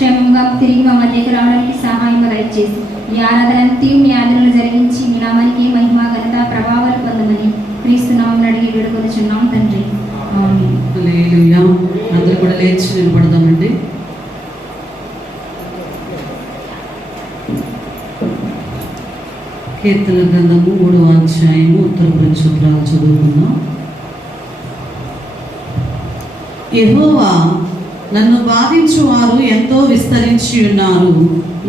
క్షేమంగా తిరిగి మా మధ్యకు రావడానికి సహాయం దయచేసి ఈ ఆరాధనంతి మీ ఆదరణలు జరిగించి మీ నామానికి మహిమ ఘనత ప్రభావాలు పొందమని క్రీస్తు నామమున అడిగి వేడుకొనుచున్నాం తండ్రి. ఆమేన్. హల్లెలూయా. అందరూ కూడా లేచి నిలబడదామండి. కీర్తన గ్రంథము 3వ అధ్యాయము ఉత్తర సూత్రాలు చదువుకుందాం. యెహోవా, నన్ను బాధించువారు ఎంతో విస్తరించి ఉన్నారు,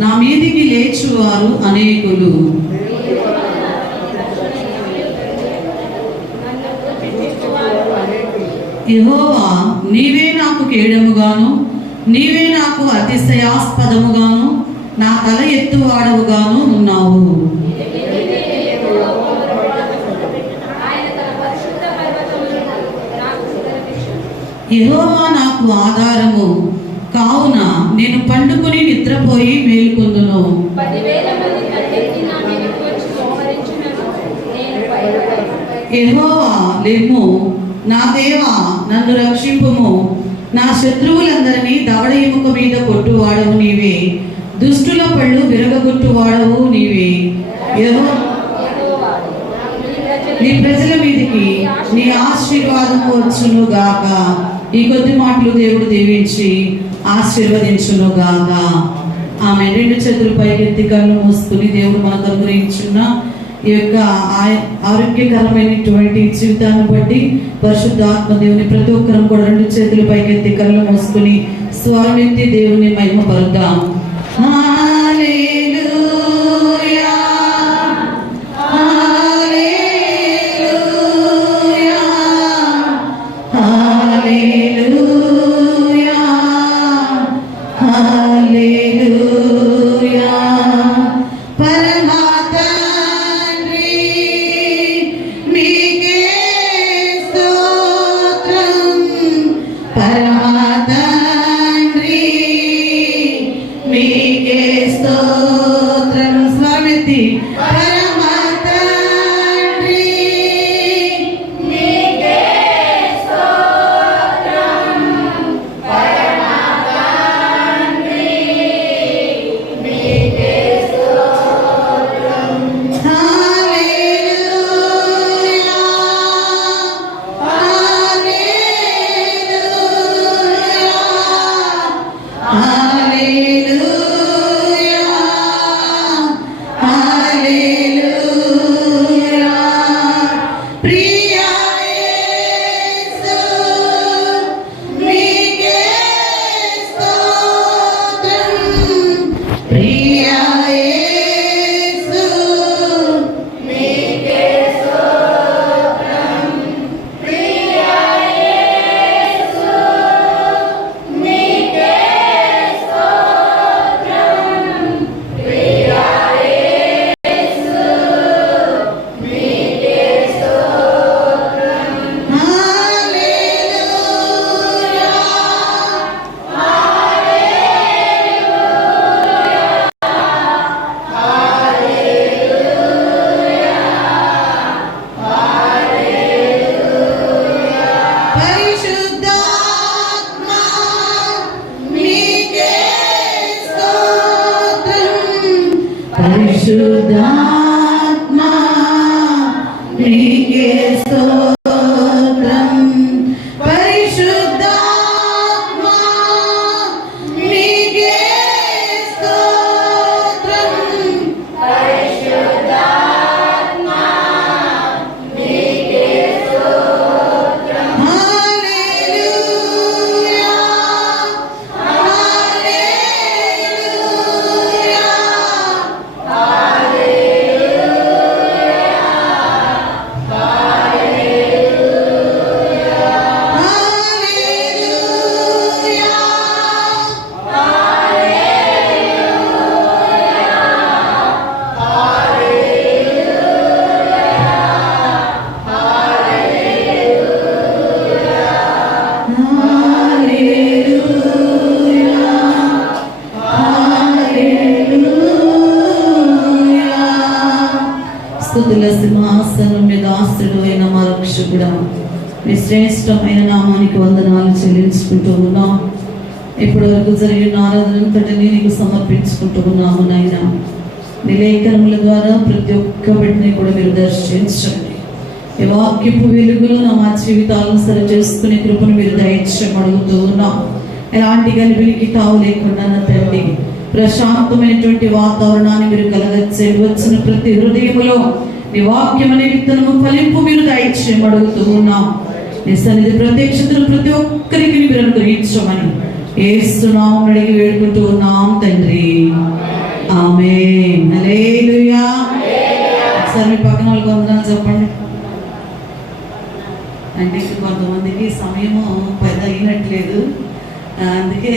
నా మీదికి లేచువారు అనేకులు. యెహోవా, నీవే నాకు కేడముగాను, నీవే నాకు అతిశయాస్పదముగాను, నా తల ఎత్తువాడవుగాను ఉన్నావు. యెహోవా నాకు ఆధారము, కావున నేను పండుకొని నిద్రపోయి మేలుకొందును. యెహోవా, లెమ్ము, నా దేవా, నన్ను రక్షింపుము. నా శత్రువులందరినీ దవడ ఎముక మీద కొట్టువాడవు నీవే, దుష్టుల పళ్ళు విరగగొట్టువాడవు నీవే. నీ ప్రజల మీదకి నీ ఆశీర్వాదము వచ్చును గాక. ఈ కొద్ది మాటలు దేవుడు దీవించి ఆశీర్వదించును గాక. ఆమె 2 చేతులు పైకెత్తి కళ్ళు మూసుకుని దేవుడు మనకు అనుగ్రహించున్న ఈ యొక్క ఆరోగ్యకరమైనటువంటి జీవితాన్ని బట్టి పరిశుద్ధాత్మ దేవుని ప్రతి ఒక్కరం కూడా 2 చేతులు పైకెత్తి కళ్ళు మూసుకుని స్వరమెత్తి దేవుని మహిమ పలుకుదాం. పరిశుద్ధాత్మా నీకే స్తోత్రం. పరిశుద్ధాత్మా నీకే స్తోత్రం. పరిశుద్ధాత్మా నీకే స్తోత్రం. హల్లెలూయా, హల్లెలూయా, స్తుతుల సింహాసనం మీద ఆశ్రుడు అయిన మా రక్షకుడా, మీ శ్రేష్టమైన నామానికి వందనాలు చెల్లించుకుంటూ ఉన్నాం. ఇప్పటి వరకు జరిగిన ఆరాధనంతటిని నీకు సమర్పించుకుంటూ ఉన్నాము నాయన. నీ లేఖనముల ద్వారా ప్రతి ఒక్క బిడ్డని కూడా మీరు దర్శించండి. ఈ వాక్యపు వెలుగులో మా జీవితాలను సరి చేసుకునే కృపను మీరు దయచేయమని అడుగుతూ ఉన్నాం. ఎలాంటి గలిబిలికి తావు లేకుండా నా తండ్రి ప్రశాంతమైనటువంటి వాతావరణాన్ని మీరు కలగచ్చేది. వచ్చిన ప్రతి హృదయములో నీ వాక్యం అనే విత్తనము ఫలింపు మీరు దయచేయమని అడుగుతూ ఉన్నాం. నీ సన్నిధి ప్రత్యక్షతను ప్రతి ఒక్కరికి మీరు అనుగ్రహించమని యేసు నామమున అడిగి వేడుకుంటూ ఉన్నాం తండ్రి. ఆమేన్. హల్లెలూయా. ఒకసారి మీ పక్కన వాళ్ళకి వందనాలు చెప్పండి. అంటే కొంతమందికి సమయము పెద్ద అయినట్లేదు, అందుకే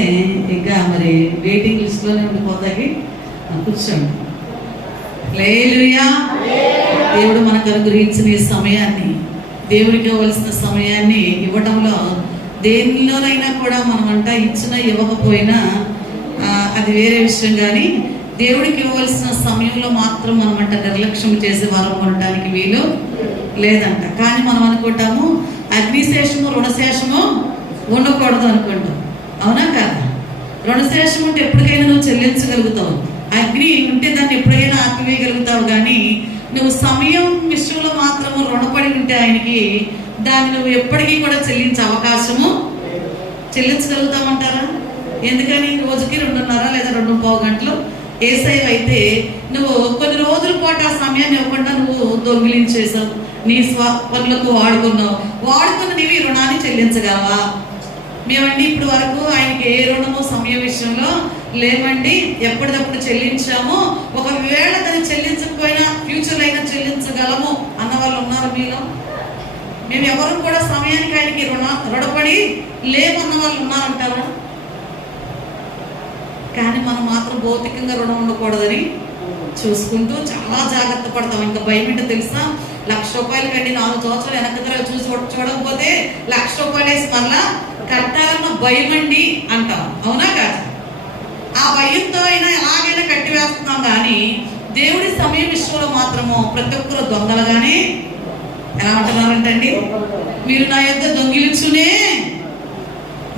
ఇంకా మరి వెయిటింగ్ లిస్ట్లోనే ఉండిపోతాయి. కూర్చోండి. హల్లెలూయా. దేవుడు మనకు అనుగ్రహించిన ఈ సమయాన్ని, దేవుడికి ఇవ్వవలసిన సమయాన్ని ఇవ్వడంలో దేనిలోనైనా కూడా మనం ఇచ్చినా ఇవ్వకపోయినా అది వేరే విషయం. కానీ దేవుడికి ఇవ్వవలసిన సమయంలో మాత్రం మనం నిర్లక్ష్యం చేసే వారం ఉండటానికి వీలు లేదంట. కానీ మనం అనుకుంటాము అగ్నిశేషము రుణశేషము ఉండకూడదు అనుకుంటాం. అవునా కాదా? రుణశేషం ఉంటే ఎప్పటికైనా నువ్వు చెల్లించగలుగుతావు. అగ్ని ఉంటే దాన్ని ఎప్పటికైనా ఆపివేయగలుగుతావు. కానీ నువ్వు సమయం విషయంలో మాత్రము రుణపడి ఉంటే ఆయనకి దాన్ని నువ్వు ఎప్పటికీ కూడా చెల్లించే అవకాశము చెల్లించగలుగుతామంటారా? ఎందుకని రోజుకి 2:30 లేదా 2:15 గంటలు ఏసై అయితే నువ్వు కొన్ని రోజుల పాటు ఆ సమయాన్ని ఇవ్వకుండా నువ్వు దొంగిలించేసావు, నీ పనులకు వాడుకున్న నీవి రుణాన్ని చెల్లించగలవా? మేమండి ఇప్పుడు వరకు ఆయనకి ఏ రుణము సమయం విషయంలో లేవండి, ఎప్పటికప్పుడు చెల్లించాము. ఒకవేళ దాన్ని చెల్లించకపోయినా ఫ్యూచర్లో అయినా చెల్లించగలము అన్న వాళ్ళు ఉన్నారు మీలో? మేము ఎవరు కూడా సమయానికి ఆయనకి రుణపడి లేమన్న వాళ్ళు ఉన్నారంటారా? కానీ మనం మాత్రం భౌతికంగా రుణం ఉండకూడదని చూసుకుంటూ చాలా జాగ్రత్త పడతాం. ఇంకా భయం ఏంటో తెలుసా? 1,00,000 రూపాయలు కండి 4 సంవత్సరాలు వెనక చూసి చూడకపోతే 1,00,000 రూపాయలు వేసి మళ్ళా కట్టాలన్న భయం అండి అంటాం. అవునా కాదు? ఆ భయంతో అయినా ఎలాగైనా కట్టి వేస్తున్నాం. కానీ దేవుడి సమయం విషయంలో మాత్రము ప్రతి ఒక్కరు దొంగలుగానే ఎలా ఉంటున్నారంటండి? మీరు నా యొద్ద దొంగిలించునే,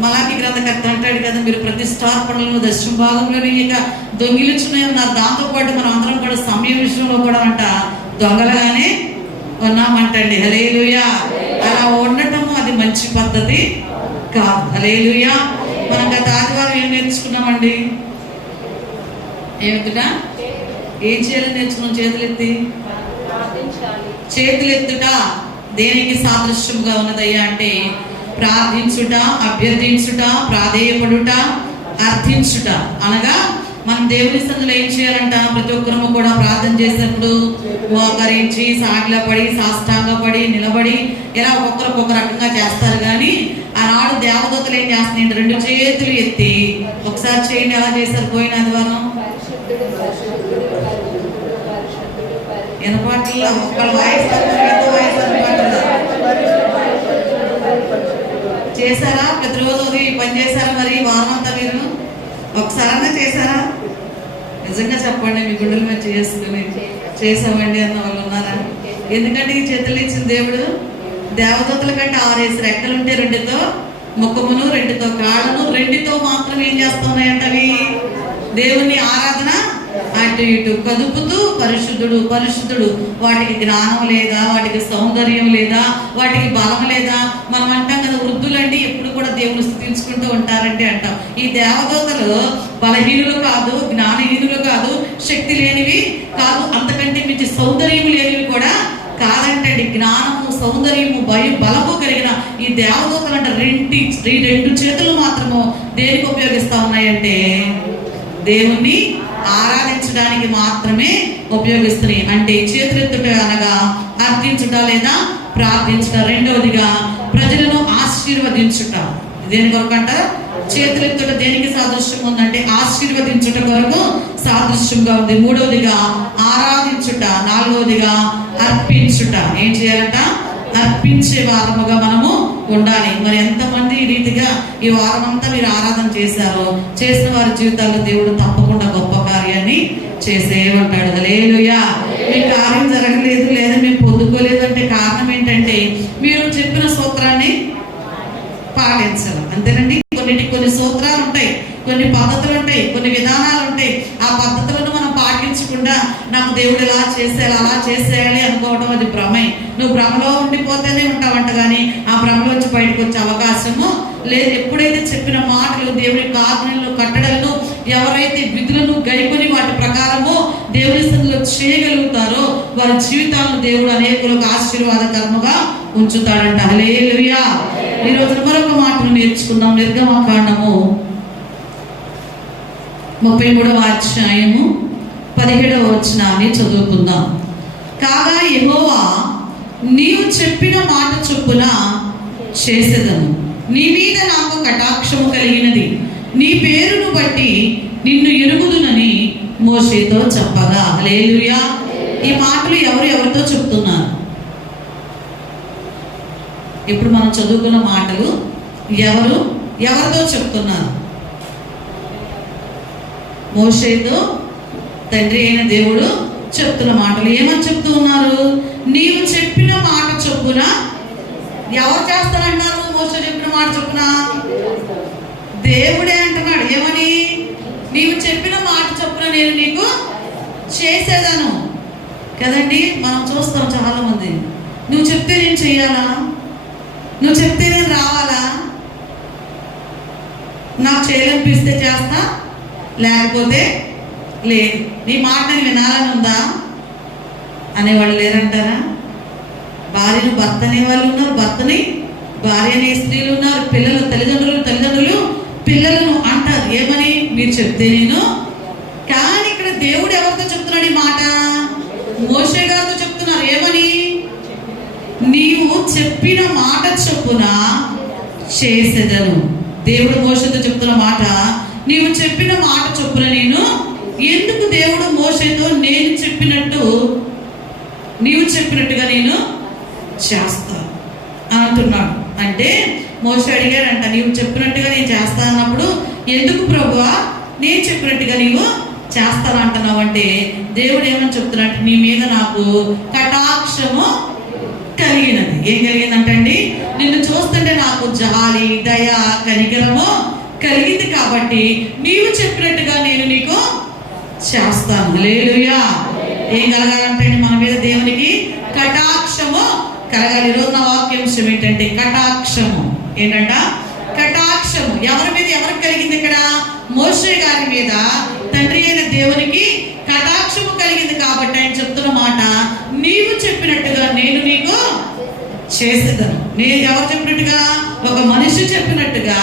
మలాకి గ్రంథకర్త అంటాడు కదా, మీరు ప్రతిష్టార్పణలను దశమ భాగంలో ఇక దొంగిలించునే ఉన్నారు. దాంతోపాటు మనం అందరం కూడా సమయం విషయంలో కూడా దొంగలుగానే ఉన్నామంటండి. హల్లెలూయా. అలా ఉండటము అది మంచి పద్ధతి కాదు. హల్లెలూయా. మనం గత ఆదివారం ఏం నేర్చుకున్నామండి? ఏమిటా? ఏం చేయాలని నేర్చుకున్నాం? చేతులెత్తుట దేనికి సాదృశ్యంగా ఉన్నదయ్యా అంటే ప్రార్థించుట, అభ్యర్థించుట, ప్రాధేయపడుట, అర్థించుట. అనగా మనం దేవుని సన్నిధిలో ఏం చేయాలంట? ప్రతి ఒక్కరము కూడా ప్రార్థన చేసినప్పుడు మోకరించి సాగిలపడి సాష్టాంగపడి నిలబడి ఇలా ఒక్కొక్క రకంగా చేస్తారు. కానీ ఆనాడు దేవదూతలు ఏం చేస్తున్నాయి? 2 చేతులు ఎత్తి ఒకసారి చేయండి. ఎలా చేశారు పోయిన ఆదివారం? ఎనపాటిలో ఒకళ్ళ వాయిస్ చేశారా? ప్రతిరోజు ఉదయం పని చేశారా? మరి వారం అంతా మీరు ఒకసారైనా చేశారా? నిజంగా చెప్పండి, మీ గుండెల మీద చేసుకుని చేసామండి అన్న వాళ్ళు ఉన్నారా? ఎందుకంటే ఈ చేతులు ఇచ్చిన దేవుడు దేవదూతల కంటే 6 రెక్కలు ఉంటే 2తో ముఖమును 2తో కాళ్ళను 2తో మాత్రం ఏం చేస్తున్నాయంట? అవి దేవుని ఆరాధన అటు ఇటు కదుపుతూ పరిశుద్ధుడు పరిశుద్ధుడు. వాటికి జ్ఞానం లేదా, వాటికి సౌందర్యం లేదా, వాటికి బలం లేదా. మనం అంటాం కదా, వృద్ధులండి ఎప్పుడు కూడా దేవుని స్తుతించుకుంటూ ఉంటారంటే అంటాం. ఈ దేవదూతలు బలహీనులు కాదు, జ్ఞానహీనులు కాదు, శక్తి లేనివి కాదు, అంతకంటే మించి సౌందర్యం లేనివి కూడా కాదంటండి. జ్ఞానము, సౌందర్యము, బలము కలిగిన ఈ దేవదూతలు అంటే 2 చేతులు మాత్రము దేనికి ఉపయోగిస్తా ఉన్నాయంటే దేవుణ్ణి ఆరాధించడానికి మాత్రమే ఉపయోగిస్తున్నాయి. అంటే చేతులెత్తుట అనగా అర్థించుట లేదా ప్రార్థించుట. రెండవదిగా ప్రజలను ఆశీర్వదించుట. దేని కొరకు అంట? చేతులెత్తుట దేనికి సాదృశ్యం ఉందంటే ఆశీర్వదించుట కొరకు సాదృశ్యంగా ఉంది. మూడవదిగా ఆరాధించుట. నాలుగవదిగా అర్పించుట. ఏం చేయాలంట? అర్పించే వారముగా మనము ఉండాలి. మరి ఎంతమంది ఈ రీతిగా ఈ వారం అంతా మీరు ఆరాధన చేశారో, చేసిన వారి జీవితాల్లో దేవుడు తప్పకుండా గొప్ప కార్యాన్ని చేసే ఉంటాడు. హల్లెలూయా. మీ కార్యం జరగలేదు లేదా మేము పొందుకోలేదు అంటే కారణం ఏంటంటే మీరు చెప్పిన సూత్రాన్ని పాటించాలి. అంతేనండి. కొన్నిటికి కొన్ని సూత్రాలు ఉంటాయి, కొన్ని పద్ధతులు ఉంటాయి, కొన్ని విధానాలు ఉంటాయి. ఆ పద్ధతులను మనం పాటించకుండా నాకు దేవుడు ఇలా చేసేయాలి అలా చేసేయాలి అనుకోవడం అది భ్రమే. నువ్వు భ్రమలో ఉండిపోతేనే ఉంటావంట, కానీ ఆ భ్రమలోంచి బయటకు వచ్చే అవకాశము లేదు. ఎప్పుడైతే చెప్పిన మాటలు, దేవుని ఆజ్ఞలను, కట్టడలను, ఎవరైతే విధులను గైకొని వాటి ప్రకారము దేవుని సన్నిధిలో చేయగలుగుతారో వారి జీవితాలను దేవుడు అనేకులకు ఆశీర్వాదకరముగా ఉంచుతాడంట. హల్లెలూయా. ఈ రోజు మరొక మాటను నేర్చుకుందాం. నిర్గమకాండము 33వ అధ్యాయము 17వ వచనాన్ని చదువుకుందాం. కాగా యెహోవా నీవు చెప్పిన మాట చొప్పున చేసేదను, నీ మీద నాకు కటాక్షము కలిగినది, నీ పేరును బట్టి నిన్ను ఎరుగుదునని మోషేతో చెప్పగా. హల్లెలూయా. ఈ మాటలు ఎవరితో చెప్తున్నారు? ఇప్పుడు మనం చదువుకున్న మాటలు ఎవరితో చెప్తున్నారు? మోషేతో తండ్రి అయిన దేవుడు చెప్తున్న మాటలు. ఏమని చెప్తూ ఉన్నారు? నీవు చెప్పిన మాట చొప్పున. ఎవరు చేస్తారంటారు? మోషే చెప్పిన మాట చొప్పున దేవుడే అంటున్నాడు. ఏమని? నీవు చెప్పిన మాట చొప్పున నేను నీకు చేసేదను కదండి. మనం చూస్తాం చాలా మంది, నువ్వు చెప్తే నేను చెయ్యాలా, నువ్వు చెప్తే నేను రావాలా, నాకు చేయాలనిపిస్తే చేస్తా, లేకపోతే లేదు, నీ మాట నేను వినాలని ఉందా అనేవాళ్ళు లేరంటారా? భార్యను భర్త అనేవాళ్ళు ఉన్నారు, భర్తని భార్య అనే స్త్రీలు ఉన్నారు, పిల్లలు తల్లిదండ్రులు పిల్లలను అంటారు. ఏమని? మీరు చెప్తే నేను. కానీ ఇక్కడ దేవుడు ఎవరితో చెప్తున్నాడు ఈ మాట? మోషే గారితో చెప్తున్నారు. ఏమని? నీవు చెప్పిన మాట చొప్పున చేసేదను. దేవుడు మోషేతో చెప్తున్న మాట, నీవు చెప్పిన మాట చొప్పున నేను. ఎందుకు దేవుడు మోషేతో నేను చెప్పినట్టు, నీవు చెప్పినట్టుగా నేను చేస్తాను అంటున్నాడు? అంటే మోషే అడిగాడంట, నీవు చెప్పినట్టుగా నేను చేస్తా అన్నప్పుడు ఎందుకు ప్రభువా నేను చెప్పినట్టుగా నీవు చేస్తానంటున్నావు అంటే దేవుడు ఏమని చెప్తున్నట్టు, నీ మీద నాకు కటాక్షము కలిగినది. ఏం కలిగిందంటండి? నిన్ను చూస్తుంటే నాకు జాలి, దయ, కనికరము కలిగింది కాబట్టి నీవు చెప్పినట్టుగా నేను నీకు చేస్తాను. హల్లెలూయా. ఏం కలగాలంటే మన మీద దేవునికి కటాక్షము కలగాలి. ఈరోజు నా వాక్యాంశం ఏంటంటే కటాక్షము. ఏంటంట? కటాక్షము. ఎవరికి కలిగింది ఇక్కడ? మోషే గారి మీద తండ్రి అయిన దేవునికి కటాక్షము కలిగింది కాబట్టి ఆయన చెప్తున్న మాట, నీవు చెప్పినట్టుగా నేను నీకు చేసేదను. నేను ఎవరు చెప్పినట్టుగా? ఒక మనిషి చెప్పినట్టుగా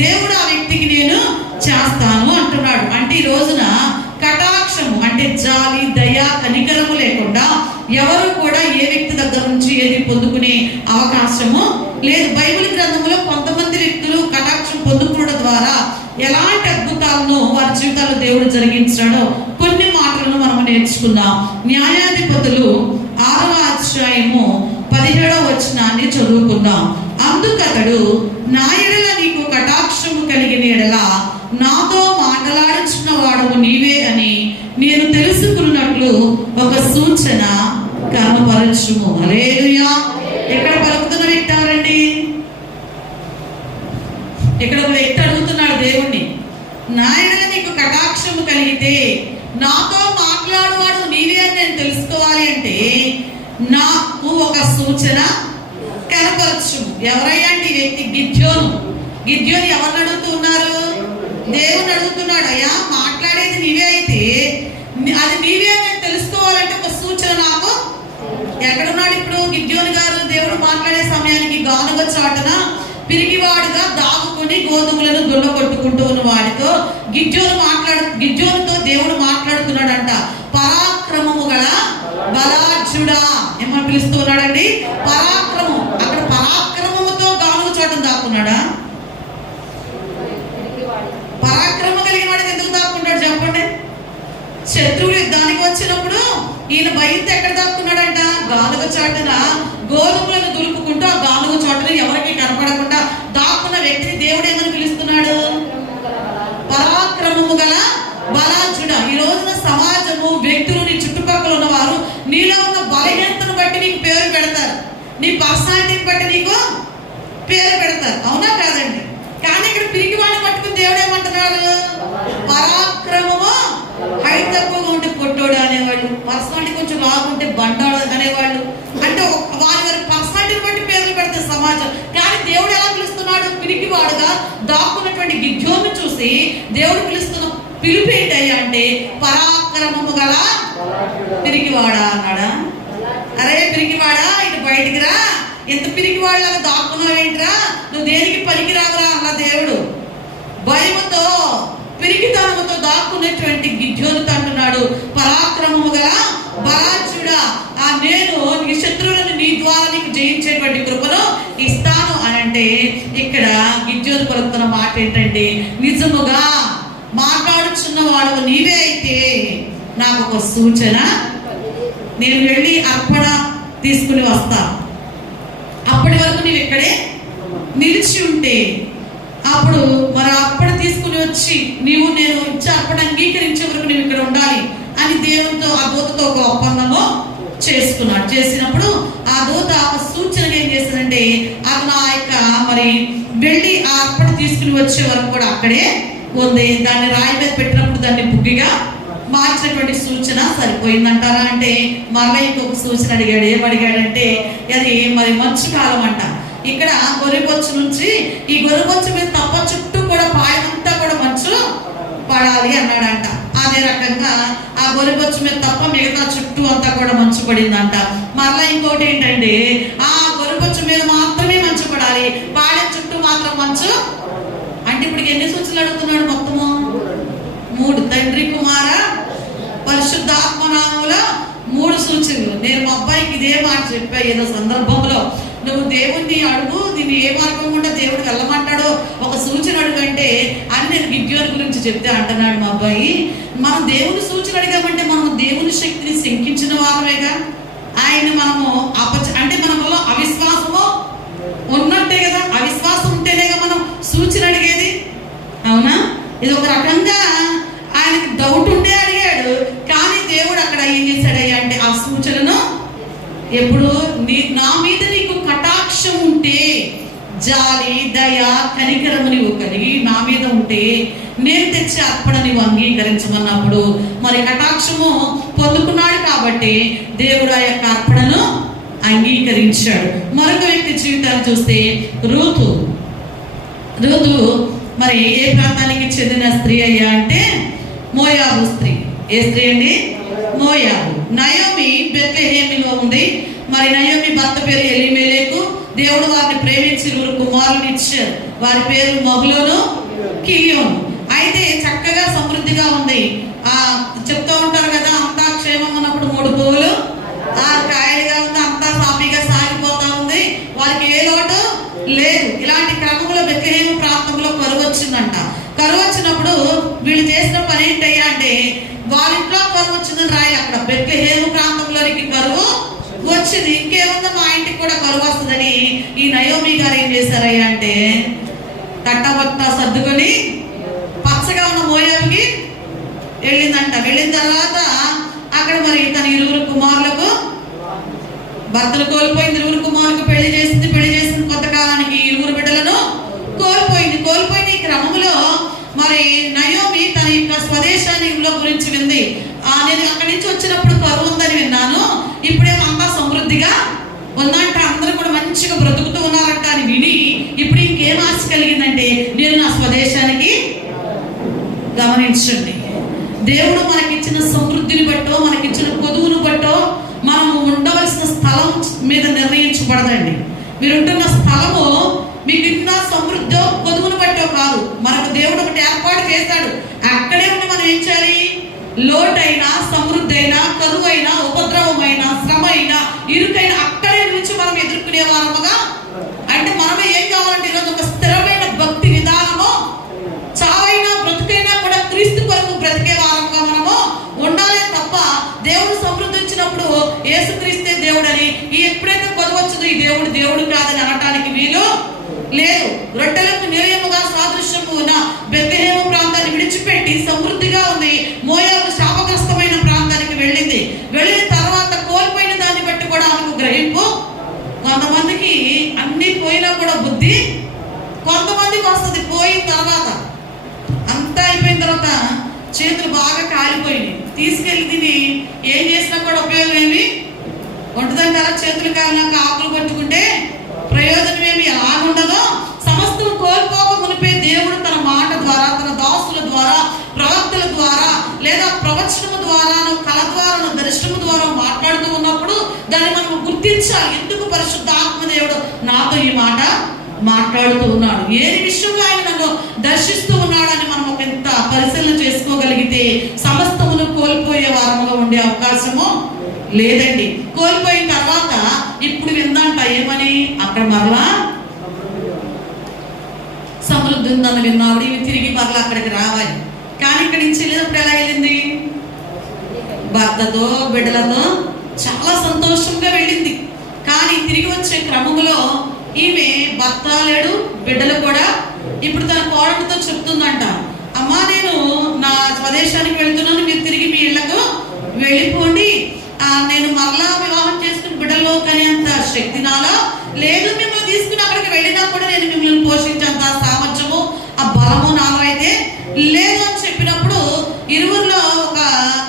దేవుడు ఆ వ్యక్తికి నేను చేస్తాను అంటున్నాడు. అంటే ఈ రోజున కటాక్షము అంటే జాలి, దయ, కనికరము లేకుండా ఎవరు కూడా ఏ వ్యక్తి దగ్గర నుంచి ఏది పొందుకునే అవకాశము లేదు. బైబిల్ గ్రంథంలో కొంతమంది వ్యక్తులు కటాక్షం పొందుకోవడం ద్వారా ఎలాంటి అద్భుతాలను వారి జీవితాల్లో దేవుడు జరిగించాడో కొన్ని మాటలను మనం నేర్చుకుందాం. న్యాయాధిపతులు 6వ అధ్యాయము 17వ వచనాన్ని చదువుకుందాం. అందుకతడు, నా ఎడల నీకు కటాక్షము కలిగిన ఎడల నాతో మాట్లాడుచున్న వాడవు నీవే అని నేను తెలుసుకున్నట్లు ఒక సూచన కనపరచుము. హల్లెలూయా. ఎక్కడ పలుకుతున్న వ్యక్తి ఎవరండి? ఇక్కడ ఒక వ్యక్తి అడుగుతున్నాడు దేవుణ్ణి, నా ఎడల నీకు కటాక్షము కలిగితే నాతో మాట్లాడువాడు నీవే అని నేను తెలుసుకోవాలి అంటే నాకు ఒక సూచన కనపరచు. ఎవరయ్యా అంటే ఈ వ్యక్తి? గిద్యోను ఎవరిని అడుగుతున్నారు? దేవుని అడుగుతున్నాడు. అయ్యా మాట్లాడేది నీవే అయితే అది నీవే అని తెలుసుకోవాలంటే ఒక సూచన నాకు. ఎక్కడున్నాడు ఇప్పుడు గిద్యోను గారు? దేవుడు మాట్లాడే సమయానికి గానుగ చాటున పిరిగివాడుగా దాగుకుని గోధుమలను దుల్ల కొట్టుకుంటూ ఉన్న వాడితో గిద్యోనుతో దేవుడు మాట్లాడుతున్నాడంట. పరాక్రమము గల బలాఢ్యుడా ఏమని పిలుస్తూ ఉన్నాడండి? పరాక్రమం. అక్కడ పరాక్రమముతో గానుగ చాటును దాక్కున్నాడా? పరాక్రమం కలిగిన వాడిని ఎందుకు దాక్కుంటాడు చెప్పండి? శత్రువులు యుద్ధానికి వచ్చినప్పుడు ఈయన భయంతో ఎక్కడ దాక్కున్నాడంట? గానుగ చాటున గోధుమలను దులుపుకుంటూ ఆ గానుగ చాటున ఎవరికి కనపడకుండా దాక్కున్న వ్యక్తిని దేవుడు ఏమని పిలుస్తున్నాడు? పరాక్రమము గల బలాఢ్యుడా. ఈ రోజున సమాజము, వ్యక్తులు, నీ చుట్టుపక్కల ఉన్నవారు నీలో ఉన్న బలహీనతను బట్టి నీకు పేరు పెడతారు, నీ పర్సనాలిటీని బట్టి నీకు పేరు పెడతారు. అవునా కాదండి? కానీ ఇక్కడ పిరికి వాడిని పట్టుకుని దేవుడు ఏమంటున్నాడు? పరాక్రమము. హైట్ తక్కువగా ఉంటే పొట్టోడు అనేవాళ్ళు, పర్సనాలిటీ కొంచెం లాగుంటే బంటాడు అనేవాళ్ళు. అంటే వారి వారి పర్సనాలిటీని బట్టి పేర్లు పెడితే సమాజం. కానీ దేవుడు ఎలా పిలుస్తున్నాడు? పిరికివాడుగా దాక్కున్నటువంటి గిద్యోను చూసి దేవుడు పిలుస్తున్న పిలుపు ఏంటయ్యా అంటే పరాక్రమము గల పిరికివాడా అన్నాడా? అరే పిరికివాడా, ఇటు బయటికి రా, ఎంత పిరికివాళ్ళగా దాక్కున్నావేంట్రా, నువ్వు దేనికి పనికిరావురా అన్న దేవుడు. భయముతో పిరికితనముతో దాక్కున్నటువంటి గిద్యోనుతో అంటున్నాడు, పరాక్రమము గల బలాఢ్యుడా, నేను నీ శత్రువులను నీ ద్వారా నీకు జయించేటువంటి కృపను ఇస్తాను అని అంటే ఇక్కడ గిద్యోను పలుకుతున్న మాట ఏంటంటే, నిజముగా మాట్లాడుచున్నవాడు నీవే అయితే నాకు ఒక సూచన, నేను వెళ్ళి అర్పణ తీసుకుని వస్తా, అప్పటి వరకు నీవు ఇక్కడే నిలిచి ఉంటే అప్పుడు మరి అర్పణ తీసుకుని వచ్చి నీవు నేను ఇచ్చే అర్పణ అంగీకరించే వరకు నీవు ఇక్కడ ఉండాలి అని దేవునితో ఆ దూతతో ఒక ఒప్పందము చేసుకున్నాడు. చేసినప్పుడు ఆ దూత ఒక సూచనగా ఏం చేశాడంటే అతను ఆ యొక్క మరి వెళ్ళి ఆ అర్పణ తీసుకుని వచ్చే వరకు కూడా అక్కడే ఉంది. దాన్ని రాయి మీద పెట్టినప్పుడు దాన్ని బుగ్గిగా మార్చినటువంటి సూచన సరిపోయిందంటారా అంటే మరలా ఇంకొక సూచన అడిగాడు. ఏమడిగాడంటే అది మరి మంచు కాలం అంట. ఇక్కడ గొర్రెబొచ్చు నుంచి ఈ గొర్రెబొచ్చు మీద తప్ప చుట్టూ కూడా పాయమంతా కూడా మంచు పడాలి అన్నాడంట. అదే రకంగా ఆ గొర్రెబొచ్చు మీద తప్ప మిగతా చుట్టూ అంతా కూడా మంచు పడిందంట. మరలా ఇంకోటి ఏంటంటే ఆ గొర్రెబొచ్చు మీద మాత్రమే మంచు పడాలి, పాడెం చుట్టూ మాత్రం మంచు. అంటే ఇప్పుడు ఎన్ని సూచనలు అడుగుతున్నాడు? మొత్తము 3. తండ్రి కుమార పరిశుద్ధాత్మ నామముల 3 సూచనలు. నేను మా అబ్బాయికి ఇదే మాట చెప్పా ఏదో సందర్భంలో, నువ్వు దేవుణ్ణి అడుగు, దీన్ని ఏ మార్గం గుండా దేవుడు వెళ్ళమంటాడో ఒక సూచన అడుగంటే అని నేను గిద్యోను గురించి చెప్తే అంటున్నాడు మా అబ్బాయి, మనం దేవుని సూచన అడిగామంటే మనం దేవుని శక్తిని శంకించిన వారమేగా. ఆయన మనము అంటే మనలో అవిశ్వాసము ఉన్నట్టే కదా, అవిశ్వాసం ఉంటేనేగా మనం సూచన అడిగేది, అవునా? ఇది ఒక రకంగా ఆయనకి డౌట్ ఉంటే అడిగాడు. కానీ దేవుడు అక్కడ ఏం చేశాడయ్యా అంటే ఆ సూచనను ఎప్పుడు నా మీద నీకు కటాక్షం ఉంటే, జాలి దయ కనికరము నీవు కలిగి నా మీద ఉంటే నేను తెచ్చే అర్పణ నీవు అంగీకరించమన్నప్పుడు మరి కటాక్షము పొందుకున్నాడు కాబట్టి దేవుడు ఆ యొక్క అర్పణను అంగీకరించాడు. మరొక వ్యక్తి జీవితాన్ని చూస్తే రూతు మరి ఏ ప్రాంతానికి చెందిన స్త్రీ అయ్యా అంటే మోయాబు స్త్రీ. ఏ స్త్రీ అండి? మోయాబు. నయోమి బెత్లెహేములో ఉంది. మరి నయోమి భర్త పేరు ఎలీమెలెకు. దేవుడు వారిని ప్రేమించి 2 కుమారులను ఇచ్చారు. వారి పేరు మహ్లోను, కిలియోను. అయితే చక్కగా సమృద్ధిగా ఉంది. చెప్తూ ఉంటారు కదా, అంతా క్షేమం ఉన్నప్పుడు 3 పువ్వులు 6 కాయలుగా ఉంది, అంతా సాఫీగా సాగిపోతా ఉంది, వారికి ఏ లోటు లేదు. ఇలాంటి క్రమంలో బెత్లెహేము ప్రాంతంలో కరువు వచ్చిందంట. కరువు వచ్చినప్పుడు వీళ్ళు చేసిన పని ఏంటయ్యా అంటే వారింట్లో కరువు వచ్చిందని రాయాలి. అక్కడ బెత్లెహేము ప్రాంతంలోనికి కరువు వచ్చింది, ఇంకేముందో మా ఇంటికి కూడా కరువు వస్తుందని ఈ నయోమి గారు ఏం చేశారయ్యా అంటే తట్టబట్ట సర్దుకొని పచ్చగా ఉన్న మోయాబుకి వెళ్ళిందంట. వెళ్ళిన తర్వాత అక్కడ మరి తన 2 కుమారులకు భర్తలు కోల్పోయింది, 2 కుమారులకు పెళ్లి చేసింది కొంతకాలానికి 2 బిడ్డలను కోల్పోయింది. ఈ క్రమంలో మరి నయోమి తన యొక్క స్వదేశాన్ని గురించి వింది. నేను అక్కడి నుంచి వచ్చినప్పుడు కరువు ఉందని విన్నాను, ఇప్పుడేమో అంతా సమృద్ధిగా ఉందంట, అందరూ కూడా మంచిగా బ్రతుకుతూ ఉన్నారంట అని విని ఇప్పుడు ఇంకేం ఆశ కలిగిందంటే నేను నా స్వదేశానికి. గమనించండి, దేవుడు మనకిచ్చిన సమృద్ధిని బట్టో మనకిచ్చిన కొదువును బట్టో మనం ఉండవలసిన స్థలం మీద నిర్ణయించబడదండి. మీరుంటున్న స్థలము మీకు ఇన్న సమృద్ధి కొదువును బట్టో కాదు, మనకు దేవుడు ఒకటి ఏర్పాటు చేశాడు. అక్కడే ఉండి మనం ఏం చేయాలి? లోటైనా సమృద్ధి అయినా కరువైనా ఉపద్రవమైన శ్రమ అయినా ఇరుకైనా అక్కడే నుంచి మనం ఎదుర్కొనే వారముగా. అంటే మనమే ఏం కావాలంటే ఈరోజు ఒక స్థిరమైన భక్తి విధానము, చావైనా బ్రతుకైనా కూడా క్రీస్తు కొరకు బ్రతికే వారముగా మనము ఉండాలి తప్ప దేవుడు సమృద్ధి ఇచ్చినప్పుడు యేసుక్రీస్తే దేవుడు అని ఎప్పుడైతే కొదవచ్చుదో ఈ దేవుడు కాదని అనటానికి వీలు లేదు. రొట్టెలకు నిలయముగా సాదృశ్యము ఉన్న బెత్లెహేము ప్రాంతాన్ని విడిచిపెట్టి సమృద్ధిగా ఉంది మోయాబు శాపగ్రస్తమైన ప్రాంతానికి వెళ్ళింది. బాగా కాలిపోయింది. తీసుకెళ్ళి తిని ఏం చేసినా కూడా ఉపయోగం ఏమి ఉంటుందంటారా? చేతులు కాలినాక ఆకులు పట్టుకుంటే ప్రయోజనం ఏమి ఎలాగుండదో, సమస్తం కోల్పోక మునిపే దేవుడు తన మాట ద్వారా, తన దాసుల ద్వారా, ప్రవక్తల ద్వారా, లేదా ప్రవచనము ద్వారా, కళ ద్వారా, దర్శనము ద్వారా మాట్లాడుతూ ఉన్నప్పుడు దాన్ని మనం గుర్తించాలి. ఎందుకు పరిశుద్ధ ఆత్మదేవుడు నాతో ఈ మాట మాట్లాడుతూ ఉన్నాడు, ఏ విషయంలో ఆయన నన్ను దర్శిస్తూ ఉన్నాడని మనం ఒక ఇంత పరిశీలన చేసుకోగలిగితే సమస్తమును కోల్పోయే వారముగా ఉండే అవకాశము లేదండి. కోల్పోయిన తర్వాత ఇప్పుడు విందంట ఏమని, అక్కడ మరలా సమృద్ధి ఉందని విన్నాడు. ఇవి తిరిగి మరలా అక్కడికి రావాలి. కానీ ఇక్కడి నుంచి వెళ్ళినప్పుడు ఎలా వెళ్ళింది? భర్తతో బిడ్డలతో చాలా సంతోషంగా వెళ్ళింది. కానీ తిరిగి వచ్చే క్రమంలో ఈమె భర్త లేడు, బిడ్డలు కూడా. ఇప్పుడు తన కోడలతో చెప్తుందంట, అమ్మా నేను నా స్వదేశానికి వెళ్తున్నాను, మీరు తిరిగి మీ ఇళ్లకు వెళ్ళిపోండి. నేను మరలా వివాహం చేసుకుని బిడ్డల్లో కానీ అంత శక్తి నాలో లేదు. మిమ్మల్ని తీసుకుని అక్కడికి వెళ్ళినా కూడా నేను మిమ్మల్ని పోషించేంత సామర్థ్యము, ఆ బలము నాలో అయితే లేదు అని చెప్పినప్పుడు ఇరువురిలో ఒక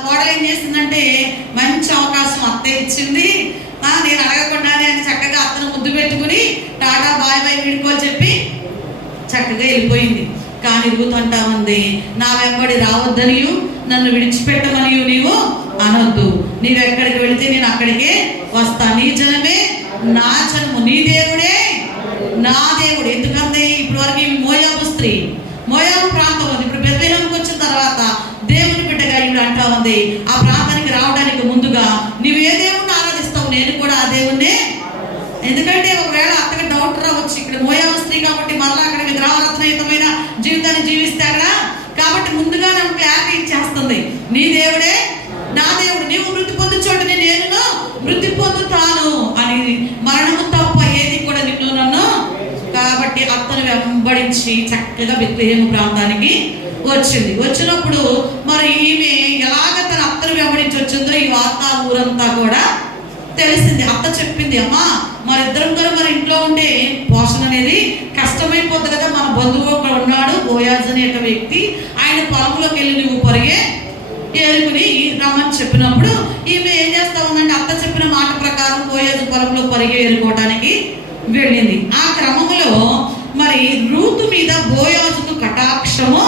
కోడలు ఏం చేసిందంటే, మంచి అవకాశం అత్తే ఇచ్చింది, నేను అడగకుండానే అని చక్కగా అత్తను ముద్దు పెట్టుకుని టాటా బాయ్ బాయ్ వీడుకోని చెప్పి చక్కగా వెళ్ళిపోయింది. కానీ రూత్ అంటా ఉంది, నా వెంబడి రావద్దనియు నన్ను విడిచిపెట్టమనియు నీవు అనొద్దు. నీవెక్కడికి వెళితే నేను అక్కడికే వస్తా. నీ జనమే నా జనము, నీ దేవుడే నా దేవుడు. ఎందుకంటే ఇప్పటి వరకు మోయాబు స్త్రీ, మోయాబు ప్రాంతం ఉంది. ఇప్పుడు బెత్లెహేముకు వచ్చిన తర్వాత దేవుని బిడ్డగా ఇవి అంటా ఉంది. ఆ ప్రాంతానికి రావడానికి ముందుగా నీవు ఏ దేవుణ్ణి ఆరాధిస్తావు, నేను కూడా ఆ దేవుణ్ణే. ఎందుకంటే ఒకవేళ అత్తగా డౌట్ రావచ్చు, ఇక్కడ మోయాబు స్త్రీ కాబట్టి మరలా అక్కడ విగ్రహారాధనయుతమైన జీవితాన్ని జీవిస్తాడా కాబట్టి ముందుగా నాకు క్లారిటీ ఇచ్చేస్తుంది. నీ దేవుడే నా దేవుడు, నీవు మృతి పొందు చోటని నేను మృతి పొందుతాను అని. మరణము తప్ప ఏది కూడా నిన్ను నన్ను. కాబట్టి అత్తను వెంబడించి చక్కగా బెత్లెహేము ప్రాంతానికి వచ్చింది. వచ్చినప్పుడు మరి ఈమె ఎలాగ తన అత్తను వెంబడించి వచ్చిందో ఈ వార్త ఊరంతా కూడా తెలిసింది. అత్త చెప్పింది, అమ్మా మరిద్దరం కూడా మరి ఇంట్లో ఉంటే పోషణ అనేది కష్టమైపోద్ది కదా. మన బంధువు ఒకడు ఉన్నాడు, బోయాజ్ అనే వ్యక్తి, ఆయన పొలంలోకి వెళ్ళి నువ్వు పరిగే ఏరుకుని రమ్మని చెప్పినప్పుడు ఈమె ఏం చేస్తా ఉందంటే, అత్త చెప్పిన మాట ప్రకారం బోయాజు పొలంలో పరిగే ఏరుకోవడానికి వెళ్ళింది. ఆ క్రమంలో మరి రూతు మీద బోయాజుకు కటాక్షము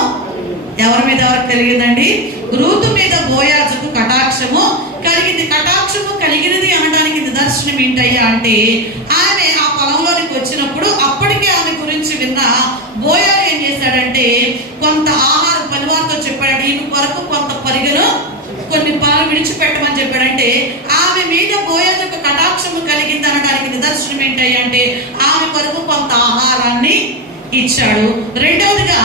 ఎవరి మీద ఎవరికి కలిగిందండి? రూతు మీద బోయాజుకు కటాక్షము కలిగింది. కటాక్షము కలిగినది అనడానికి నిదర్శనం ఏంటయ్యా అంటే, ఆమె ఆ పొలంలోనికి వచ్చినప్పుడు అప్పటికే ఆమె గురించి విన్న బోయాజు ఏం చేశాడంటే, కొంత ఆహార పనివారితో చెప్పాడు, ఈయన కొరకు కొంత పరిగెను కొన్ని పనులు విడిచిపెట్టమని చెప్పాడంటే, ఆమె మీద బోయాజుకు కటాక్షము కలిగింది అనడానికి నిదర్శనం ఏంటయ్యా అంటే, ఆమె కొరకు కొంత ఆహారాన్ని ఇచ్చాడు. రెండవదిగా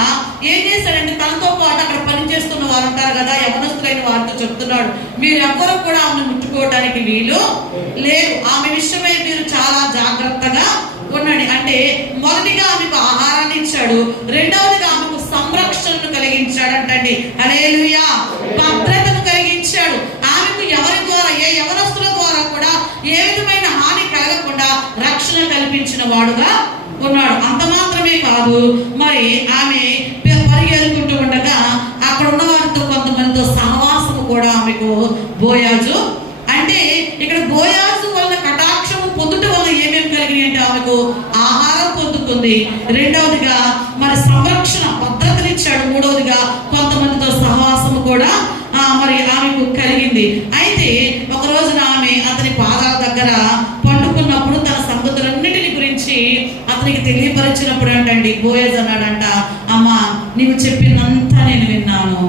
ఏం చేశాడంటే, తనతో పాటు అక్కడ పనిచేస్తున్న వారు ఉంటారు కదా, యవనస్తులైన వారితో చెప్తున్నాడు, మీరు ఎవ్వరూ కూడా ఆమెను ముట్టుకోవడానికి వీలు లేదు, ఆమె విషయమై మీరు చాలా జాగ్రత్తగా ఉండండి. అంటే మొదటిగా ఆమెకు ఆహారాన్ని ఇచ్చాడు, రెండవదిగా ఆమెకు సంరక్షణను కలిగించాడంటండి. హల్లెలూయా. భద్రతను కలిగించాడు. ఆమెకు ఎవరి ద్వారా, ఏ యవనస్తుల ద్వారా కూడా ఏ విధమైన హాని కలగకుండా రక్షణ కల్పించిన వాడుగా ఉన్నాడు. అంత మాత్రమే కాదు, మరి ఆమె పరిగెత్తుకుంటూ ఉండగా అక్కడ ఉన్న వారితో కొంతమందితో సహవాసము కూడా ఆమెకు బోయాజు. అంటే ఇక్కడ బోయాజు వల్ల కటాక్షము పొందుట వల్ల ఏమేమి కలిగినాయి అంటే, ఆమెకు ఆహారం పొందుకుంది, రెండవదిగా మరి సంరక్షణ భద్రతనిచ్చాడు, మూడవదిగా కొంతమందితో సహవాసము కూడా మరి ఆమెకు కలిగింది. అయితే ఒక రోజున ఆమె అతని పాదాల దగ్గర పండుకున్నప్పుడు తన సంగతులన్నిటిని గురించి అతనికి తెలియపరిచినప్పుడు అంటండి, బోయజ్ అన్నాడంట, అమ్మా నీవు చెప్పినంతా నేను విన్నాను,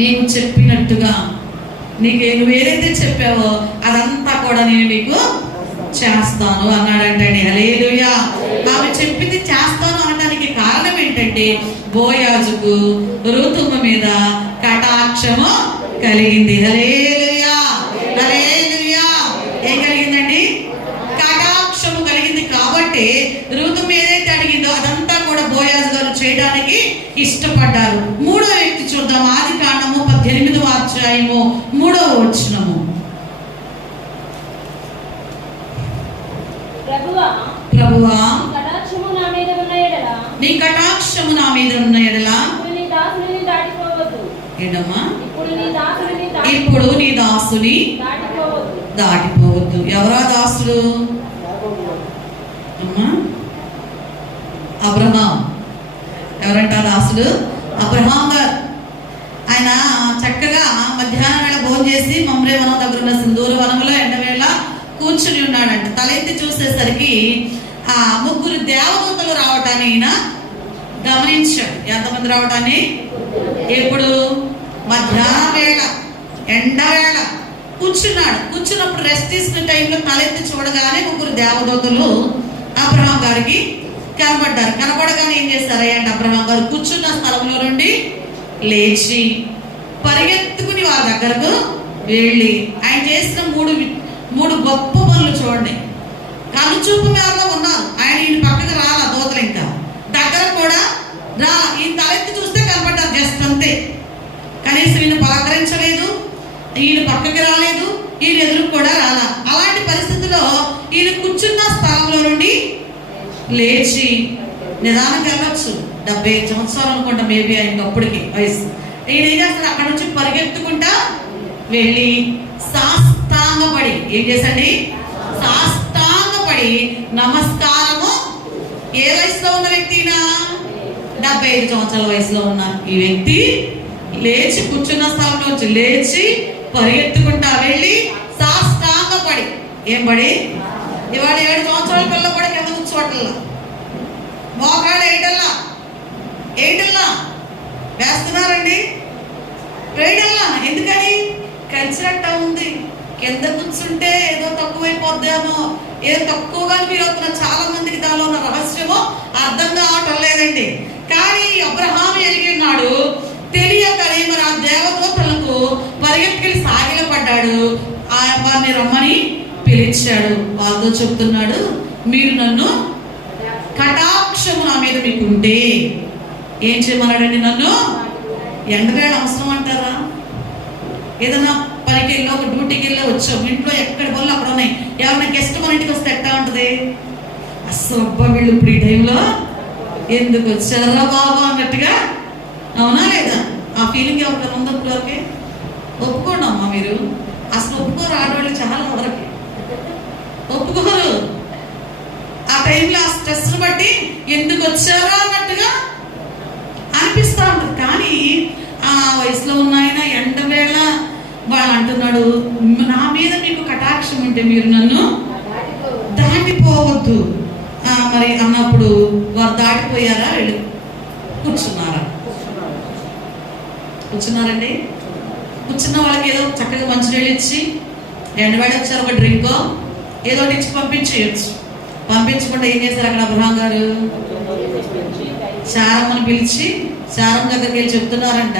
నీవు చెప్పినట్టుగా నువ్వు ఏదైతే చెప్పావో అదంతా కూడా నేను నీకు చేస్తాను అన్నాడంటండి. హల్లెలూయా. ఆమె చెప్పింది చేస్తాను అనడానికి కారణం ఏంటంటే, బోయాజుకు ఋతువు మీద కటాక్షము కలిగింది. హల్లెలూయా, హల్లెలూయా. ఏం కలిగిందండి? కటాక్షము కలిగింది. కాబట్టి ఋతువు ఏదైతే అడిగిందో అదంతా కూడా బోయాజు గారు చేయడానికి ఇష్టపడ్డారు. మూడో వ్యక్తి చూద్దాం, ఆదికాండము 18వ అధ్యాయము 3వ వచనము. ప్రభువా నీ కటాక్షము నా మీద ఉన్న ఎడల ఏంటమ్మా? ఇప్పుడు నీ దాసుని దాటిపోవద్దు. ఎవరా దాసుడు? అమ్మా అబ్రహాం. ఎవరంట దాసుడు? అబ్రహాం గారు. ఆయన చక్కగా మధ్యాహ్నం వేళ భోజనం చేసి మమ్రే వనం దగ్గర ఉన్న సింధూర వనంలో ఎండవేళ కూర్చుని ఉన్నాడంట. తలెత్తి చూసేసరికి ఆ 3 దేవదూతలు రావటాన్ని ఈయన గమనించాడు. ఎంతమంది రావటాన్ని? ఎప్పుడు? మధ్యాహ్నం వేళ ఎండవేళ కూర్చున్నాడు. కూర్చున్నప్పుడు రెస్ట్ తీసుకునే టైంలో తలెత్తి చూడగానే 3 దేవదూతలు అబ్రహాం గారికి కనబడ్డారు. కనబడగానే ఏం చేస్తారు అంటే అబ్రహాం గారు కూర్చున్న స్థలంలో నుండి లేచి పరిగెత్తుకుని వారి దగ్గరకు వెళ్ళి ఆయన చేసిన 3 గొప్ప పనులు చూడండి. కళ్ళు చూపు మేరలో ఉన్నారు. ఆయన ఈయన పక్కకు రాలా దూతలు, ఇంకా దగ్గర కూడా రా. ఈయన తలెత్తి చూస్తే కనబడ్డారు జస్ట్ అంతే. కనీసం ఈయన పలకరించలేదు, ఈయన పక్కకి రాలేదు, ఈయన ఎదురు కూడా రాలా. అలాంటి పరిస్థితిలో ఈయన కూర్చున్న స్థలంలో నుండి లేచి నిదానంగా వెళ్ళొచ్చు. 75 సంవత్సరాలు అనుకుంటా మేబీ ఆయనకి అప్పటికి వయసు. ఈయన ఏం చేస్తాడు? అక్కడ నుంచి పరిగెత్తుకుంటా వెళ్ళి సాష్టాంగపడి ఏం చేసండి? సాష్టాంగపడి నమస్కారము. ఏ వయసులో ఉన్న వ్యక్తినా? 75 సంవత్సరాల వయసులో ఉన్న ఈ వ్యక్తి లేచి కూర్చున్న స్థలంలోంచి లేచి పరిగెత్తుకుంటా వెళ్ళి సాష్టాంగపడి ఏం పడి? ఇవాళ 7 సంవత్సరాల పిల్ల కూడా కింద కూర్చోవట్లా, మోకాడు ఏటల్లా వేస్తున్నారండి. వేయడల్లా. ఎందుకని? కలిసినట్ట ఉంది. కింద కూర్చుంటే ఏదో తక్కువైపోద్దామో, ఏదో తక్కువగా ఫీల్ అవుతున్న చాలా మందికి దానిలో ఉన్న రహస్యమో అర్థం కావటం లేదండి. కానీ అబ్రహాము ఎరిగినాడు, తెలియకని మరి ఆ దేవదూతలకు పరిగెత్తుకెళ్ళి సాగిలపడ్డాడు. వారిని రమ్మని పిలిచాడు. వాళ్ళతో చెప్తున్నాడు, మీరు నన్ను కటాక్షము నా మీద మీకు ఉంటే ఏం చేయమన్నాడండి? నన్ను ఎండవేళ అవసరం అంటారా? ఏదన్నా పనికి వెళ్ళి ఒక డ్యూటీకి వెళ్ళి వచ్చాం, ఇంట్లో ఎక్కడి పనులు అక్కడ ఉన్నాయి, ఎవరైనా గెస్ట్ మన ఇంటికి వస్తే ఎట్టా ఉంటుంది? అస్సలు అబ్బా వీళ్ళు ఇప్పుడు ఈ టైంలో ఎందుకు వచ్చారా బాబు అన్నట్టుగా, అవునా లేదా? ఆ ఫీలింగ్ ఎవరికైనా ఉందా? ఇప్పటివరకే ఒప్పుకోండి అమ్మా. మీరు అసలు ఒప్పుకోరు. ఆడవాళ్ళు చాలా వరకు ఒప్పుకోరు. ఆ టైంలో ఆ స్ట్రెస్ బట్టి ఎందుకు వచ్చారా అన్నట్టుగా అనిపిస్తూ ఉంటుంది. కానీ ఆ వయసులో ఉన్న ఆయన ఎండవేళ వాళ్ళు అంటున్నాడు, నా మీద మీకు కటాక్షం ఉంటే మీరు నన్ను దాటిపోవద్దు మరి అన్నప్పుడు వారు దాటిపోయారా? వెళ్ళి కూర్చున్నారండి. కూర్చున్న వాళ్ళకి ఏదో చక్కగా మంచినీళ్ళు ఇచ్చి, ఎండవేళ వచ్చారు ఒక డ్రింకో ఏదో ఇచ్చి పంపించేయచ్చు. పంపించకుండా ఏం చేశారు అక్కడ అబ్రహాం గారు? శారమ్మని పిలిచి శారమ్మ దగ్గరికి వెళ్ళి చెప్తున్నారంట.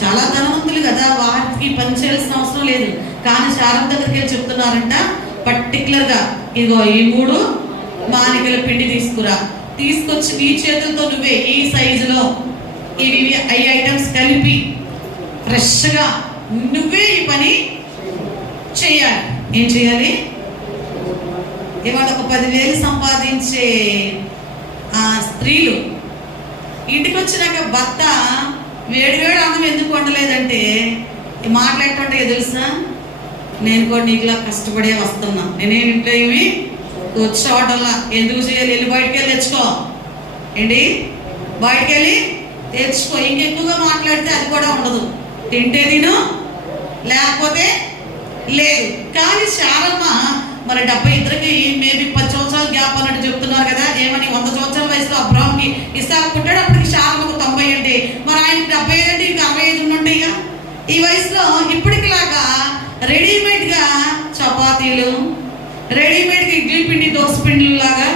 చాలా ధనవంతులు కదా, వారికి పని చేయాల్సిన అవసరం లేదు. కానీ శారమ్మ దగ్గరికి వెళ్ళి చెప్తున్నారంట, పర్టికులర్గా ఇదిగో ఈ 3 మానికల పిండి తీసుకురా, తీసుకొచ్చి నీ చేతులతో నువ్వే ఈ సైజులో ఇవి 5 ఐటమ్స్ కలిపి ఫ్రెష్గా నువ్వే ఈ పని చేయాలి. ఏం చేయాలి? ఇవాళ ఒక 10,000 సంపాదించే స్త్రీలు ఇంటికి వచ్చినాక భర్త వేడివేడి అన్నం ఎందుకు వండలేదంటే మాట్లాడుతుంటే తెలుసా, నేను కూడా నీకులా కష్టపడే వస్తున్నా, నేనేమి ఇంట్లో ఏమి వచ్చేవాటల్లా, ఎందుకు చేయాలి? వెళ్ళి బయటికి వెళ్ళి తెచ్చుకో. ఏంటి? బయటికి వెళ్ళి తెచ్చుకో. ఇంకెక్కువగా మాట్లాడితే అది కూడా ఉండదు. తింటే తిను, లేకపోతే లేదు. కానీ శారమ్మ మరి 72 మేబీ 10 సంవత్సరాలు గ్యాప్ అన్నట్టు చెప్తున్నారు కదా. ఏమని 100 సంవత్సరాల వయసులో అబ్రహాంకి ఇస్సాకు పుట్టాడు, అప్పటికి శారమ్మకు 90 అంటే మరి ఆయనకి 75 అంటే ఇంకా 65 ఉంటాయి ఇక. ఈ వయసులో ఇప్పటికిలాగా రెడీమేడ్గా చపాతీలు, రెడీమేడ్గా ఇడ్లీ పిండి దోశ పిండిలు లాగా,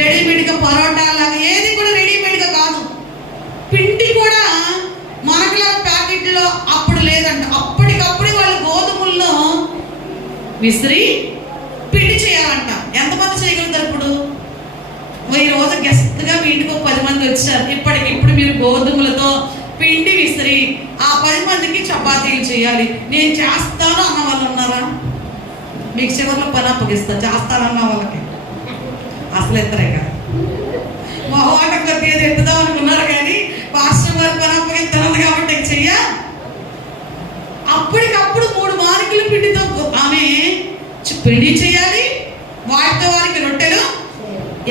రెడీమేడ్గా పరోటా లాగా ఏది కూడా రెడీమేడ్గా కాదు. పిండి కూడా మనకులాగా ప్యాకెట్లో అప్పుడు లేదంట. అప్పటికప్పుడు వాళ్ళు గోధుమల్లో విసిరి పిండి చేయాలంట. ఎంతమంది చేయగలుగుతారు? ఇప్పుడు ఈ రోజు గెస్ట్గా మీ ఇంటికి 10 మంది వచ్చారు. ఇప్పటికిప్పుడు మీరు గోధుమలతో పిండి విసిరి ఆ 10 మందికి చపాతీలు చేయాలి. నేను చేస్తాను అన్న వాళ్ళు ఉన్నారా? మీకు చివరిలో పని అప్పగిస్తా చేస్తానన్న వాళ్ళకి అసలు ఎత్తరే కదా, మొహవాటం కొద్దిగా ఎత్తుదాం అనుకున్నారు. కానీ పాస్టర్ గారు పని అప్పగిస్తాను కాబట్టి పిండి చేయాలి, వాటితో వారికి రొట్టెలు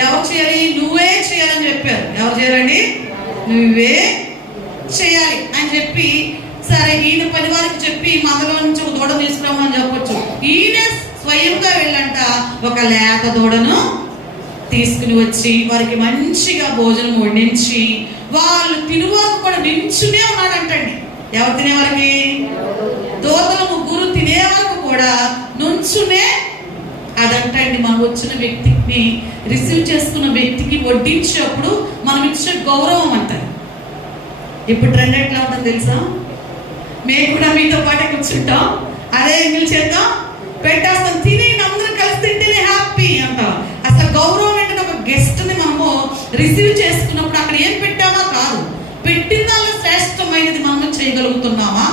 ఎవరు చేయాలి? నువ్వే చేయాలని చెప్పారు. ఎవరు చేయాలండి? నువ్వే చేయాలి అని చెప్పి, సరే ఈయన పని వారికి చెప్పి మందలో నుంచి ఒక దూడ తీసుకురామని చెప్పొచ్చు. ఈయన స్వయంగా వెళ్ళంట ఒక లేత దూడను తీసుకుని వచ్చి వారికి మంచిగా భోజనం వండించి, వాళ్ళు తినేవారు కూడా నించునే ఉన్నాడంటండి. ఎవరు తినేవారికి? దూతలు ముగ్గురు తినే వరకు కూడా నుంచునే. అదంటండి మనం వచ్చిన వ్యక్తిని, రిసీవ్ చేసుకున్న వ్యక్తికి వడ్డించేప్పుడు మనం ఇచ్చే గౌరవం అంటారు. ఇప్పుడు ట్రెండ్ ఎట్లా ఉంటుందో తెలుసా? మేము కూడా మీతో పాటే కూర్చుంటాం, అదే ఎంగిల్ చేద్దాం, పెట్టేస్తాం, తిని అందరం కలిసి తింటేనే హ్యాపీ అంటాం. అసలు గౌరవం ఏంటంటే ఒక గెస్ట్ని మనము రిసీవ్ చేసుకున్నప్పుడు అక్కడ ఏం పెట్టామా కాదు, పెట్టిన దానిలో శ్రేష్టమైనది మనము చేయగలుగుతున్నామా?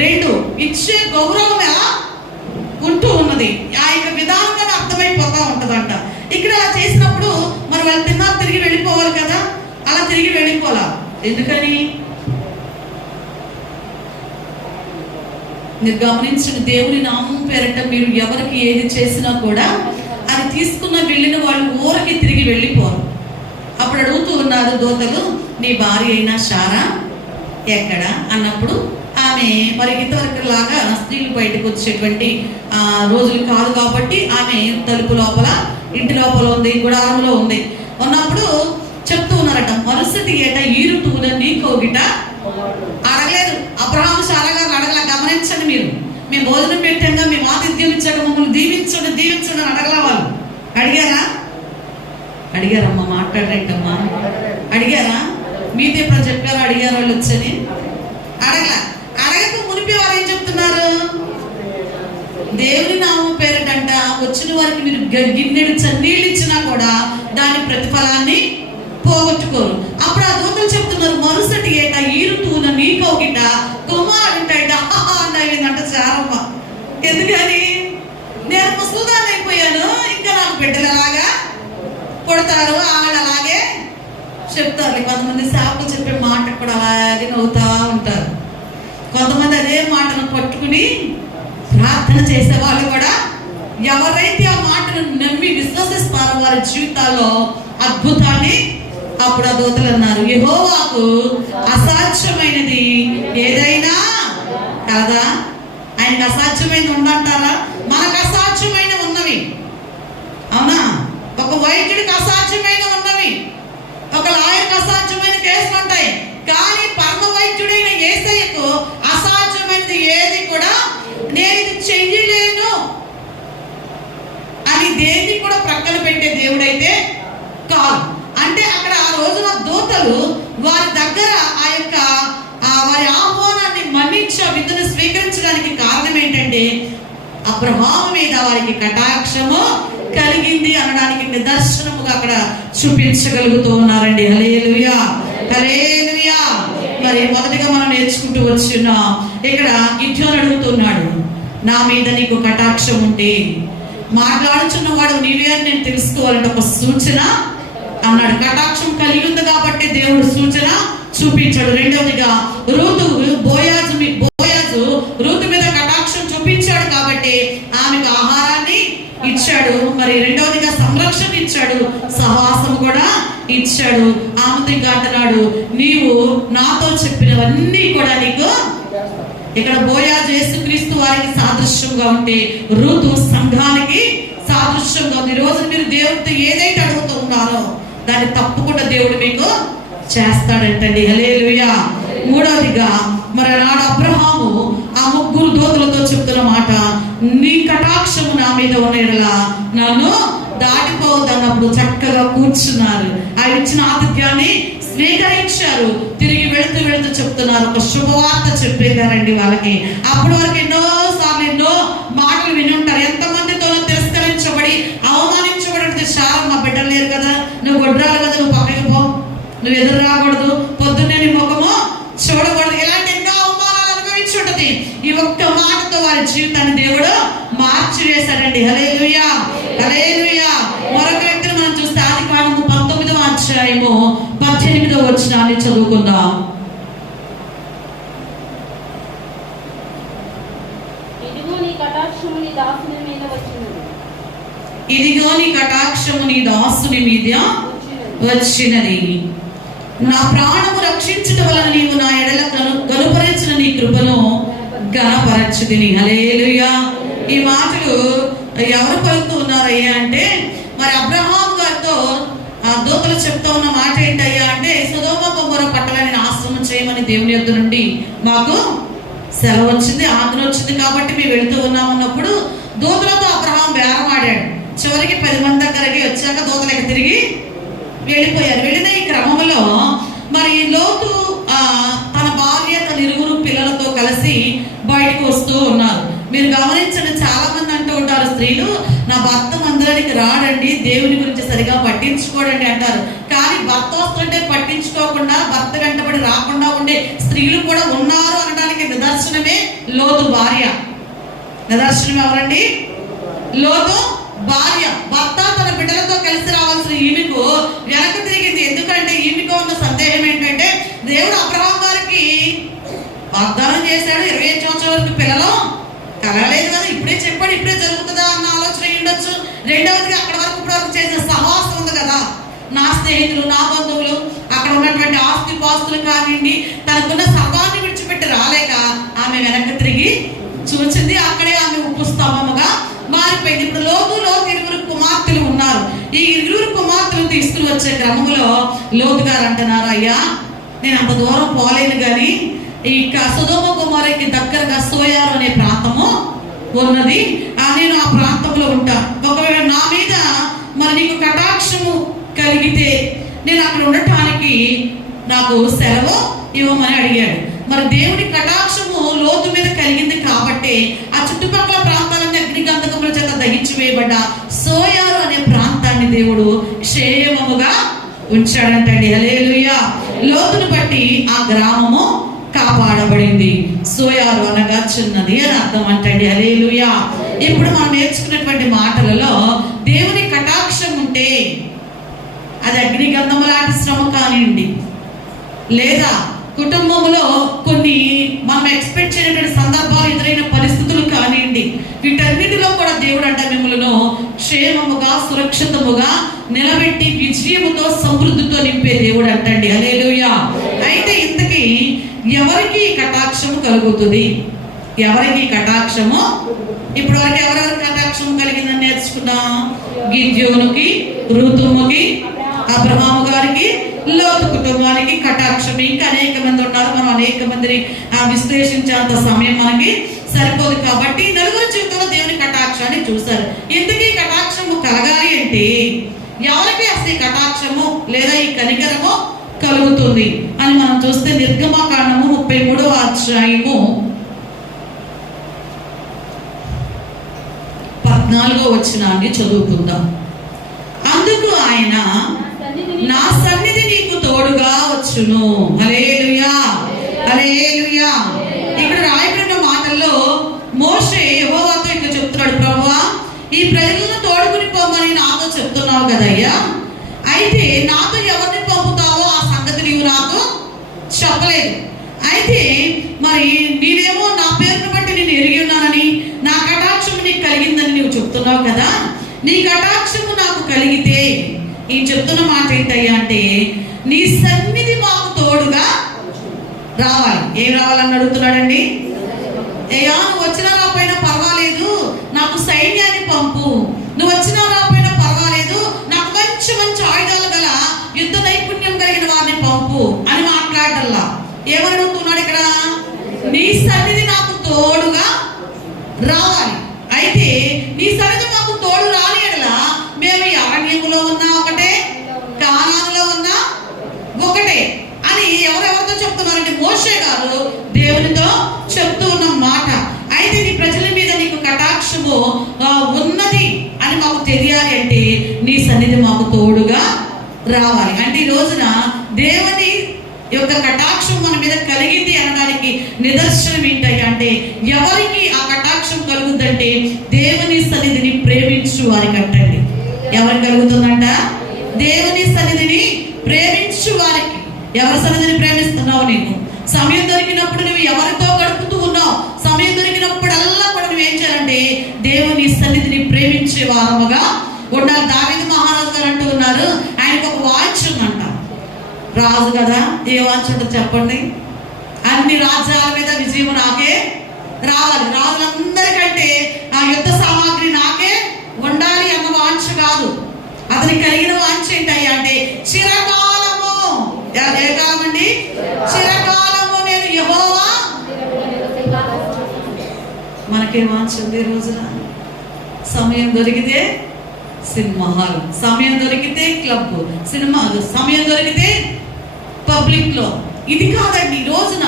రెండు, ఇచ్చే గౌరవం ఎలా ఉంటూ ఉన్నది, ఆ యొక్క విధానంగా అర్థమైపోతా ఉంటుందంట. ఇక్కడ అలా చేసినప్పుడు మరి వాళ్ళు తిన్నారు, తిరిగి వెళ్ళిపోవాలి కదా, అలా తిరిగి వెళ్ళిపోవాలా? ఎందుకని? మీరు గమనించిన దేవుని నామం పేరట మీరు ఎవరికి ఏది చేసినా కూడా అది తీసుకున్న వెళ్ళిన వాళ్ళు ఊరికి తిరిగి వెళ్ళిపోరు. అప్పుడు అడుగుతూ ఉన్నారు దూతలు, నీ భార్య అయినా శారా ఎక్కడ అన్నప్పుడు ఆమె మరి ఇంతవరకు లాగా స్త్రీలు బయటకు వచ్చేటువంటి రోజులు కాదు కాబట్టి ఆమె తలుపు లోపల, ఇంటి లోపల ఉంది, గుడారంలో ఉంది. ఉన్నప్పుడు చెప్తూ ఉన్నారట, మరుసటి ఏట ఈ ఋతువున నీకోగిట అడగలేదు. అబ్రహాము శారా గారిని అడగలా. గమనించండి మీరు, మేము భోజనం పెట్టాక మేము ఆతిథ్యం ఇచ్చాక మమ్మల్ని దీవించండి దీవించండి అని అడగలా. వాళ్ళు అడిగారా? అడిగారమ్మా, మాట్లాడరేంటమ్మా? అడిగారా? మీతో ఎప్పుడు చెప్పారో అడిగారు వాళ్ళు వచ్చని? అడగలా. అడగక మునిపే వారు ఏం చెప్తున్నారు? దేవుని నామం పేరటంట వచ్చిన వారికి మీరు గిన్నెడు చన్నీళ్ళు ఇచ్చినా కూడా దాని ప్రతిఫలాన్ని పోగొట్టుకోరు. అప్పుడు ఆ దూతలు చెప్తున్నారు, మరుసటి ఏట ఈ ఋతువున నీకోగిట కుమారుంటాయిట అన్నదంట చారమ్మ. ఎందుకని? నేను ముసలిదాన్ని అయిపోయాను, ఇంకా నాకు బిడ్డలు ఎలాగా పుడతారు, ఆవిడ అలాగే చెప్తారు. కొంతమంది శాపలు చెప్పే మాట కూడా అలాగే నవ్వుతా ఉంటారు. కొంతమంది అదే మాటను పట్టుకుని ప్రార్థన చేసే వాళ్ళు కూడా, ఎవరైతే ఆ మాటను నమ్మి విశ్వసిస్తారో వారి జీవితాల్లో అద్భుతాన్ని. అప్పుడు ఆ దూతలు అన్నారు, యెహోవాకు అసాధ్యమైనది ఏదైనా కాదా? ఆయనకు అసాధ్యమైనది ఉందంటారా? మనకు అసాధ్యమైన ఉన్నవి, అవునా? ఒక వైద్యుడికి అసాధ్యమైన ఉన్నవి, ఒక లాయర్కి అసాధ్యమైన కేసులు ఉంటాయి. కానీ పరమ వైద్యుడైన యేసయ్యకు అసాధ్యమైనది ఏది కూడా నేను ఇది చెయ్యలేను అని దేన్ని కూడా ప్రక్కన పెట్టే దేవుడైతే కాదు. అంటే అక్కడ ఆ రోజున దూతలు వారి దగ్గర ఆ యొక్క వారి ఆహ్వానాన్ని మన్నించి ఆ విందును స్వీకరించడానికి కారణం ఏంటంటే అబ్రహాము మీద వారికి కటాక్షము కలిగింది అనడానికి నిదర్శనముగా అక్కడ చూపించగలుగుతూ ఉన్నారండి. హల్లెలూయా, హల్లెలూయా. మరి మొదటిగా మనం నేర్చుకుంటూ వచ్చున్నాం. ఇక్కడ గిద్యోను అడుగుతున్నాడు, నా మీద నీకు కటాక్షం ఉంటే మాట్లాడుచున్న వాడు నీవే అని నేను తెలుసుకోవాలంటే ఒక సూచన అన్నాడు. కటాక్షం కలిగి ఉంది కాబట్టి దేవుడు సూచన చూపించాడు. రెండవదిగా బోయాజు రూతు మీద కటాక్షం చూపించాడు కాబట్టి ఆమెకు ఆహారాన్ని ఇచ్చాడు. మరి రెండవదిగా సంరక్షణ ఇచ్చాడు, సహవాసం కూడా ఇచ్చాడు. ఆమెతో ఇంకా అంటున్నాడు, నీవు నాతో చెప్పినవన్నీ కూడా నీకు. ఇక్కడ బోయాజు యేసుక్రీస్తు వారికి సాదృశ్యంగా ఉంటే రూతు సంఘానికి సాదృశ్యంగా ఉంది. ఈ రోజు మీరు దేవుడితో ఏదైతే అడుగుతూ ఉన్నారో దాన్ని తప్పకుండా దేవుడు మీకు చేస్తాడంటండి. హల్లెలూయా. మూడవదిగా మరి నాడు అబ్రహాము ఆ ముగ్గురు దూతలతో చెప్తున్న మాట, నీ కటాక్షము నా మీద ఉన్నలా నన్ను దాటిపోవద్దన్నప్పుడు చక్కగా కూర్చున్నారు. ఆయన ఇచ్చిన ఆతిథ్యాన్ని స్వీకరించారు. తిరిగి వెళుతూ వెళుతూ చెప్తున్నారు, ఒక శుభవార్త చెప్పేదారండి వాళ్ళకి. అప్పటి వరకు ఎన్నో సార్లు ఎన్నో మాటలు విని ఉంటారు. ఎంతమందితో తిరస్కరించబడి అవమానించబడి, శారా మా బిడ్డలు లేరు కదా, నువ్వు గొడ్రాలు కదా, నువ్వు పక్కకి పో, నువ్వు ఎదురు రాకూడదు, పొద్దున్నే నీ ముఖము చూడకూడదు, ఇలాంటి ఎన్నో అవమానాలు అనుభవించి ఉంటది. ఈ ఒక్క మాటతో వారి జీవితాన్ని దేవుడు మార్చివేశాడండి. హల్లెలూయా, హల్లెలూయా. మరొక వ్యక్తిని మనం చూస్తే ఆదికాండము 19వ అధ్యాయము 18వ వచనాన్ని చదువుకుందాం. ఇదిగో నీ కటాక్షము నీ దాసుని మీద వచ్చినది, ఇదిగో నీ కటాక్షము నీ దాసుని మీద వచ్చినది. నా ప్రాణము రక్షించుట వలన నీవు నా ఎడల కనుపరచిన నీ కృపను గణపరచుదిని. హల్లెలూయా. ఈ మాటలు ఎవరు పలుకుతూ ఉన్నారయ్యా అంటే, మరి అబ్రహాం గారితో ఆ దూతలు చెప్తా ఉన్న మాట ఏంటయ్యా అంటే, సొదొమ గొమొర్రా పట్టణాన్ని నాశనం చేయమని దేవుని యొద్ద నుండి మాకు సెలవు వచ్చింది, ఆజ్ఞ వచ్చింది, కాబట్టి మేము వెళుతూ ఉన్నామన్నప్పుడు దూతలతో అబ్రహాం బేరమాడాడు. చివరికి 10 మంది దగ్గరికి వచ్చాక దూతలకు తిరిగి వెళ్ళిపోయారు. వెళ్ళిన ఈ క్రమంలో మరి లోతు తన భార్య, తన ఇరువురు పిల్లలతో కలిసి బయటకు వస్తూ ఉన్నారు. మీరు గమనించండి, చాలా మంది అంటూ ఉంటారు, స్త్రీలు నా భర్త మందిరానికి రాడండి, దేవుని గురించి సరిగా పట్టించుకోడండి అంటారు. కానీ భర్త వస్తుంటే పట్టించుకోకుండా, భర్త వెంటబడి రాకుండా ఉండే స్త్రీలు కూడా ఉన్నారు అనడానికి నిదర్శనమే లోతు భార్య. నిదర్శనం ఎవరండి? లోతు భార్య. భర్త తన బిడ్డలతో కలిసి రావాల్సిన ఈమెకు వెనక తిరిగింది. ఎందుకంటే ఈమెకు ఉన్న సందేహం ఏంటంటే, దేవుడు అబ్రహాం గారికి వాగ్దానం చేశాడు, 25 సంవత్సరాల వరకు పిల్లలు కలగలేదు కదా, ఇప్పుడే చెప్పాడు, ఇప్పుడే జరుగుతుందా అన్న ఆలోచన ఉండొచ్చు. రెండవదిగా అక్కడ వరకు ఇప్పటివరకు చేసిన సహవాసం ఉంది కదా, నా స్నేహితులు, నా బంధువులు, అక్కడ ఉన్నటువంటి ఆస్తి పాస్తులు కానివ్వండి, తనకున్న సర్వాన్ని విడిచిపెట్టి రాలేక ఆమె వెనక్కి తిరిగి చూచింది. అక్కడే ఆమె ఉప్పు స్తంభముగా మారిపోయింది. ఇప్పుడు లోతు ఇరువురు కుమార్తెలు ఉన్నారు. ఈ ఇరువురు కుమార్తెలు తీసుకుని వచ్చే క్రమంలో లోతు గారు అంటున్నారు, అయ్యా నేను అంత దూరం పోలేను, కానీ ఈ సొదొమ గొమొర్రాకి దగ్గరగా సోయారు అనే ప్రాంతము ఉన్నది, నేను ఆ ప్రాంతంలో ఉంటా. ఒకవేళ నా మీద మరి నీకు కటాక్షము కలిగితే నేను అక్కడ ఉండటానికి నాకు సెలవు ఇవ్వమని అడిగాడు. మరి దేవుడి కటాక్షము లోతు మీద కలిగింది కాబట్టి ఆ చుట్టుపక్కల ప్రాంతాలన్నీ అగ్ని గంధకముల చేత దహించి వేయబడ్డ సోయారు అనే ప్రాంతాన్ని దేవుడు క్షేమముగా ఉంచాడంటండి. హల్లెలూయా. లోతును బట్టి ఆ గ్రామము కాపాడబడింది. సోయారు అనగా చిన్నది అని అర్థం అంటండి. హల్లెలూయా. ఇప్పుడు మనం నేర్చుకున్నటువంటి మాటలలో దేవుని కటాక్షం ఉంటే అది అగ్ని గంధము లాంటి శ్రమ కానివ్వండి, లేదా కుటుంబంలో కొన్ని మనం ఎక్స్పెక్ట్ చేయనటువంటి సందర్భాలు ఎదురైన పరిస్థితులు కానివ్వండి, వీటన్నిటిలో కూడా దేవుడు అంట మిమ్మల్ని క్షేమముగా సురక్షితముగా నిలబెట్టి విజయముతో సమృద్ధితో నింపే దేవుడు అంటండి. హల్లెలూయా. అయితే ఇంతకీ ఎవరికి కటాక్షము కలుగుతుంది? ఎవరికి కటాక్షము? ఇప్పుడు వరకు ఎవరెవరికి కటాక్షము కలిగిందని నేర్చుకున్నాం. గిద్యోనుకి, రుతుముకి, అబ్రహాము గారికి, లోతు కుటుంబానికి కటాక్షం. ఇంకా అనేక మంది ఉన్నారు, మనం అనేక మందిని విశ్లేషించేంత సమయం మనకి సరిపోదు. కాబట్టి నలుగురు జీవితంలో దేవుని కటాక్షాన్ని చూశారు. ఇంతకీ కటాక్షము కలగాలి అంటే ఎవరికి అసలు ఈ కటాక్షము లేదా ఈ కనికరము కలుగుతుంది అని మనం చూస్తే నిర్గమకాండము 33వ అధ్యాయము 14వ వచనాన్ని చదువుకుందాం. అందుకు ఆయన, నా సన్నిధి నీకు తోడుగా వచ్చును. హల్లెలూయా, హల్లెలూయా. ఇక్కడ రాయబడిన మాటల్లో మోషే యెహోవాతో ఇట్లా చెప్తున్నాడు, ప్రభువా ఈ ప్రజలను తోడుకుని పోమని నాతో చెప్తున్నావు కదయ్యా, అయితే నాతో ఎవరిని పంపుతావో ఆ సంగతి నీవు నాకు చెప్పలేదు. అయితే మరి నీవేమో నా పేరును బట్టి నేను ఎరిగి ఉన్నానని, నా కటాక్షము నీకు కలిగిందని నీవు చెప్తున్నావు కదా, నీ కటాక్షము నాకు కలిగితే ఈ చెప్తున్న మాట ఏంటయ్యా అంటే, నీ సన్నిధి మాకు తోడుగా రావాలి. ఏం రావాలని అడుగుతున్నాడండి? అయ్యా నువ్వు వచ్చినా రాపోయినా పర్వాలేదు, నాకు సైన్యాన్ని పంపు, నువ్వు వచ్చినా రాపోయినా పర్వాలేదు, నాకు మంచి మంచి ఆయుధాలు గల యుద్ధ నైపుణ్యం కలిగిన వారిని పంపు అని మాట్లాడల్లా. ఏమని అడుగుతున్నాడు ఇక్కడ? నీ సన్నిధి నాకు తోడుగా రావాలి. అయితే నీ సన్నిధి మాకు తోడు రాని ఎడలా మేము ఈ అరణ్యములో ఉన్నా ఒకటే, కానానులో ఉన్నా ఒకటే అని ఎవరెవరితో చెప్తున్నారంటే మోషే గారు దేవునితో చెప్తూ ఉన్న మాట. అయితే నీ ప్రజల మీద నీకు కటాక్షము ఉన్నది అని మాకు తెలియాలి అంటే నీ సన్నిధి మాకు తోడుగా రావాలి. అంటే ఈ రోజున దేవుని యొక్క కటాక్షం మన మీద కలిగింది అనడానికి నిదర్శనం ఏంటంటే అంటే ఎవరికి ఆ కటాక్షం కలుగుతుందంటే దేవుని సన్నిధిని ప్రేమించు వారికి అంటండి. ఎవరికి కలుగుతుందంట? దేవుని సన్నిధిని ప్రేమించు వారికి. ఎవరి సన్నిధిని ప్రేమిస్తున్నావు? నీకు సమయం దొరికినప్పుడు నువ్వు ఎవరితో గడుపుతూ ఉన్నావు? సమయం దొరికినప్పుడల్లా కూడా నువ్వు ఏం చేయాలంటే దేవుని సన్నిధిని ప్రేమించే వారముగా ఉండాలి. దావీదు మహారాజు గారు అంటూ ఉన్నారు, ఆయనకు ఒక వాంఛ ఉందంట. రాజు కదా, ఏ వాంఛ ఉంటుంది చెప్పండి? అన్ని రాజ్యాల మీద విజయం నాకే రావాలి, రాజులందరికంటే ఆ యుద్ధ సామాగ్రి నాకే ఉండాలి అన్న వాంఛ కాదు. అతనికి కలిగిన వాంఛ ఏంటయ్యా అంటే చిరకాలము. ఏ కాలం అండి? చిరకాలము నేను యెహోవా. మనకేం వాంఛ ఉంది ఈ రోజున? సమయం దొరికితే సినిమా హాల్, సమయం దొరికితే క్లబ్, సినిమాలు, సమయం దొరికితే పబ్లిక్ లో. ఇది కాదండి. ఈ రోజున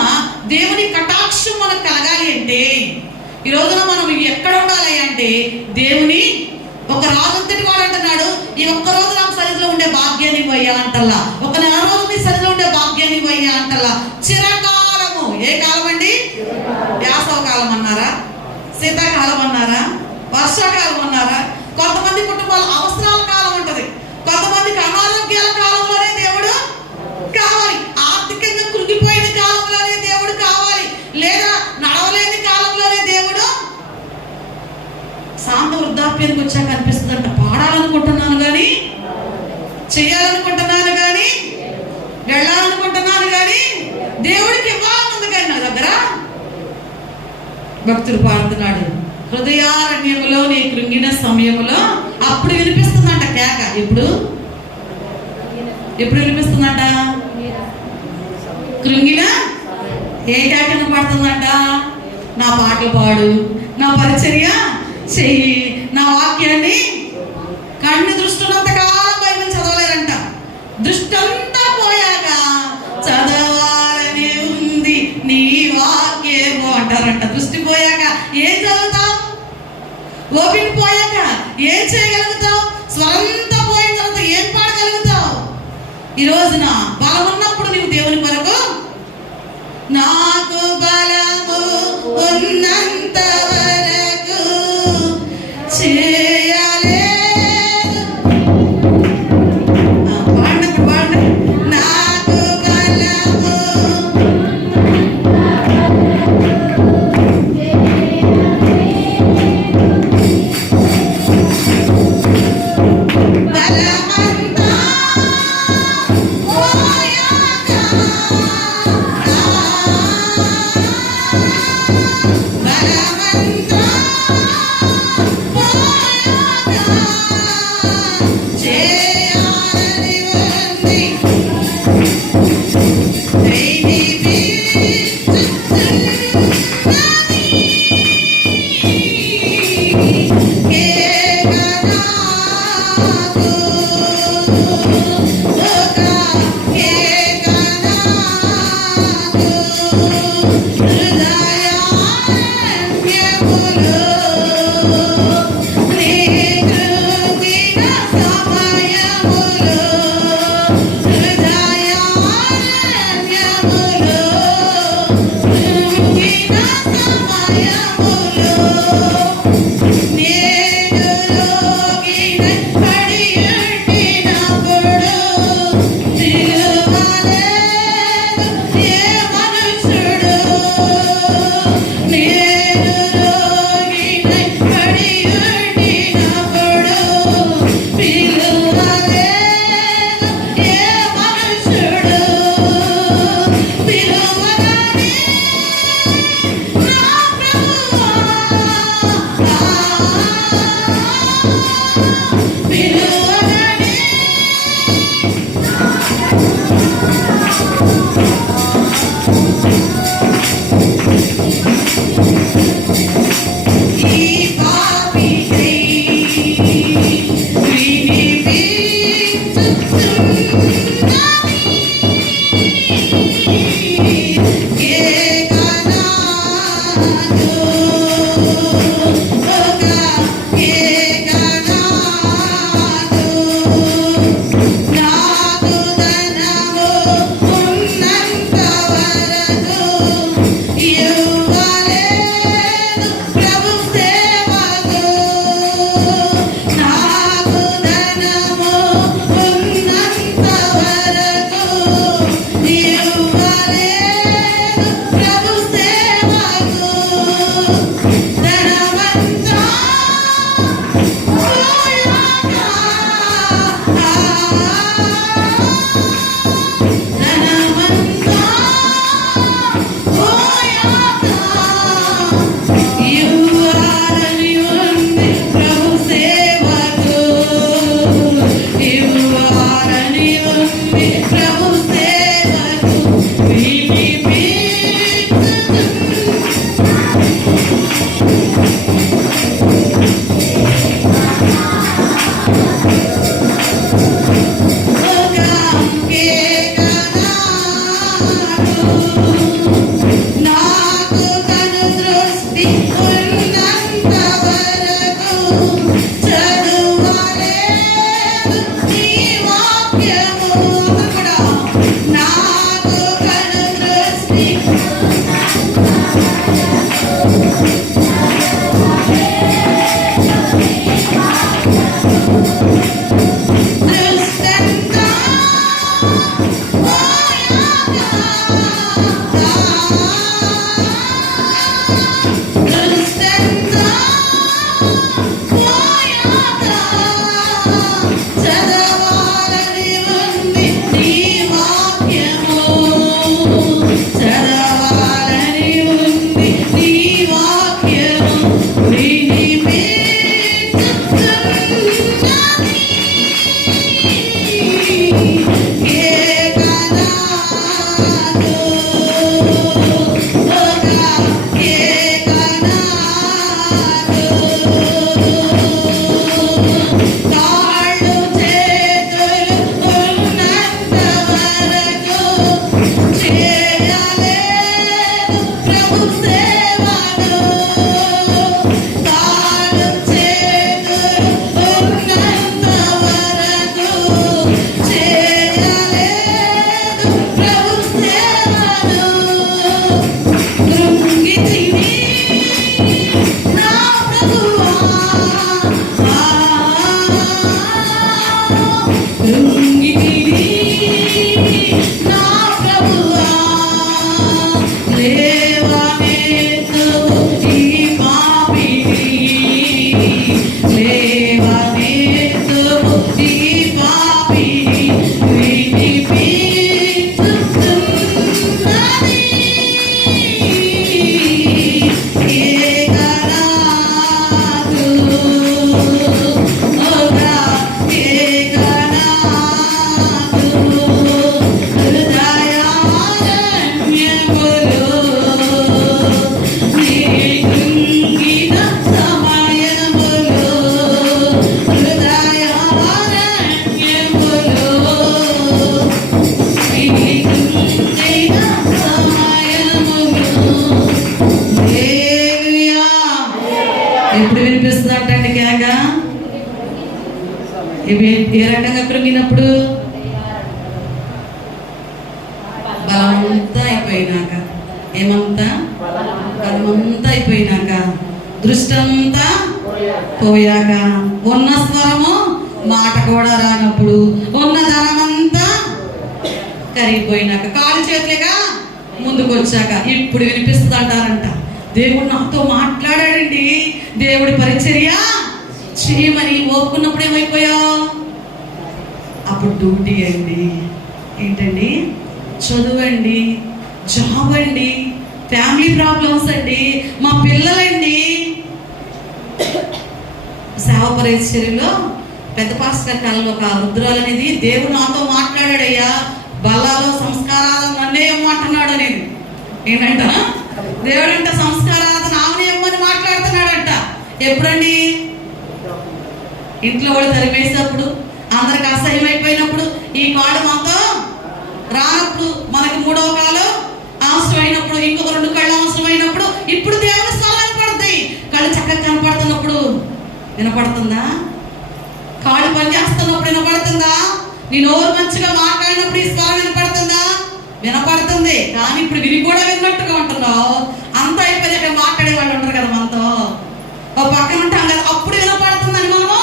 దేవుని కటాక్షం మనకు కలగాలి అంటే ఈ రోజున మనం ఎక్కడ ఉండాలి అంటే దేవుని ఒక రాజు అంతటి వాడు అంటున్నాడు, ఈ ఒక్క రోజు నాకు సన్నిధిలో ఉండే భాగ్యాన్ని ఇవ్వయ్యా అంటల్లా, ఒక నెల రోజు నీ సన్నిధిలో ఉండే భాగ్యాన్ని ఇవ్వయ్యా అంటల్లా. చిరకాలము. ఏ కాలం అండి? వేసవ కాలం అన్నారా? శీతాకాలం అన్నారా? వర్షాకాలం అన్నారా? కొంతమంది కుటుంబాల అవసరాల కాలం ఉంటది, కొంతమందికి అనారోగ్యాల కాలంలోనే దేవుడు కావాలి, ఆర్థికంగా కృంగిపోయిన కాలంలోనే దేవుడు కావాలి, లేదా నడవలేని కాలంలోనే దేవుడు. శాంత వృద్ధాప్యానికి వచ్చాక అనిపిస్తుందంట, పాడాలనుకుంటున్నాను కానీ, చేయాలనుకుంటున్నాను కానీ, వెళ్ళాలనుకుంటున్నాను కానీ దేవుడికి ఇవ్వాలనుంది కానీ నా దగ్గర. భక్తుడు పాడుతున్నాడు, హృదయారణ్యములో నీ కృంగిన సమయములో. అప్పుడు వినిపిస్తుందంట కేక. ఎప్పుడు వినిపిస్తుందంట? కృంగిన ఏ కేకను పాడుతుందంట? నా పాటలు పాడు, నా పరిచర్య చెయ్యి, నా వాక్యాన్ని. కన్ను దృష్టి ఉన్నంత కాలం బైబిల్ చదవలేరంట. దృష్టి అంతా పోయాక చదవాలని ఉంది నీ వాక్యము అంటారంట. దృష్టి పోయాక ఏం చదువుతావు? ఓపిక పోయాక ఏం చేయగలుగుతావు? స్వరంతా పోయిన తర్వాత ఏం పాడగలుగుతావు? ఈ రోజున బలం ఉన్నప్పుడు నీవు దేవుని కొరకు, నాకు బలము ఉన్నంత వరకు చేయలేదు. పాడినప్పుడు పాడండి. నాకు బలము బలమంతా పోయాక, బలమంతా పోయాక చేయాలని ఉంది. దేని వినిపిస్తుంది అంటండి కేక. ఇవి ఏ రకంగా కృంగినప్పుడు? బలమంతా అయిపోయినాక. ఏమంతా? బలమంతా అయిపోయినాక, దృష్టంతా పోయాక, ఉన్న స్వరము మాట కూడా రానప్పుడు, ఉన్న ధనమంతా కరిగిపోయినాక, కాలు చేతులుగా ముందుకు వచ్చాక ఇప్పుడు వినిపిస్తుంది అంటారంట. దేవుడు నాతో మాట్లాడాడండి, దేవుడి పరిచర్య చేయమని ఒప్పుకున్నప్పుడు ఏమైపోయావు? అప్పుడు డ్యూటీ అండి. ఏంటండి? చదువండి, జాబ్ అండి, ఫ్యామిలీ ప్రాబ్లమ్స్ అండి, మా పిల్లలండి. సేవ పరిచర్యలో పెద్ద పాస్టర్ కాలంలో ఒక రుద్రాలు అనేది, దేవుడు నాతో మాట్లాడాడయ్యా, బల్లాలో సంస్కారాలు నన్నే ఏమంటున్నాడు అనేది. ఏంటంట? దేవుడంట సంస్కారాలు నావనే ఏమని మాట్లాడుతున్నాడంట. ఎప్పుడండి? ఇంట్లో వాళ్ళు తరిమేసినప్పుడు, అందరికి అసహ్యం అయిపోయినప్పుడు, ఈ కాడు మాతో రానప్పుడు, మనకి మూడవ కాలు అవసరమైనప్పుడు, ఇంకొక 2 కళ్ళు అవసరమైనప్పుడు, ఇప్పుడు దేవుని స్వరం వినపడుతుంది. కళ్ళు చక్కగా కనపడుతున్నప్పుడు వినపడుతుందా? కాళ్ళు పనిచేస్తున్నప్పుడు వినపడుతుందా? నీ నోరు మంచిగా మాట్లాడినప్పుడు ఈ స్వరం వినపడుతుందా? వినపడుతుంది. కానీ ఇప్పుడు విని కూడా విన్నట్టుగా ఉంటున్నావు. అంత అయిపోయాక మాట్లాడే వాళ్ళు ఉంటారు కదా మనతో, ఒక పక్కన ఉంటాం కదా, అప్పుడు వినపడుతుందని మనము.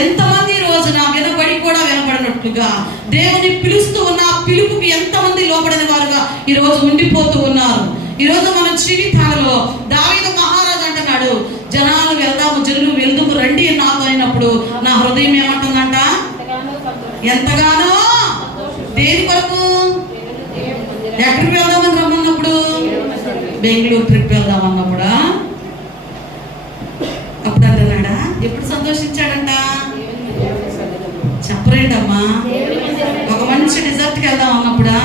ఎంతమంది ఈ రోజున వినబడి కూడా వినపడినట్లుగా దేవుని పిలుస్తూ ఉన్న ఆ పిలుపుకి ఎంతమంది లోపడిన వారుగా ఈ రోజు ఉండిపోతూ ఉన్నారు. ఈ రోజు మన జీవితాలలో దావీదు మహారాజు అంటున్నాడు, జనాలు వెళ్దాము, జనులు వెళ్దుము రండి నాతో అయినప్పుడు నా హృదయం ఏమంటుందంట? ఎంతగానో. దేని కొరకు? ఎక్కడికి వెళ్దామని రమ్మన్నప్పుడు? బెంగళూరు ట్రిప్ వెళ్దాం అన్నప్పుడా? అప్పుడు అంటున్నాడా? ఎప్పుడు సంతోషించాడంట? చెప్పరేంటమ్మా? ఒక మంచి డిజర్ట్కి వెళ్దాం అన్నప్పుడా?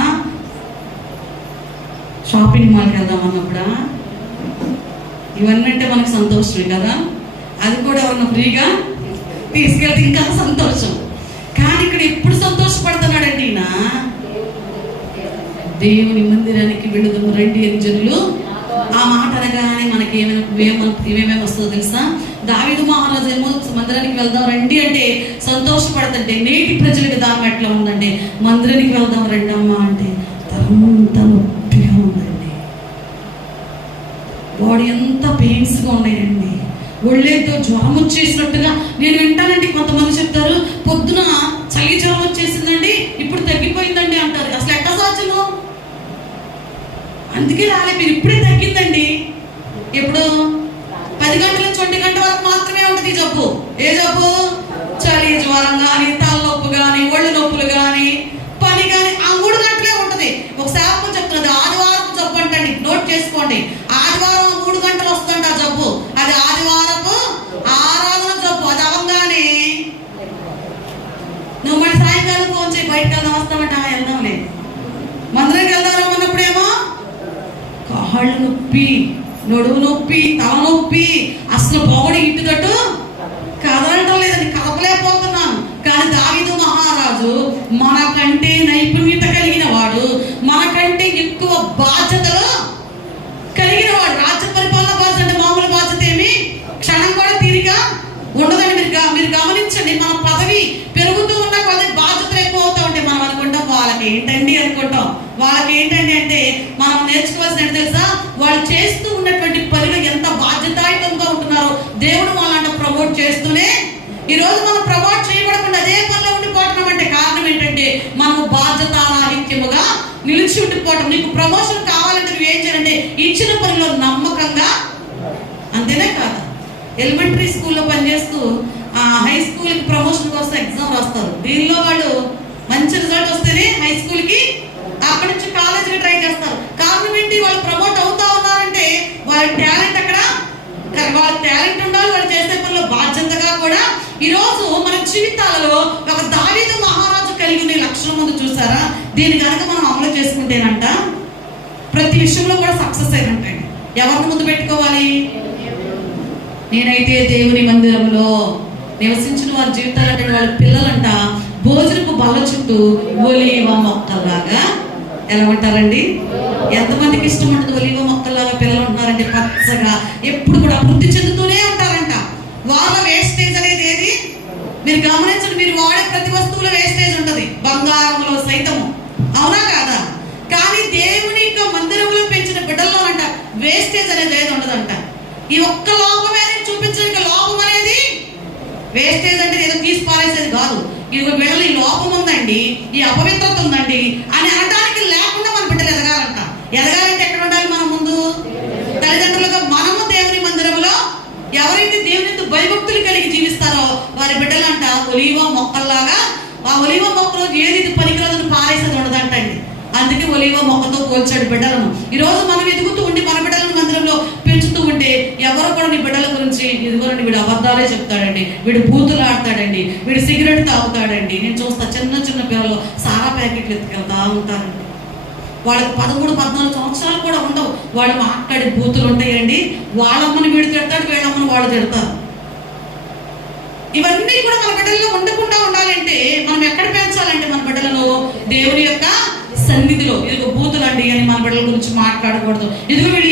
షాపింగ్ మాల్కి వెళ్దాం అన్నప్పుడా? ఇవన్నీ అంటే మనకు సంతోషమే కదా. అది కూడా ఎవరన్నా ఫ్రీగా తీసుకెళ్తే ఇంకా సంతోషం. కానీ ఇక్కడ ఎప్పుడు సంతోషపడుతున్నాడండి ఈయన? దేవుని మందిరానికి వెళుదాము రండి అని జనులు ఆ మాట అనగానే మనకి ఏమేమి వస్తుందో తెలుసా? దావీదు మహారాజు ఏమో మందిరానికి వెళ్దాం రండి అంటే సంతోషపడతంటే, నేటి ప్రజలకు దాని ఎట్లా ఉందండి? మందిరానికి వెళ్దాం రండి అమ్మా అంటే తనంతా నొప్పిగా ఉందండి. బాడీ ఎంత పెయిన్స్గా ఉన్నాయండి. ఒళ్ళేదో జ్వరం వచ్చేసినట్టుగా నేను వింటానండి. కొంతమంది చెప్తారు, పొద్దున చలి జ్వరం వచ్చేసిందండి, ఇప్పుడు తగ్గిపోయిందండి అంటారు. అసలు ఎట్లా సాధ్యము? అందుకే రాలే, మీరు ఇప్పుడే తగ్గిందండి. ఎప్పుడు? 10 గంటల నుంచి 1 గంట వరకు మాత్రమే ఉంటుంది ఈ జబ్బు. ఏ జబ్బు? చలి జ్వరం కానీ, తలనొప్పి కానీ, ఒళ్ళు నొప్పులు కానీ, పని కానీ, ఆ 3 గంటలే ఉంటుంది. ఒక శాపం చెప్తున్నది, ఆదివారం జబ్బు అంటండి, నోట్ చేసుకోండి. ఆదివారం 3 గంటలు వస్తుందంట ఆ జబ్బు. అది ఆదివారపు ఆరాధన జబ్బు. అది అవంగానే నువ్వు మళ్ళీ సాయంకాలం ఫోన్ చేయి, బయటకు వెళ్దాం వస్తామంట. వెళ్దాంలే. మందిరానికి వెళ్దాం అన్నప్పుడేమో కాళ్ళు నొప్పి, నడువు నొప్పి, తల నొప్పి, అసలు బాడీ ఇట్టుకట్టు కదలటం లేదని కదపలేకపోతున్నాను. కానీ దావీదు మహారాజు మనకంటే నైపుణ్యత కలిగిన వాడు, మనకంటే ఎక్కువ బాధ్యతలు కలిగిన వాడు. రాజ్య పరిపాలన బాధ్యత అంటే మామూలు బాధ్యత ఏమి క్షణం కూడా తీరిక ఉండదని మీరు గమనించండి. మన పదవి పెరుగుతూ ఉన్న కొద్ది బాధ్యతలు ఎక్కువ అవుతూ ఉంటాయి. మనం అనుకుంటాం వాళ్ళకి ఏంటండి అనుకుంటాం. వాళ్ళకి ఏంటండి అంటే మనం నేర్చుకోవాల్సిన తెలుసా? వాళ్ళు చేస్తూ ఉన్నటువంటి పనిలో ఎంత బాధ్యతాయుతంగా ఉంటున్నారో దేవుడు వాళ్ళంట ప్రమోట్ చేస్తూనే. ఈరోజు మనం ప్రమోట్ చేయబడకుండా అదే పనిలో ఉండిపోతున్నాం అంటే కారణం ఏంటంటే మనము బాధ్యతారాహిత్యముగా నిలిచి ఉండిపోవటం. నీకు ప్రమోషన్ కావాలంటే నువ్వు ఏం చేయాలంటే ఇచ్చిన పనిలో నమ్మకంగా, అంతేనే కాదు. ఎలిమెంటరీ స్కూల్లో పనిచేస్తూ హై స్కూల్కి ప్రమోషన్ కోసం ఎగ్జామ్ రాస్తారు. దీనిలో వాళ్ళు మంచి రిజల్ట్ వస్తేనే హై స్కూల్కి, అక్కడి నుంచి కాలేజీకి ట్రై చేస్తారు. కారణం ఏంటి? వాళ్ళు ప్రమోట్ అవుతా ఉన్నారంటే వాళ్ళ టాలెంట్ అక్కడ, వాళ్ళ టాలెంట్ ఉండాలి, వాళ్ళు చేసే పనిలో బాధ్యతగా కూడా. ఈరోజు మన జీవితాలలో ఒక దావీదు మహారాజు కలిగి ఉన్న లక్షణం ముందు చూసారా? దీన్ని కనుక మనం అమలు చేసుకుంటేనంట ప్రతి విషయంలో కూడా సక్సెస్ అయినట్టండి. ఎవరిని ముందు పెట్టుకోవాలి? నేనైతే దేవుని మందిరంలో నివసించిన వారి జీవితాలు అంటే వాళ్ళ పిల్లలంట భోజనపు బల్ల చుట్టూ ఒలీవ మొక్కల్లాగా ఎలా ఉంటారండి? ఎంతమందికి ఇష్టం ఉంటుంది ఒలీవ మొక్కల్లాగా పిల్లలు ఉంటున్నారంటే? పచ్చగా ఎప్పుడు కూడా అభివృద్ధి చెందుతూనే ఉంటారంట. వాళ్ళ వేస్టేజ్ అనేది ఏది మీరు గమనించండి. మీరు వాడే ప్రతి వస్తువులో వేస్టేజ్ ఉంటుంది, బంగారంలో సైతము, అవునా కాదా? కానీ దేవుని యొక్క మందిరంలో పెంచిన బిడ్డల్లో అంట వేస్టేజ్ అనేది ఏది ఉండదంట. ఈ ఒక్క లోపమే చూపించడానికి, లోపం అనేది వేస్టేజ్ అంటే ఏదో తీసి పారేసేది కాదు. ఇది వీళ్ళలో ఈ లోపం ఉందండి, ఈ అపవిత్రత ఉందండి అని అనడానికి లేకుండా మన బిడ్డలు ఎదగాలంట. ఎదగాలంటే ఎక్కడ ఉండాలి? మనం ముందు తల్లిదండ్రులుగా మనము దేవుని మందిరంలో ఎవరైతే దేవుని భయభక్తులు కలిగి జీవిస్తారో వారి బిడ్డలంట ఒలీవ మొక్కల్లాగా. ఆ ఒలీవ మొక్కలో ఏది పనికిరాదని పారేసేది ఉండదంటండి. అందుకే ఒలీవ మొక్కతో పోల్చాడు బిడ్డలను. ఈరోజు మనం ఎదుగుతూ ఉండి మన బిడ్డలను మందిరంలో పెంచుతూ ఉంటే ఎవరు కూడా నీ బిడ్డల గురించి ఇదిగోనండి వీడు అబద్ధాలే చెప్తాడండి, వీడు బూతులు ఆడతాడండి, వీడు సిగరెట్ తాగుతాడండి. నేను చూస్తా చిన్న చిన్న పిల్లలు సారా ప్యాకెట్లు ఎత్తుకెళ్తా ఉంటారండి. వాళ్ళకి 13-14 సంవత్సరాలు కూడా ఉండవు. వాళ్ళు మాట్లాడే బూతులు ఉంటాయండి. వాళ్ళమ్మని వీడు తిడతాడు, వీళ్ళమ్మని వాళ్ళు తిడతారు. ఇవన్నీ కూడా మన బిడ్డల్లో ఉండకుండా ఉండాలంటే మనం ఎక్కడ పెంచాలంటే మన బిడ్డలను దేవుని యొక్క సన్నిధిలో. ఇదిగో బూతులండి అని మన బిడ్డల గురించి మాట్లాడకూడదు. ఇదిగో వీడి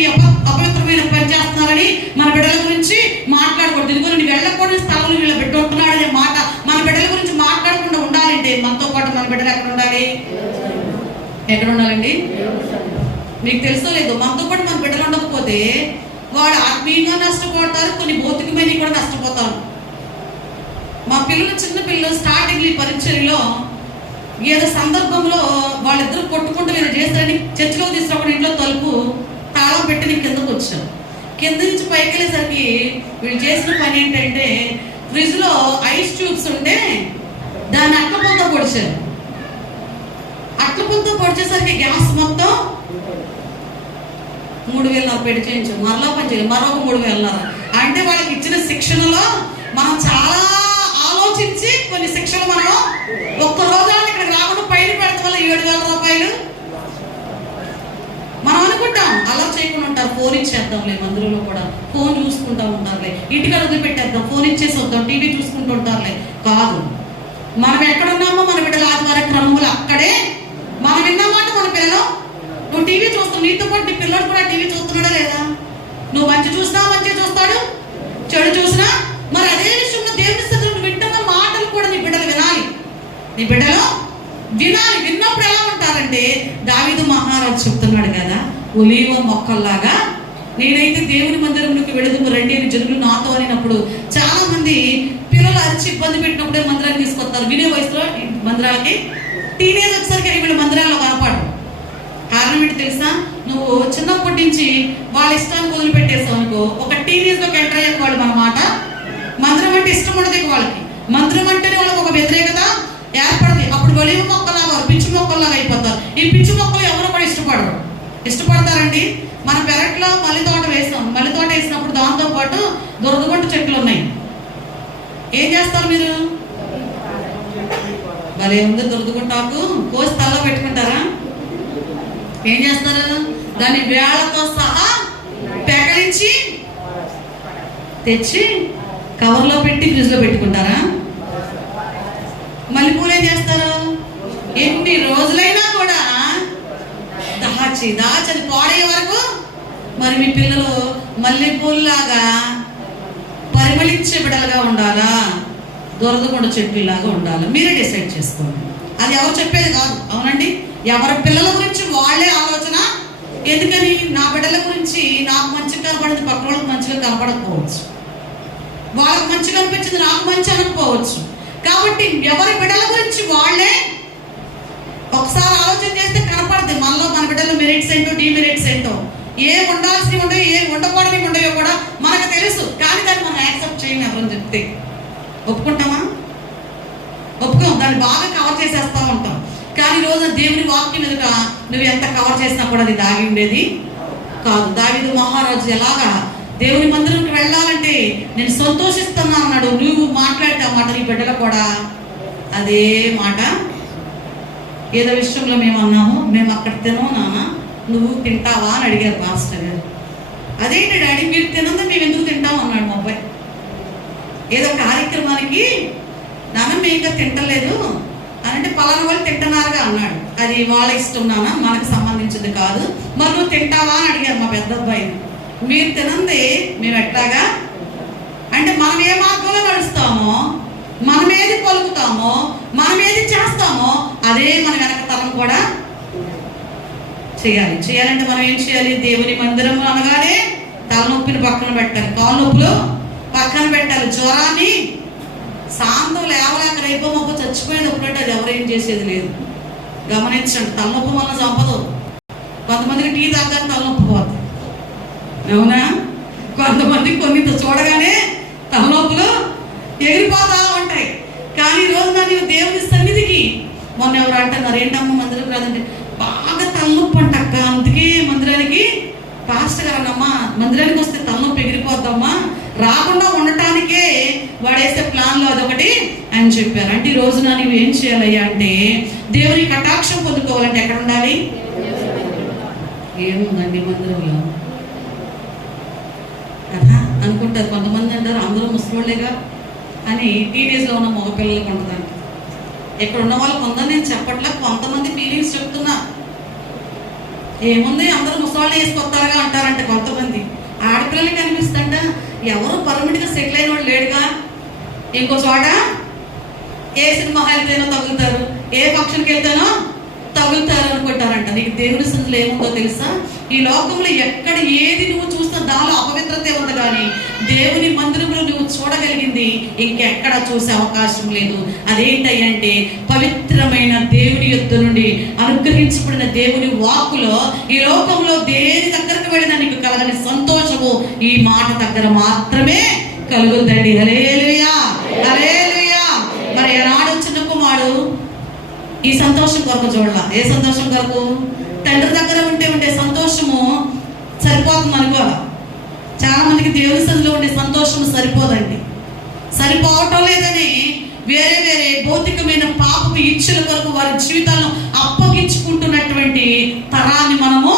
అపవిత్రమైన పని చేస్తున్నారని మన బిడ్డల గురించి మాట్లాడకూడదు. ఇదిగో నేను వెళ్ళకూడని స్థలంలో వీళ్ళ బిడ్డ ఉంటున్నాడు అనే మాట మన బిడ్డల గురించి మాట్లాడకుండా ఉండాలంటే మనతో పాటు మన బిడ్డలు ఎక్కడ ఉండాలి? ఎక్కడ ఉండాలండి? మీకు తెలుసో లేదో, మనతో పాటు మన బిడ్డలు ఉండకపోతే వాడు ఆత్మీయంగా నష్టపోతారు, కొన్ని భౌతికమైన కూడా నష్టపోతారు. మా పిల్లలు చిన్న పిల్లలు స్టార్టింగ్ ఈ పరిచర్యలో ఏదో సందర్భంలో వాళ్ళిద్దరు కొట్టుకుంటూ వీళ్ళు చేస్తారని చర్చిలో తీసుకున్నప్పుడు ఇంట్లో తలుపు తాళం పెట్టి నేను కిందకు వచ్చాను. కింద నుంచి పైకి వెళ్ళేసరికి వీళ్ళు చేసిన పని ఏంటంటే ఫ్రిడ్జ్లో ఐస్ ట్యూబ్స్ ఉంటే దాన్ని అట్లపొంతో పొడిచారు. అట్లపొంతో పొడిచేసరికి గ్యాస్ మొత్తం 3,000 పెట్టి చేయించాం. మరలా పని చేయాలి, మరొక 3,000. అంటే వాళ్ళకి ఇచ్చిన శిక్షణలో మనం చాలా ఆలోచించి కొన్ని శిక్షలు మనం ఒక్క రోజు ఇక్కడికి రాకుండా పైన పెడతాం వల్ల 7,000 రూపాయలు మనం అనుకుంటాం. అలా చేయకుండా ఉంటారు, ఫోన్ ఇచ్చేద్దాంలే, మందిరంలో కూడా ఫోన్ చూసుకుంటూ ఉంటారులే, ఇంటికి అడుగు పెట్టేద్దాం, ఫోన్ ఇచ్చేసి వద్దాం, టీవీ చూసుకుంటూ ఉంటారులే. కాదు, మనం ఎక్కడున్నామో మన బిడ్డల ఆదివారం క్రమములు అక్కడే మనం విన్నమాట. మన పిల్లలు నువ్వు టీవీ చూస్తావు, నీతో పాటు నీ పిల్లడు కూడా టీవీ చూస్తున్నాడా లేదా? నువ్వు మంచి చూసినా మంచి చూస్తాడు, చెడు చూసినా. మరి అదే విషయంలో దేవుని స్థితిలో వింటున్న మాటలు కూడా నీ బిడ్డలు వినాలి. నీ బిడ్డలు వినాలి. విన్నప్పుడు ఎలా ఉంటారంటే దావీదు మహారాజు చెప్తున్నాడు కదా, ఒలీవ మొక్కల్లాగా నేనైతే దేవుని మందిరంలోకి వెళుతూ రండి అని జనులు నాతో అనినప్పుడు చాలా మంది పిల్లలు అరిచి ఇబ్బంది పెట్టినప్పుడే మందిరాన్ని తీసుకొస్తారు. వినే వయసులో మందిరాలకి టీనేజ్ వచ్చేసరికి వీళ్ళు మందిరాల్లో కనపడరు. కారణం ఏంటి తెలుసా? నువ్వు చిన్నప్పటి నుంచి వాళ్ళ ఇష్టాన్ని వదిలిపెట్టేసావు అనుకో, ఒక టీనేజ్లోకి ఎంటర్ అయ్యాక వాళ్ళు మన మాట మందిరం అంటే ఇష్టం ఉండదు వాళ్ళకి. మందిరం అంటేనే వాళ్ళకి ఒక వ్యతిరేకత ఏర్పడుతుంది. అప్పుడు ఒలీవ మొక్కలాగా పిచ్చి మొక్కల్లాగా అయిపోతారు. ఈ పిచ్చి మొక్కలు ఎవరు కూడా ఇష్టపడరు. ఇష్టపడతారండి. మన పెరట్లో మల్లి తోట వేసాం. మల్లి తోట వేసినప్పుడు దాంతో పాటు దురదగొట్టు చెట్లు ఉన్నాయి. ఏం చేస్తారు మీరు? భలే ఉంది దురదగుంటాకు, కోసి తలలో పెట్టుకుంటారా? ఏం చేస్తారు? దాన్ని వేళ్లతో సహా పెకలించి తెచ్చి కవర్లో పెట్టి ఫ్రిడ్జ్లో పెట్టుకుంటారా? మల్లెపూలు ఏం చేస్తారు? ఎన్ని రోజులైనా కూడా దాచి అది పాడయ్యే వరకు. మరి మీ పిల్లలు మల్లెపూల్లాగా పరిమళించే బిడ్డలుగా ఉండాలా, దొరదకుండా చెట్టులాగా ఉండాలి? మీరే డిసైడ్ చేసుకోండి. అది ఎవరు చెప్పేది కాదు. అవునండి, ఎవరి పిల్లల గురించి వాళ్ళే ఆలోచన. ఎందుకని? నా బిడ్డల గురించి నాకు మంచిగా కనపడింది పక్క వాళ్ళకి మంచిగా కనపడకపోవచ్చు, వాళ్ళకి మంచిగా అనిపించింది నాకు మంచి అనకపోవచ్చు. కాబట్టి ఎవరి బిడ్డల గురించి వాళ్ళే ఒకసారి ఆలోచన చేస్తే కనపడుతుంది మనలో మన బిడ్డల మెరిట్స్ ఏంటో, డిమెరిట్స్ ఏంటో, ఏ ఉండాల్సినవి ఉండవు, ఏ ఉండకూడనివి ఉండవో కూడా మనకు తెలుసు. కానీ దాన్ని మనం యాక్సెప్ట్ చేయండి. ఎవరని చెప్తే ఒప్పుకుంటామా? ఒప్పుకోం. దాన్ని బాగా కవర్ చేసేస్తూ ఉంటాం. కానీ రోజు దేవుని వాక్యం ఎదుట నువ్వు ఎంత కవర్ చేసినా కూడా అది దాగి ఉండేది కాదు. దావీదు మహారాజు ఎలాగా దేవుని మందిరంకి వెళ్ళాలంటే నేను సంతోషిస్తున్నా అన్నాడు. నువ్వు మాట్లాడితే ఆ మాట నీ బిడ్డలు కూడా అదే మాట. ఏదో విషయంలో మేము అన్నాము, మేము అక్కడ తినము నాన్న, నువ్వు తింటావా అని అడిగారు పాస్టర్ గారు. అదేంటి డాడీ మీరు తినందా మేము ఎందుకు తింటాం అన్నాడు మా అబ్బాయి. ఏదో కార్యక్రమానికి నాన్న మేము ఇంకా తింటలేదు అని అంటే పలానా వాళ్ళు తింటున్నారుగా అన్నాడు. అది వాళ్ళ ఇష్టం నాన్న, మనకు సంబంధించింది కాదు. మరి నువ్వు తింటావా అని అడిగారు మా పెద్ద అబ్బాయిని. మీరు తినంది మేము ఎట్లాగా అంటే మనం ఏ మార్గంలో నడుస్తామో, మనం ఏది పలుకుతామో, మనం ఏది చేస్తామో అదే మన వెనక తరం కూడా చేయాలంటే మనం ఏం చేయాలి? దేవుని మందిరం అనగానే తలనొప్పిని పక్కన పెట్టాలి, కాలు నొప్పులు పక్కన పెట్టాలి, జ్వరాన్ని శాంతం లేవలేక రేపో మొప్ప చచ్చిపోయినప్పుడు అంటే అది ఎవరేం చేసేది లేదు. గమనించండి, తలనొప్పి వల్ల చంపదు. కొంతమందికి టీ తాగానే తలనొప్పి పోతుంది, అవునా? కొంతమందికి కొన్ని చూడగానే తలనొప్పులు ఎగిరిపోతా ఉంటాయి. కానీ ఈ రోజు నీవు దేవుని సన్నిధికి, మొన్న ఎవరు అంటున్నారు, ఏంటమ్మా మందిరం రాదంటే బాగా తలనొప్పి అంటక్క, అందుకే మందిరానికి పాస్టర్ గారు అన్నమ్మా మందిరానికి వస్తే తలనొప్పి ఎగిరిపోద్దమ్మా, రాకుండా ఉండటానికే వాడేసే ప్లాన్లో అదొకటి అని చెప్పారు. అంటే ఈ రోజున నువ్వు ఏం చేయాలయ్యా అంటే దేవుని కటాక్షం పొందుకోవాలంటే ఎక్కడ ఉండాలి? ఏముందండి మందిరంలో కదా అనుకుంటారు కొంతమంది. అంటారు అందరూ ముసలోళ్ళేగా అని టీనేజ్లో ఉన్న మగపిల్లలకు ఉంటుందంట. ఇక్కడ ఉన్న వాళ్ళు కొందరు, నేను చెప్పట్లా, కొంతమంది ఫీలింగ్స్ చెప్తున్నా. ఏముంది అందరూ ముసలాళ్ళు వేసుకొస్తారుగా అంటారంట కొంతమంది. ఆడపిల్లలకి అనిపిస్తుంట ఎవరు పర్మనెంట్గా సెటిల్ అయిన వాళ్ళు లేడుగా, ఇంకో చోట ఏ సినిమా వెళ్తేనో తగులుతారు, ఏ ఫంక్షన్కి వెళ్తేనో తగులుతారు అనుకుంటారంట. నీకు దేవుడి సన్నిధిలో ఏముందో తెలుసా? ఈ లోకంలో ఎక్కడ ఏది నువ్వు చూస్తే దానిలో అపవిత్రత ఉంది, కానీ దేవుని మందిరంలో నువ్వు చూడగలిగింది ఇంకెక్కడ చూసే అవకాశం లేదు. అదేంటంటే పవిత్రమైన దేవుని యొద్ద నుండి అనుగ్రహించబడిన దేవుని వాక్కులో ఈ లోకంలో దేని దగ్గరకు వెళ్ళినా నీకు కలగని సంతోషము ఈ మాట దగ్గర మాత్రమే కలుగుతుందండి. హల్లెలూయా, హల్లెలూయా. మరి ఆనాడు చిన్న కుమారుడు ఈ సంతోషం కొరకు చూడాల. ఏ సంతోషం కొరకు? తండ్రి దగ్గర ఉండే సంతోషము సరిపోతుంది అనుకోవాలా. చాలా మందికి దేవుని సన్నిధిలో ఉండే సంతోషం సరిపోదండి. సరిపోవటం లేదని వేరే వేరే భౌతికమైన పాపపు ఇచ్ఛల కొరకు వారి జీవితాలను అప్పగించుకుంటున్నటువంటి తరాన్ని మనము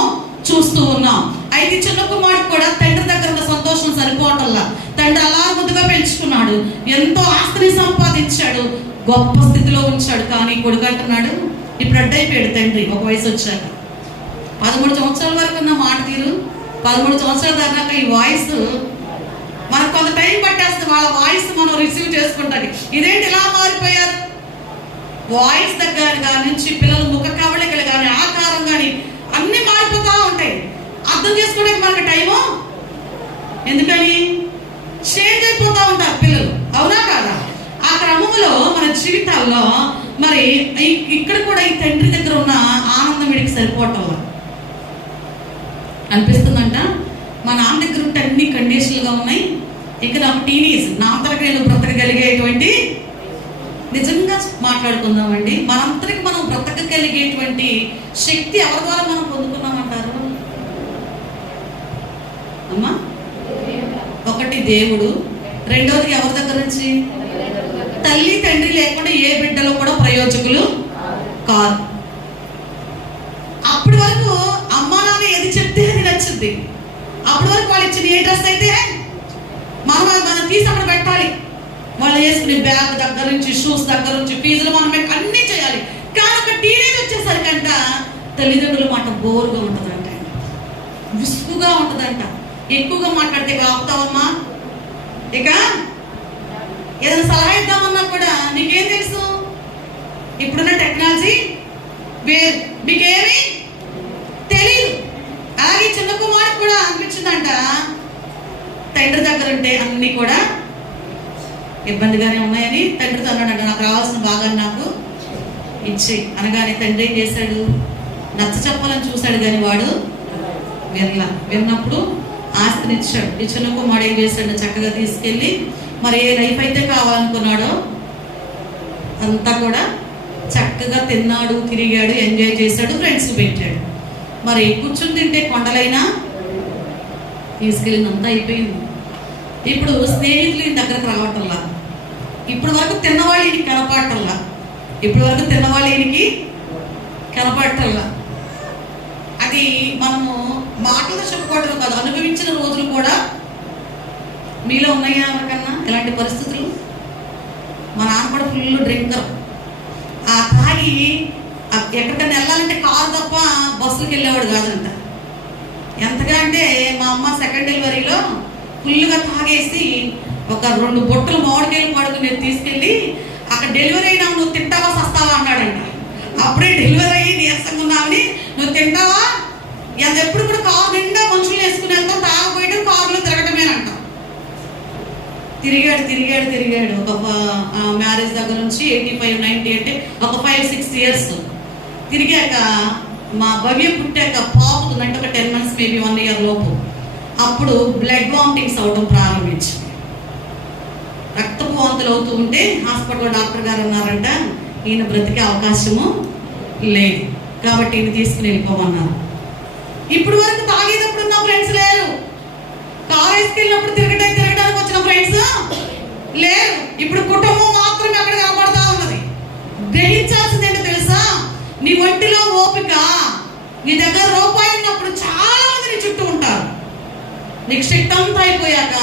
చూస్తూ ఉన్నాం. అయితే చిన్న కుమారుడు కూడా తండ్రి దగ్గర ఉన్న సంతోషం సరిపోవటంలా. తండ్రి అలా ముద్దుగా పెంచుకున్నాడు, ఎంతో ఆస్తిని సంపాదించాడు, గొప్ప స్థితిలో ఉంచాడు. కానీ కొడుకు అంటున్నాడు, ఇప్పుడు అడ్డైపోయాడు తండ్రి. ఒక వయసు వచ్చాక 13 సంవత్సరాల వరకు ఉన్న మాట తీరు, 13 సంవత్సరాల దాకా ఈ వాయిస్ మనకు కొంత టైం పట్టేస్తుంది. వాళ్ళ వాయిస్ మనం రిసీవ్ చేసుకుంటానికి. ఇదేంటి ఇలా మారిపోయారు? వాయిస్ దగ్గర నుంచి పిల్లల ముఖ కవళికలు కానీ ఆకారం కానీ అన్ని మారిపోతూ ఉంటాయి. అర్థం చేసుకోవడానికి మనకు టైము, ఎందుకని చేంజ్ అయిపోతూ ఉంటారు పిల్లలు, అవునా కాదా? ఆ క్రమంలో మన జీవితాల్లో మరి ఇక్కడ కూడా ఈ తండ్రి దగ్గర ఉన్న ఆనందం వీడికి సరిపోవటం అనిపిస్తుందంట. మా నాన్న దగ్గర ఉంటే అన్ని కండిషన్లుగా ఉన్నాయి, ఇంకా నాకు టీనేజ్ నా అంతరికి నేను బ్రతకగలిగేటువంటి, నిజంగా మాట్లాడుకుందామండి, మనంతరికి మనం బ్రతకగలిగేటువంటి శక్తి ఎవరి ద్వారా మనం పొందుకున్నామంటారు అమ్మా? ఒకటి దేవుడు, రెండవది ఎవరి దగ్గర నుంచి? తల్లి తండ్రి లేకుండా ఏ బిడ్డలో కూడా ప్రయోజకులు కాదు. అప్పటి వరకు అమ్మా నాన్న ఏది చెప్తే అది నచ్చుద్ది. అప్పటి వరకు వాళ్ళు ఇచ్చిన ఏ డ్రెస్ అయితే మనం తీసి అక్కడ పెట్టాలి. వాళ్ళు వేసుకునే బ్యాగ్ దగ్గర నుంచి, షూస్ దగ్గర నుంచి, ఫీజులు మనం అన్నీ చేయాలి. కానీ ఒక టీనేజ్ వచ్చేసరికంట తల్లిదండ్రుల మాట బోరుగా ఉంటుందంట, విసుగుగా ఉంటుందంట. ఎక్కువగా మాట్లాడితే ఆపుతావమ్మా, ఇక ఏదైనా సలహా ఇద్దామన్నా కూడా నీకేం తెలుసు? ఇప్పుడున్న టెక్నాలజీ వేరు, మీకేమీ తెలియదు. అలాగే చిన్న కుమారుడు కూడా అనిపించిందంట, తండ్రి దగ్గర ఉంటే అన్నీ కూడా ఇబ్బందిగానే ఉన్నాయని తండ్రితో అన్నాడంట, నాకు రావాల్సిన బాగా నాకు ఇచ్చి అనగానే తండ్రి ఏం చేశాడు? నచ్చ చెప్పాలని చూశాడు, కానీ వాడు విన్నప్పుడు ఆస్తిని ఇచ్చాడు. ఈ చిన్న కుమారుడు ఏం చేశాడు? చక్కగా తీసుకెళ్ళి మరి ఏ లైఫ్ అయితే కావాలనుకున్నాడో అంతా కూడా చక్కగా తిన్నాడు, తిరిగాడు, ఎంజాయ్ చేశాడు, ఫ్రెండ్స్ పెట్టాడు. మరి కూర్చుని తింటే కొండలైనా తీసుకెళ్ళినంత అయిపోయింది. ఇప్పుడు స్నేహితులు ఈ దగ్గరకు రావటంలా, ఇప్పుడు వరకు తిన్నవాళ్ళు ఈయనకి కనపడటంలా, ఇప్పుడు వరకు తిన్నవాళ్ళు ఈయనకి కనపడటంలా. అది మనము మాటలు చెప్పుకోవటం కాదు, అనుభవించిన రోజులు కూడా మీలో ఉన్నాయా ఎవరికన్నా ఇలాంటి పరిస్థితులు? మా నాన్న కూడా ఫుల్ డ్రింకర్. ఆ తాగి ఎక్కడికన్నా వెళ్ళాలంటే కారు తప్ప బస్సులకు వెళ్ళేవాడు కాదంట. ఎంతగా అంటే మా అమ్మ సెకండ్ డెలివరీలో ఫుల్గా తాగేసి ఒక 2 బొట్టలు మామిడికాయలు పడుకుని తీసుకెళ్ళి అక్కడ డెలివరీ అయినా నువ్వు తింటావా సస్తావా అన్నాడంట. అప్పుడే డెలివరీ అయ్యి నీరసంగా ఉన్నామని నువ్వు తింటావా, అది ఎప్పుడు కూడా కారు నిండా మనుషులు వేసుకుని వెళ్తాం, తాగపోయడం కారులో తిరగటమేనంట. తిరిగాడు ఒక మ్యారేజ్ దగ్గర నుంచి 85, 90 అంటే ఒక 5-6 ఇయర్స్ తిరిగాక మా భవ్య పుట్టాక పాపుతుందంటే ఒక 10 months మేబీ 1 year లోపు. అప్పుడు బ్లడ్ వామిటింగ్స్ అవడం ప్రారంభించింది. రక్తపు వాంతులు అవుతూ ఉంటే హాస్పిటల్లో డాక్టర్ గారు అన్నారంట, ఈయన బ్రతికే అవకాశము లేదు కాబట్టి ఈయన తీసుకుని వెళ్ళిపోమన్నారు. ఇప్పుడు వరకు తాగేటప్పుడు ఉన్న ఫ్రెండ్స్ లేరు, కారు వేసుకెళ్ళినప్పుడు తిరగడానికి వచ్చిన ఫ్రెండ్స్ లేరు. ఇప్పుడు కుటుంబం మాత్రమే అక్కడ కనబడతా ఉన్నది. గ్రహించాల్సింది ఏంటో తెలుసా, నీ ఒంటిలో ఓపిక, నీ దగ్గర రూపాయి ఉన్నప్పుడు చాలా మంది నీ చుట్టూ ఉంటారు. నీకు శక్తి అంతా అయిపోయాక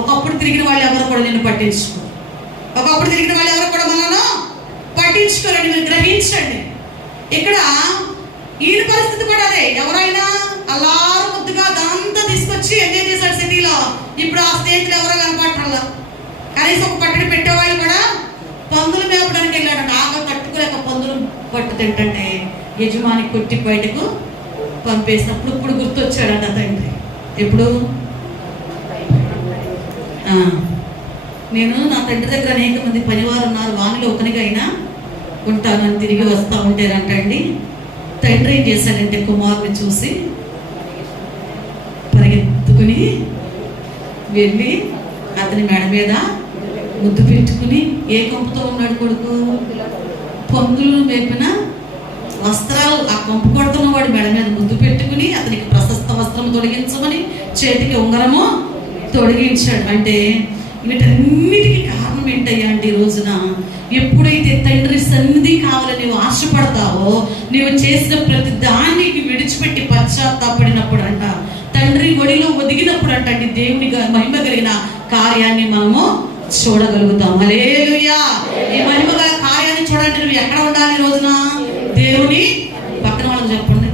ఒకప్పుడు తిరిగిన వాళ్ళు ఎవరు కూడా నేను పట్టించుకోరు, ఒకప్పుడు తిరిగిన వాళ్ళు ఎవరు కూడా మనను పట్టించుకోరండి. మీరు గ్రహించండి. ఇక్కడ ఈయన పరిస్థితి కూడా అదే. ఎవరైనా అల్లారు ముద్దుగా దాంతా తీసుకొచ్చి ఎంజాయ్ చేశాడు సిటీలో. ఇప్పుడు ఆ స్నేహితులు ఎవరో కనపడటంలా. కనీసం ఒక పట్టడి పెట్టేవాళ్ళు కూడా పందులు మేపడానికి వెళ్ళాడంట. ఆకలి తట్టుకోలేక పందులు పట్టు తింటే యజమాని కొట్టి బయటకు పంపేసినప్పుడు ఇప్పుడు గుర్తొచ్చాడంట తండ్రి. ఎప్పుడు నేను నా తండ్రి దగ్గర అనేక మంది పనివారు ఉన్నారు, వానిలో ఒకనిగా అయినా ఉంటానని తిరిగి వస్తూ ఉంటారంటండి. తండ్రి ఏం చేశాడంటే కుమారుని చూసి పరిగెత్తుకుని వెళ్ళి అతని మెడ మీద ముద్దు పెట్టుకుని, ఏ కొంపుతో ఉన్నాడు కొడుకు, పందులు మేపిన వస్త్రాలు ఆ కొంపు కొడుతున్న వాడి మెడ మీద ముద్దు పెట్టుకుని అతనికి ప్రశస్త వస్త్రం తొడిగించమని చేతికి ఉంగరము తొడిగించాడు. అంటే వీటన్నిటికీ కారణం ఏంటయ్యా అంటే, ఈ రోజున ఎప్పుడైతే తండ్రి సన్నిధి కావాలని నీవు ఆశపడతావో, నీవు చేసిన ప్రతి దానికి విడిచిపెట్టి పశ్చాత్తాపడినప్పుడు అంట, తండ్రి ఒడిలో ఒదిగినప్పుడు అంటండి, దేవుని మహిమ కలిగిన కార్యాన్ని మనము చూడగలుగుతాం. హల్లెలూయా. ఈ మహిమ గల కార్యాన్ని చూడాలంటే నువ్వు ఎక్కడ ఉండాలి? ఈ రోజున దేవుని పక్కన వాళ్ళకి చెప్పండి.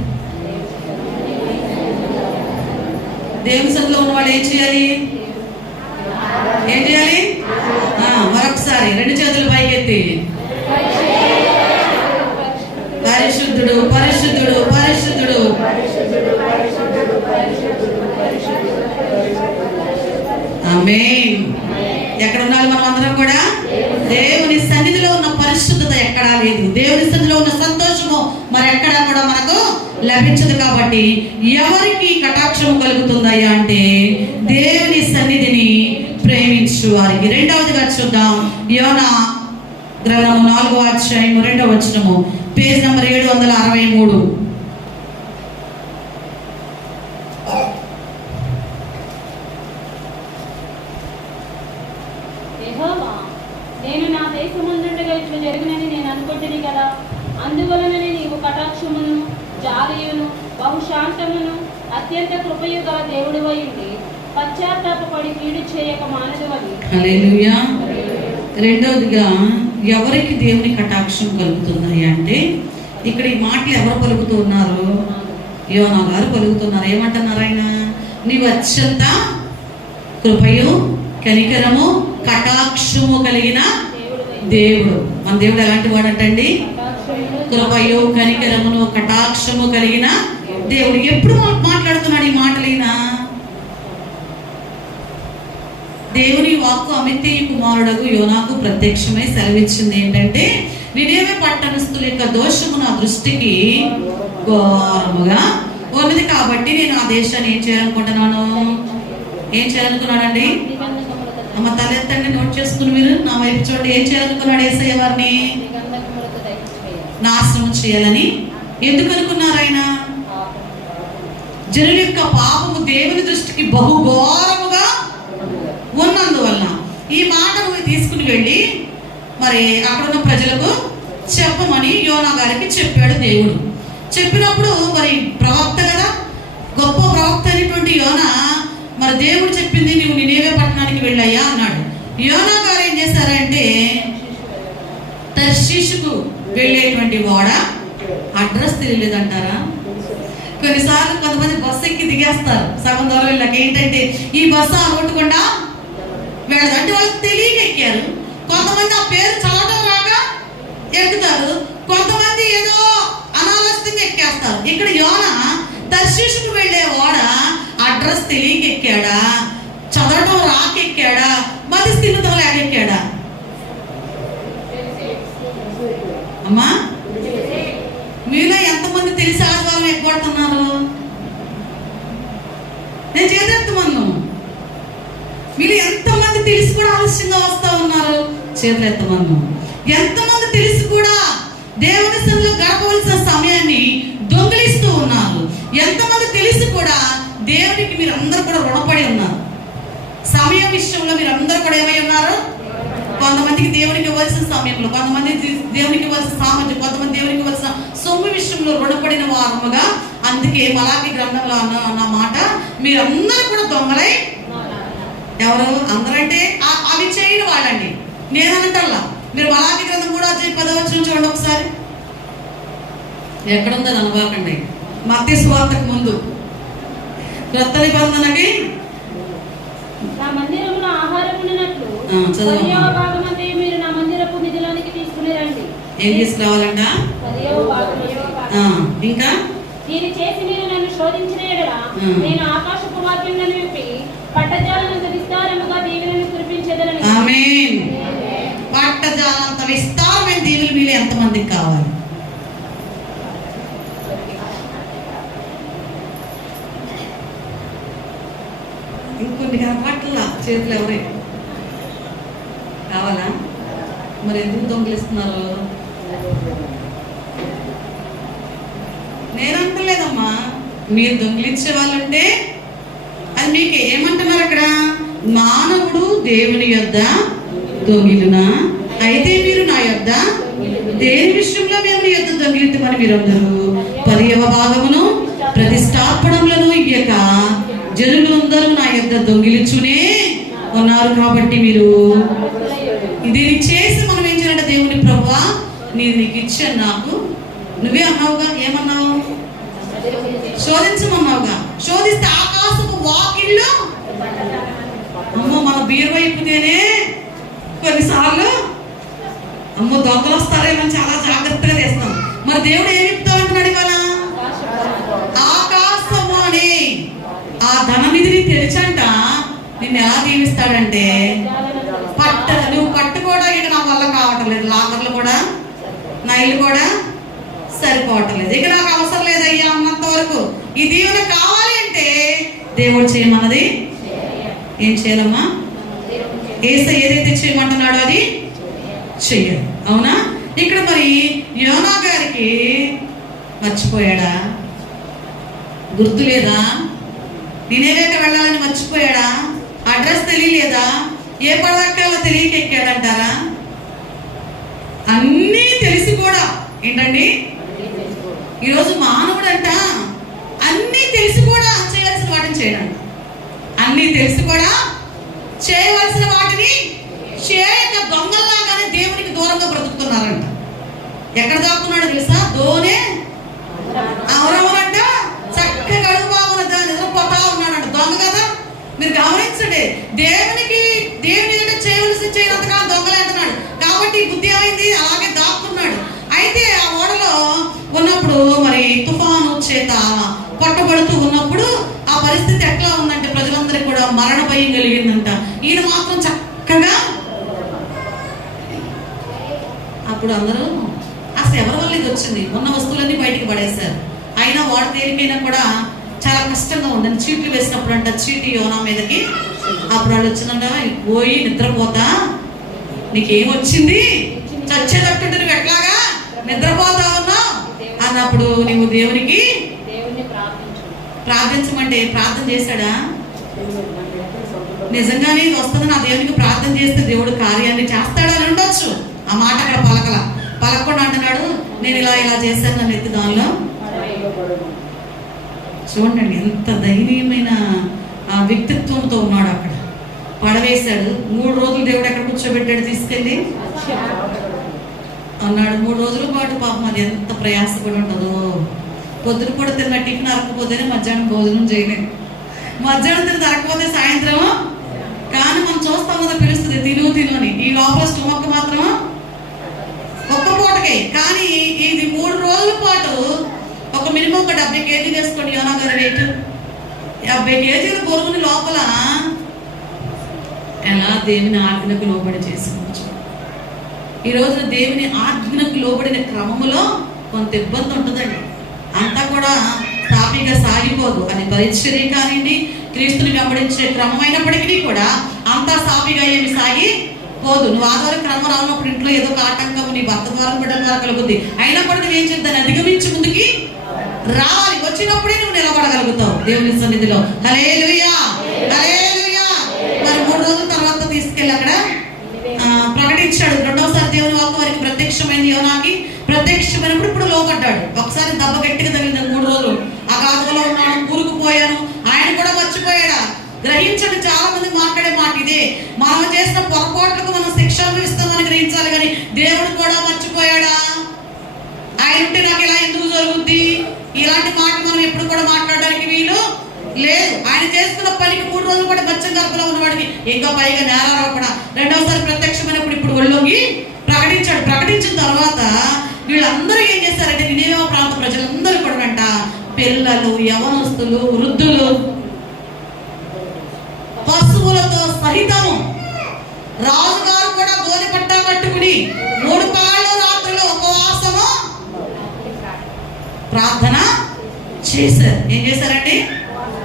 దేవుని సన్నిధిలో ఉన్నవాడు ఏం చేయాలి? మరొకసారి 2 చేతులు పైకెత్తి, పరిశుద్ధుడు పరిశుద్ధుడు పరిశుద్ధుడు. ఆమేన్. ఎక్కడ ఉండాలి మనం అందరం కూడా? దేవుని సన్నిధిలో ఉన్న పరిశుద్ధత ఎక్కడా లేదు. దేవుని సన్నిధిలో ఉన్న సంతోషము మరి ఎక్కడా కూడా మనకు లభించదు. కాబట్టి ఎవరికి కటాక్షం కలుగుతుందయ్యా అంటే, దేవుని సన్నిధిని ప్రేమించు వారికి. రెండవదిగా చూద్దాం, యోనా గ్రంథము 4వ అధ్యాయం 2వ వచనము, పేజ్ నంబర్ 763. నేను నా దేశమందుండగా ఇట్లు జరిగినని నేను అనుకుంటుని కదా, అందువలననే నీవు కటాక్షమును జాలియును బహుశాంతమును అత్యంత కృపయు గల దేవుడివై ఉండి పశ్చాత్తాపపడి కీడు చేయక మానదువని. హల్లెలూయా. రెండవదిగా ఎవరికి దేవుని కటాక్షం కలుగుతున్నాయి అంటే, ఇక్కడ ఈ మాటలు ఎవరు పలుకుతూ ఉన్నారు? యోనా గారు పలుకుతున్నారు. ఏమంటున్నారు ఆయన? నీవు అత్యంత కృపయు కనికరము కటాక్షము కలిగిన దేవుడు. మన దేవుడు ఎలాంటి వాడు అంటండి? కృపయు కనికరమును కటాక్షము కలిగిన దేవుడు. ఎప్పుడు మాట్లాడుతున్నాడు ఈ మాటలైనా? దేవుని వాక్కు అమిత్తేయ కుమారుడగు యోనాకు ప్రత్యక్షమై సెలవిచ్చింది ఏంటంటే, నినేవే పట్టణస్థుల యొక్క దోషము నా దృష్టికి ఘోరముగా ఉన్నది కాబట్టి నేను ఆ దేశాన్ని ఏం చేయాలనుకుంటున్నాను? ఏం చేయాలనుకున్నాడండి? అమ్మ తలెత్తండి, నోట్ చేసుకుని మీరు నా వైపు చూడండి. ఏం చేయాలనుకున్నాడు యేసయ్య వారిని? నాశనం చేయాలని. ఎందుకు అనుకున్నారు ఆయన? జనుల యొక్క పాపము దేవుని దృష్టికి బహుఘోరముగా ఉన్నందువలన ఈ మాటను తీసుకుని వెళ్ళి మరి అక్కడున్న ప్రజలకు చెప్పమని యోనా గారికి చెప్పాడు దేవుడు. చెప్పినప్పుడు మరి ప్రవక్త కదా, గొప్ప ప్రవక్త అయినటువంటి యోనా, మరి దేవుడు చెప్పింది నువ్వు నినేవే పట్టణానికి వెళ్ళాయా అన్నాడు. యోనా గారు ఏం చేశారంటే, తర్షీషుకు వెళ్ళేటువంటి వాడ అడ్రస్ తెలియలేదంటారా? కొన్నిసార్లు కొంతమంది బస్సు ఎక్కి దిగేస్తారు సగం దూరం వెళ్ళాక. ఏంటంటే ఈ బస్సు అనుకోకుండా వెళ్ళదు అంటే వాళ్ళు తెలియక ఎక్కారు. కొంతమంది ఆ పేరు చదవడం రాక ఎక్కుతారు, కొంతమంది ఏదో అనాలోచితంగా ఎక్కేస్తారు. ఇక్కడ యోనా తర్షీషుకు వెళ్ళే వాడ అడ్రస్ తెలియక ఎక్కాడా, చదవటం రాక ఎక్కాడా, మతి స్థిమితం లేక ఎక్కాడా? అమ్మా మీలో ఎంతమంది తెలిసి ఆదివారం ఎక్కబడుతున్నారు? నేను చేతెత్తమన్ను. మీరు ఎంతమంది తెలిసి కూడా ఆలస్యంగా వస్తా ఉన్నారు? చేతులు ఎత్తమన్ను. ఎంతమంది తెలిసి కూడా దేవుని సన్నిధిలో గడపవలసిన సమయాన్ని దొంగిలిస్తూ ఉన్నారు? ఎంతమంది తెలిసి కూడా దేవునికి మీరు అందరూ కూడా రుణపడి ఉన్నారు? సమయం విషయంలో మీరు అందరూ కూడా ఏమై ఉన్నారు? కొంతమందికి దేవునికి ఇవ్వాల్సిన సమయంలో, కొంతమంది దేవునికి ఇవ్వాల్సిన సామర్థ్యం, కొంతమంది దేవునికి ఇవ్వాల్సిన సొమ్ము విషయంలో రుణపడిన వారముగా. అందుకే మలాకి గ్రంథంలో అన్న మాట, మీరందరూ కూడా దొంగలై. ఎవరు అందరంటే అవి చేయని వాళ్ళండి. నేనంటల్లా మీరు మలాకి గ్రంథం 3:10 చూడండి ఒకసారి. ఎక్కడుందని అనబాకండి. మత్తయి సువార్తకు ముందు క్రొత్త నిబంధనకి నా మందిరములో ఆహారం ఉండినట్లు చదవండి. 10వ భాగమంతే మీరు నా మందిరపు నిధులోనికి తీసుకుని రండి. ఏం తీసుకురావాలంట? 10వ భాగం. ఇంకా దీన్ని చేసి మీరు నన్ను శోధించిన యెడల నేను ఆకాశపు వాక్యములను విప్పి పట్టజాలనంత విస్తారముగా దీవెనలను కురిపించెదనని. ఆమేన్. పట్టజాలంత విస్తారమైన దీవెనలు మీలో ఎంతమందికి కావాలి? ఇంకొన్ని పట్ల చేతులు ఎవరే కావాలా? మరి ఎందుకు దొంగిలిస్తున్నారు? నేనంటలేదమ్మా, మీరు దొంగిలించే వాళ్ళంటే అది మీకు ఏమంటున్నారు అక్కడ? మానవుడు దేవుని యొద్ద దొంగిలునా? అయితే మీరు నా యొద్ద దేని విషయంలో మేము నీ యొద్ద దొంగిలితమని మీరందరూ 10వ భాగమును ప్రతిష్టాపనములను ఇయ్యక జనులందరూ నా యొద్ద దొంగిలించునే ఉన్నారు. కాబట్టి మీరు దీన్ని చేసి మనం ఏం చేయాలంటే, దేవుని ప్రభువా నీకు ఇచ్చాను, నాకు నువ్వే అన్నావుగా. ఏమన్నావు? శోధించమన్నావుగా. శోధిస్తే ఆకాశపు వాకిళ్ళు. అమ్మో మన బీరు వైపుతేనే కొన్నిసార్లు అమ్మో దొంగలు వస్తారేమని చాలా జాగ్రత్తగా చేస్తాం. మరి దేవుడు ఏమి చెప్తా అంటున్నాడు ఇవాళ? ఆకాశము అని ఆ ధననిధిని తెరిచంట నిన్ను ఎలా దీవిస్తాడంటే, నువ్వు పట్టుకోవడానికి నా వల్ల కావటం లేదు, లాకర్లు కూడా నా ఇల్లు కూడా సరిపోవటం లేదు, ఇక నాకు అవసరం లేదయ్యా అన్నంత వరకు ఈ దీవెన కావాలి అంటే దేవుడు చేయమన్నది ఏం చేయాలమ్మా? యేసయ్య ఏదైతే చేయమంటున్నాడో అది చెయ్యాలి. అవునా? ఇక్కడ మరి యోనా గారికి మర్చిపోయాడా? గుర్తు లేదా? నినేవేకి వెళ్ళాలని మర్చిపోయాడా? అడ్రస్ తెలియలేదా? ఏ పడదక్కాలో తెలియక ఎక్కాడంటారా? అన్నీ తెలిసి కూడా ఏంటండి ఈరోజు మానవుడు అంట అన్నీ తెలిసి కూడా చేయాల్సిన వాటిని చేయడంట. అన్నీ తెలిసి కూడా చేయవలసిన వాటిని చేయక దొంగల్లాగానే దేవునికి దూరంగా బ్రతుకుతున్నారంట. ఎక్కడ దాక్కున్నాడు తెలుసా? దోనే అవరవరంట చక్కగా అడుగు బాగున్నదా నిద్రపోతా ఉన్నాడంట. దొంగ కదా. మీరు గమనించండి, దేవుని చేయవలసి చేయనంతగా దొంగలే అంటున్నాడు. కాబట్టి బుద్ధి ఏమైంది? అలాగే దాక్కున్నాడు. అయితే ఆ ఓడలో ఉన్నప్పుడు మరి తుఫాను చేత కొట్టబడుతూ ఉన్నప్పుడు ఆ పరిస్థితి ఎట్లా ఉందంటే ప్రజలందరికీ కూడా మరణ భయం కలిగిందంట. ఈయన మాత్రం చక్కగా. అప్పుడు అందరూ అసలు ఎవరి వల్ల ఇది వచ్చింది? ఉన్న వస్తువులన్నీ బయటికి పడేశారు. అయినా వాడు తేలికైనా కూడా చాలా కష్టంగా ఉందని చీట్లు వేసినప్పుడు అంట చీటి యోనా మీదకి. అప్పుడు వాళ్ళు వచ్చిందంట, పోయి నిద్రపోతా, నీకేమొచ్చింది? చచ్చేటట్టు నువ్వు ఎట్లాగా నిద్రపోతా ఉన్నావు అన్నప్పుడు నువ్వు దేవునికి ప్రార్థించమంటే ప్రార్థన చేశాడా? నిజంగానే ఇది వస్తుంది, నా దేవునికి ప్రార్థన చేస్తే దేవుడు కార్యాన్ని చేస్తాడు అని ఉండొచ్చు. ఆ మాట అక్కడ పలకుండా అంటున్నాడు, నేను ఇలా చేశాను నన్ను ఎత్తి దానిలో. చూడండి ఎంత ధైర్యమైన ఆ వ్యక్తిత్వంతో ఉన్నాడు. అక్కడ పడవేశాడు. 3 రోజులు దేవుడు ఎక్కడ కూర్చోబెట్టాడు? తీసుకెళ్ళి అన్నాడు. 3 రోజుల పాటు పాపం అది ఎంత ప్రయాసపడి ఉంటుందో. పొద్దున కూడా తిన్న టిఫిన్ అరకపోతేనే మధ్యాహ్నం భోజనం చేయలేదు, మధ్యాహ్నం తిన్న అరకపోతే సాయంత్రం. కానీ మనం చూస్తాం కదా, పిలుస్తుంది తిను అని. ఈ లోపల స్టమక్ మాత్రం ఒక్క పూటకే. కానీ ఇది 3 రోజుల పాటు ఒక మినిమం ఒక 70 కేజీలు వేసుకోండి. యోనా గారి వెయిట్ 70 కేజీల పొరుగుని లోపల ఎలా దేవుని ఆజ్ఞకు లోబడి చేసుకోవచ్చు. ఈ రోజున దేవుని ఆజ్ఞకు లోబడిన క్రమములో కొంత ఇబ్బంది ఉంటుందండి. అంతా కూడా తాపిగా సాగిపోదు. అది పరిచర్య కానివ్వండి, క్రీస్తుని వెంబడించే క్రమమైనప్పటికీ కూడా అంతా సాపిగా ఏమి సాగి పోదు. నువ్వు ఆధార క్రమం రానప్పుడు ఇంట్లో ఏదో ఒక ఆటంకం నీ భర్త ద్వారా బిడ్డల ద్వారా కలుగుతుంది. అయినప్పటికీ నువ్వేం చేద్దాన్ని అధిగమించి ముందుకి రావాలి. వచ్చినప్పుడే నువ్వు నిలబడగలుగుతావు దేవుని సన్నిధిలో. హల్లెలూయా, హల్లెలూయా. మరి 3 రోజుల తర్వాత తీసుకెళ్ళి అక్కడ ప్రకటించాడు. రెండవసారి దేవుని వాక్కు వారికి ప్రత్యక్షమైంది. యోనాకి ప్రత్యక్షమైనప్పుడు ఇప్పుడు లోపడ్డాడు. ఒకసారి దెబ్బ గట్టిగా తగిలింది. 3 రోజులు అగాధంలో ఉన్నాను, కూరుకుపోయాను. ఆయన కూడా మర్చిపోయాడా? గ్రహించండి, చాలా మంది మాట్లాడే మాట ఇదే. మనం చేసిన పొరపాట్లకు మనం శిక్ష అనుభవిస్తామని గ్రహించాలి. కానీ దేవుడు కూడా మర్చిపోయాడా? ఆయన ఉంటే నాకు ఇలా ఎందుకు జరుగుద్ది? ఇలాంటి మాట మనం ఎప్పుడు కూడా మాట్లాడడానికి వీలు లేదు. ఆయన చేసుకున్న పనికి 3 రోజులు కూడా బచ్చం గర్భంలో ఉన్నవాడికి ఇంకా పైగా నేరారోపణ. రెండవసారి ప్రత్యక్షమైనప్పుడు ఇప్పుడు ఒళ్ళొంగి ప్రకటించాడు. ప్రకటించిన తర్వాత వీళ్ళందరూ ఏం చేశారంటే, నినేవే ప్రాంత ప్రజలందరూ కూడా అంట, పిల్లలు, యవనస్తులు, వృద్ధులు, పశువులతో సహితము రాజుగారు కూడా గోనె పట్టా కట్టుకుని 3 పగళ్ళు రాత్రులు ఉపవాసము ప్రార్థన చేశారు. ఏం చేశారండి?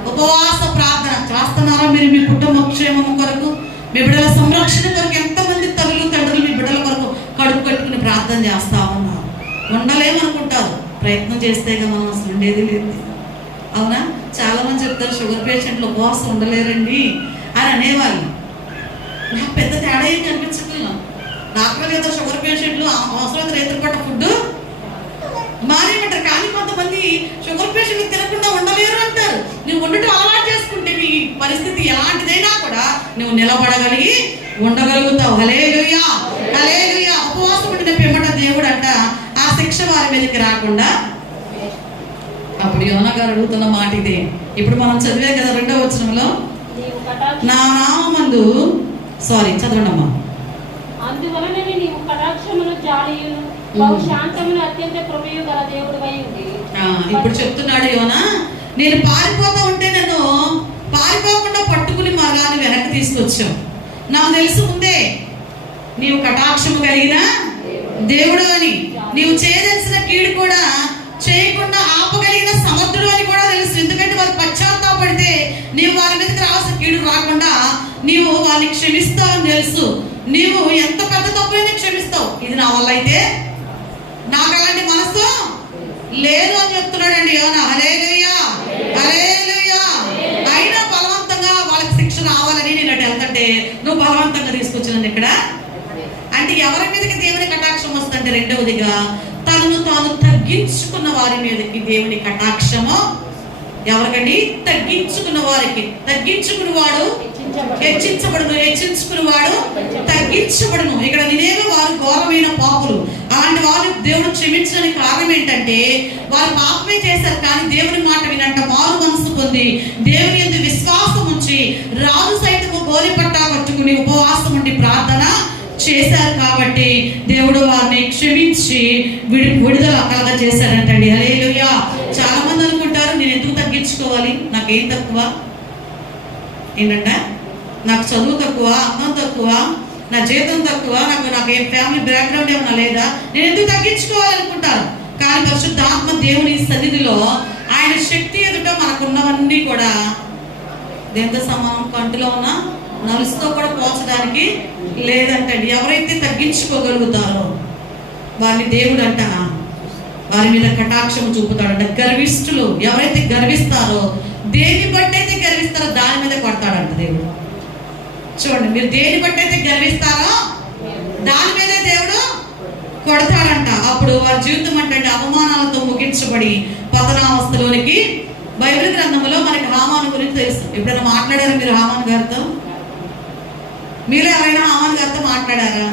ఉపవాస ప్రార్థన చేస్తున్నారా మీరు? మీ కుటుంబ క్షేమం కొరకు, మీ బిడ్డల సంరక్షణ కొరకు ఎంతమంది తల్లులు తండ్రులు మీ బిడ్డల కొరకు కడుపు కట్టుకుని ప్రార్థన చేస్తా ఉన్నారు? ఉండలేమనుకుంటారు. ప్రయత్నం చేస్తేగా మనం అసలు ఉండేది లేదు. అవునా? చాలా మంది చెప్తారు షుగర్ పేషెంట్లు ఉపవాసం ఉండలేరండి అని అనేవాళ్ళు. నాకు పెద్ద తేడా ఏం కనిపించట్లేదు. డాక్టర్ ఏదో షుగర్ పేషెంట్లు అవసరమైన రైతులు పట్ట ఫుడ్ మానేమంటారు. కానీ కొంతమంది షుగర్ పేషెంట్లు తినకుండా ఉండలేరు అంటారు. నువ్వు ఉండటం అలవాటు చేసుకుంటే నీ పరిస్థితి ఎలాంటిదైనా కూడా నువ్వు నిలబడగలిగి ఉండగలుగుతావు. హల్లెలూయా, హల్లెలూయా. ఉపవాసం ఉండిన పిమ్మట దేవుడు అంట ఆ శిక్ష వారి మీదకి రాకుండా. అప్పుడు యోనా గారు అడుగుతున్న మాట ఇదే. ఇప్పుడు మనం చదివే కదా 2వ వచనంలో, నా నామందు చదవండమ్మా. అందువలననే నీవు కటాక్షమును జాలియును బహు శాంతమును అత్యంత కృపయు గల దేవుడివై ఉంది. ఇప్పుడు చెప్తున్నాడు యోనా, నేను పారిపోతా ఉంటే నన్ను పారిపోకుండా పట్టుకుని మరలాని వెనక్కి తీసుకొచ్చావు. నాకు తెలుసు ముందే నీవు కటాక్షము కలిగిన దేవుడు అని, నీవు చేయదలసిన కీడు కూడా చేయకుండా ఆపగలిగిన సమర్థుడు అని కూడా తెలుసు. ఎందుకంటే వారు పశ్చాత్తాపడితే నీవు వారి మీదకి రావాల్సిన కీడు రాకుండా నీవు వారిని క్షమిస్తావని తెలుసు. నీవు ఎంత పెద్ద తప్పులైనా క్షమిస్తావు. ఇది నా వల్ల అయితే నాకు అలాంటి మనసు లేదు అని చెప్తున్నాడండి యోనా. హల్లెలూయా, హల్లెలూయా. అయినా బలవంతంగా వాళ్ళకి శిక్ష రావాలని నేను అటు వెళ్తుంటే నువ్వు బలవంతంగా తీసుకొచ్చినాను ఇక్కడ. అంటే ఎవరి మీదకి దేవుని కటాక్షం వస్తుందంటే, రెండవదిగా తనను తాను తగ్గించుకున్న వారి మీదకి దేవుని కటాక్షము. ఎవరికండి? తగ్గించుకున్న వారికి. తగ్గించుకుని వాడు హెచ్చించబడును, హెచ్చించుకుని వాడు తగ్గించబడును. ఇక్కడ నినేవే వారు ఘోరమైన పాపులు. అలాంటి వారు దేవుడు క్షమించడానికి కారణం ఏంటంటే, వారు పాపమే చేశారు. కానీ దేవుని మాట వినంట మారు మనసు పొంది దేవుని యందు విశ్వాసం ఉంచి రాజు సైతము గోనె పట్టా కట్టుకుని ఉపవాసం ఉండి ప్రార్థన చేశారు. కాబట్టి దేవుడు వారిని క్షమించి విడుదల కలగ చేశారంటండి. హల్లెలూయా. చాలా మంది అనుకుంటారు, నేను ఎందుకు తగ్గించుకోవాలి, నాకేం తక్కువ ఏంటంటే, నాకు చదువు తక్కువ, అందం తక్కువ, నా జీతం తక్కువ, నాకు ఏం ఫ్యామిలీ బ్యాక్గ్రౌండ్ ఏమన్నా లేదా, నేను ఎందుకు తగ్గించుకోవాలనుకుంటారు. కానీ పరిశుద్ధాత్మ దేవుని సన్నిధిలో ఆయన శక్తి ఎదుట మనకున్నవన్నీ కూడా దేంతో సమానం, కంటిలో ఉన్న నలుసుతో కూడా పోల్చడానికి లేదంటండి. ఎవరైతే తగ్గించుకోగలుగుతారో వారిని దేవుడు అంట వారి మీద కటాక్షం చూపుతాడంట. గర్విష్ఠులు ఎవరైతే గర్విస్తారో, దేని బట్టి అయితే గర్విస్తారో దాని మీద కొడతాడంట దేవుడు. చూడండి, మీరు దేని బట్టి అయితే గర్విస్తారో దాని మీదే దేవుడు కొడతాడంట. అప్పుడు వారి జీవితం అంటే అవమానాలతో ముగించబడి పతనావస్థలోనికి. బైబిల్ గ్రంథంలో మనకి హామాను గురించి తెలుసు. ఎప్పుడైనా మాట్లాడారా మీరు హామాను గారితో? మీరు ఎవరైనా హామాను గారితో మాట్లాడారా,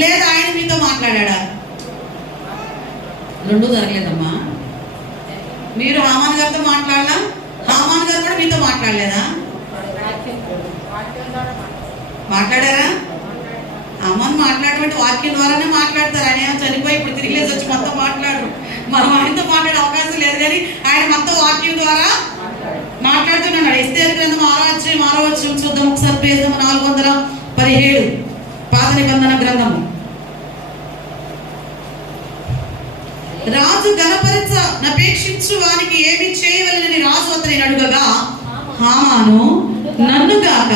లేదా ఆయన మీతో మాట్లాడా? రెండూ జరగలేదమ్మా. మీరు హామాన్ గారితో మాట్లాడలా? హామాన్ గారు కూడా మీతో మాట్లాడలేదా? మాట్లాడారా? హామాన్ మాట్లాడమంటే వాక్యం ద్వారానే మాట్లాడతారు. ఆయన చనిపోయి ఇప్పుడు తిరిగి లేచి వచ్చి మొత్తం మాట్లాడరు. మనం ఆయనతో మాట్లాడే అవకాశం లేదు, కానీ ఆయన మొత్తం వాక్యం ద్వారా మాట్లాడుతున్నాడు. ఎస్తేరు గ్రంథం 6వ అధ్యాయం చూద్దాం ఒకసారి. పేజ్ 417 పాత నిబంధన గ్రంథము. రాజు గణపరచనపేక్షించు వానికి ఏమి చేయవలెనని రాజు అతని అడుగగా హామాను నన్ను గాక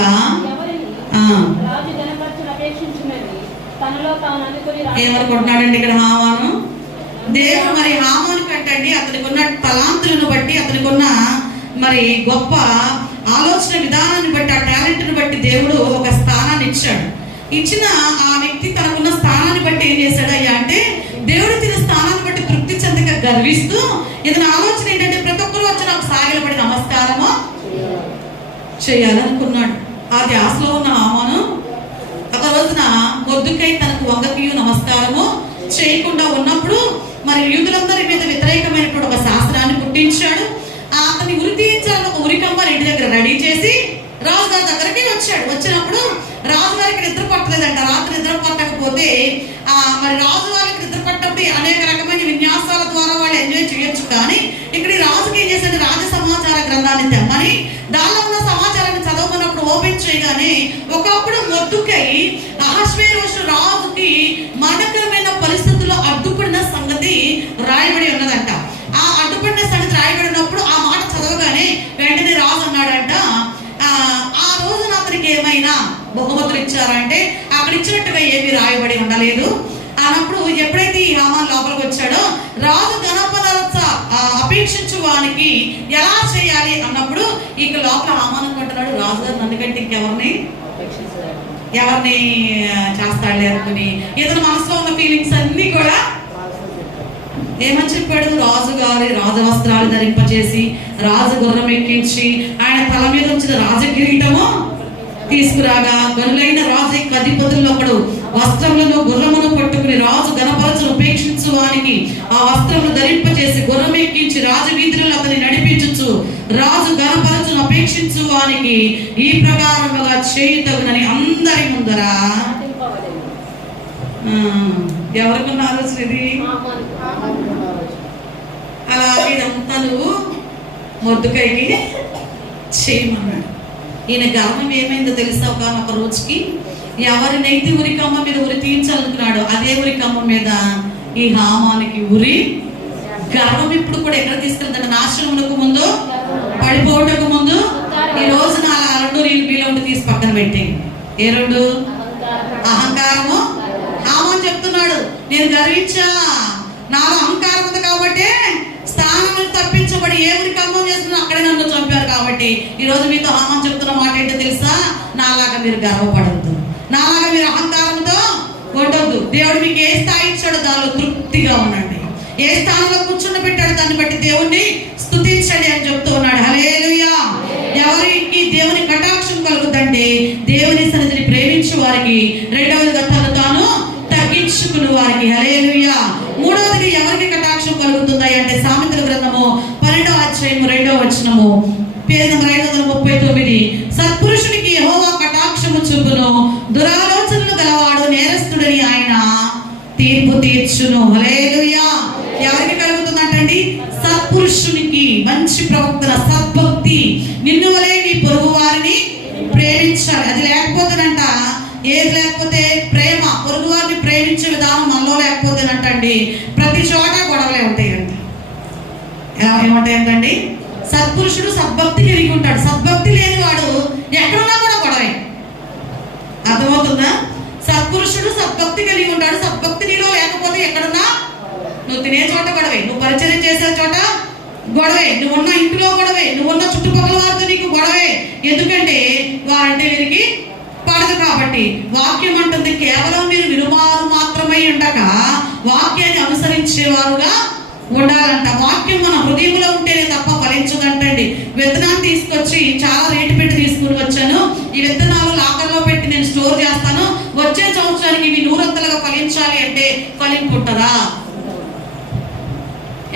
రాజు గణపరచను అపేక్షించున్నది తనలో తాను అనుకుని ఏమనుకుంటున్నాడండి ఇక్కడ హామాను? దేవుడు మరి హామాను కంటండి అతనికి ఉన్న తలాంతులను బట్టి, అతనికి ఉన్న మరి గొప్ప ఆలోచన విధానాన్ని బట్టి, ఆ టాలెంట్ని బట్టి దేవుడు ఒక స్థానాన్ని ఇచ్చాడు. ఇచ్చిన ఆ వ్యక్తి తనకున్న స్థానాన్ని బట్టి ఏం చేశాడు అయ్యా అంటే, దేవుడు తిన స్థానాన్ని బట్టి తృప్తి చెందక గర్విస్తూ ఇతని ఆలోచన ఏంటంటే ప్రతి ఒక్కరు వచ్చి నాకు సాగిలపడి నమస్కారము చేయాలనుకున్నాడు. ఆ ధ్యాసలో ఉన్న హామాను ఒక రోజున మొర్దెకై తనకు వంగకీయు నమస్కారము చేయకుండా ఉన్నప్పుడు మరి యూదులందరి మీద వ్యతిరేకమైనటువంటి ఒక శాస్త్రాన్ని పుట్టించాడు. అతన్ని ఉరి తీయించాలని ఒక ఉరికంబని ఇంటి దగ్గర రెడీ చేసి రాజుగారి దగ్గరికి వచ్చాడు. వచ్చినప్పుడు రాజుగారికి నిద్ర పట్టలేదంట. రాత్రి నిద్ర పట్టకపోతే మరి రాజుగారికి నిద్ర పట్టప్పుడు అనేక రకమైన విన్యాసాల ద్వారా వాళ్ళు ఎంజాయ్ చేయొచ్చు. కానీ ఇక్కడ రాజుకి ఏం చేశాడు, రాజ సమాచార గ్రంథాన్ని తెమ్మని దానిలో ఉన్న సమాచారాన్ని చదవమన్నప్పుడు ఓపెన్ చేయగానే ఒకప్పుడు మొర్దెకై అహష్వేరోషు రాజుకి మరణకరమైన పరిస్థితుల్లో అడ్డుపడిన సంగతి రాయబడి ఉన్నదంట. ఆ అడ్డుపడిన సంగతి రాయబడినప్పుడు ఆ మాట చదవగానే వెంటనే రాజు అన్నాడంట, ఆ రోజున అతనికి ఏమైనా బహుమతులు ఇచ్చారంటే అక్కడ ఇచ్చినట్టుగా ఏమీ రాయబడి ఉండలేదు అన్నప్పుడు ఎప్పుడైతే ఈ హామాన్ లోపలికి వచ్చాడో రాజు గణపరచ అపేక్షించు వానికి ఎలా చేయాలి అన్నప్పుడు ఇక లోపల హామాన్ అనుకుంటున్నాడు, రాజుగారు నన్నుకంటే ఇంకెవరిని చేస్తాడులే అనుకుని ఇతను మనసులో ఉన్న ఫీలింగ్స్ అన్ని కూడా ఏమని చెప్పాడు, రాజుగారి రాజవస్త్రాలు ధరింపచేసి రాజు గుర్రం ఎక్కించి ఆయన తల మీద ఉంచిన రాజకిరీటము తీసుకురాగా గనులైన రాజు యొక్క అధిపతుల్లో ఒకడు వస్త్రములను గుర్రమును పట్టుకుని రాజు గణపరచను ఉపేక్షించు వానికి ఆ వస్త్రమును ధరింపచేసి గుర్రం ఎక్కించి రాజు వీధులను అతని నడిపించు రాజు గణపరచను అపేక్షించు వానికి ఈ ప్రకారముగా చేయుతగునని అందరి ముందర. ఎవరికున్న ఆలోచన ఇది? అలా ఇదంతా నువ్వు మొర్దెకైకి చేయమన్నాడు. ఈయన గర్వం ఏమైందో తెలుసా, ఒక రోజుకి ఎవరినైతే ఉరికమ్మ మీద ఉరి తీయించాలనుకున్నాడో అదే ఉరికమ్మ మీద ఈ హామానికి ఉరి గర్వం ఇప్పుడు కూడా ఎక్కడ తీసుకెళ్తాడు, నాశనమునకు ముందు పడిపోవటకు ముందు. ఈ రోజున అలా రెండు వీళ్ళు తీసి పక్కన పెట్టి ఏ రెండు? అహంకారము. హామాన్ చెప్తున్నాడు, నేను గర్వించా, నాలో అహంకారం ఉంది కాబట్టి స్థానం తప్పించబడి ఏ ఊరి కమ్మం చేస్తున్నా అక్కడే నన్ను చంపారు కాబట్టి ఈ రోజు మీతో హామాన్ చెప్తున్న మాట ఏంటో తెలుసా, నాలాగా మీరు గర్వపడద్దు, నాలాగా మీరు అహంకారంతో ఉండొద్దు. దేవుడు మీకు ఏ స్థాయి ఇచ్చాడో దానిలో తృప్తిగా ఉండండి. ఏ స్థానంలో కూర్చుని పెట్టాడు దాన్ని బట్టి దేవుణ్ణి స్తుతించండి అని చెప్తూ ఉన్నాడు. హల్లెలూయా. ఎవరికి దేవుని కటాక్షం కలుగుతుందంటే దేవుని సన్నిధిని ప్రేమించు వారికి, రెండవదిగా తను తాను తగ్గించుకుని వారికి. హల్లెలూయా. మూడవదిగా ఎవరికి కటాక్షం కలుగుతుంది అంటే సామెతల గ్రంథము 12వ అధ్యాయము 2వ వచనము, పేజ్ నంబర్ 539. సత్పురుషునికి యెహోవా కటాక్షము చూపును, దురాలోచనలు గలవాడు నేరస్తుడని ఆయన తీర్పు తీర్చును. హల్లెలూయా. ఎవరికి కలుగుతుందంటండి? సత్పురుషునికి. మంచి ప్రవక్తన, సద్భక్తి, నిన్ను వలె నీ పొరుగు వారిని ప్రేమించాలి. అది లేకపోతేనంట, ఏది లేకపోతే ప్రేమ, పొరుగు వారిని ప్రేమించే విధానం మనలో లేకపోతేనంటండి ప్రతి చోట గొడవలే ఉంటాయంట. ఏమంటాయంటండి? సత్పురుషుడు సద్భక్తి కలిగి ఉంటాడు. సద్భక్తి లేని వాడు ఎక్కడున్నా కూడా గొడవే. అర్థమవుతుందా? సత్పురుషుడు సద్భక్తి కలిగి ఉంటాడు. సద్భక్తి నీలో లేకపోతే ఎక్కడున్నా, నువ్వు తినే చోట గొడవే, నువ్వు పరిచయం చేసే చోట గొడవే, నువ్వున్న ఇంటిలో గొడవే, నువ్వున్న చుట్టుపక్కల వారితో నీకు గొడవే. ఎందుకంటే వారంటే వీరికి పడదు కాబట్టి. వాక్యం అంటుంది కేవలం మీరు వినువారు మాత్రమే ఉండక వాక్యాన్ని అనుసరించేవారుగా ఉండాలంట. వాక్యం మన హృదయంలో ఉంటేనే తప్ప ఫలించదంటండి. విత్తనాన్ని తీసుకొచ్చి చాలా రేటు పెట్టి తీసుకుని వచ్చాను, ఈ విత్తనాలు లాకర్లో పెట్టి నేను స్టోర్ చేస్తాను, వచ్చే సంవత్సరానికి ఇవి 100 ఫలించాలి అంటే ఫలింపు ఉంటుందా?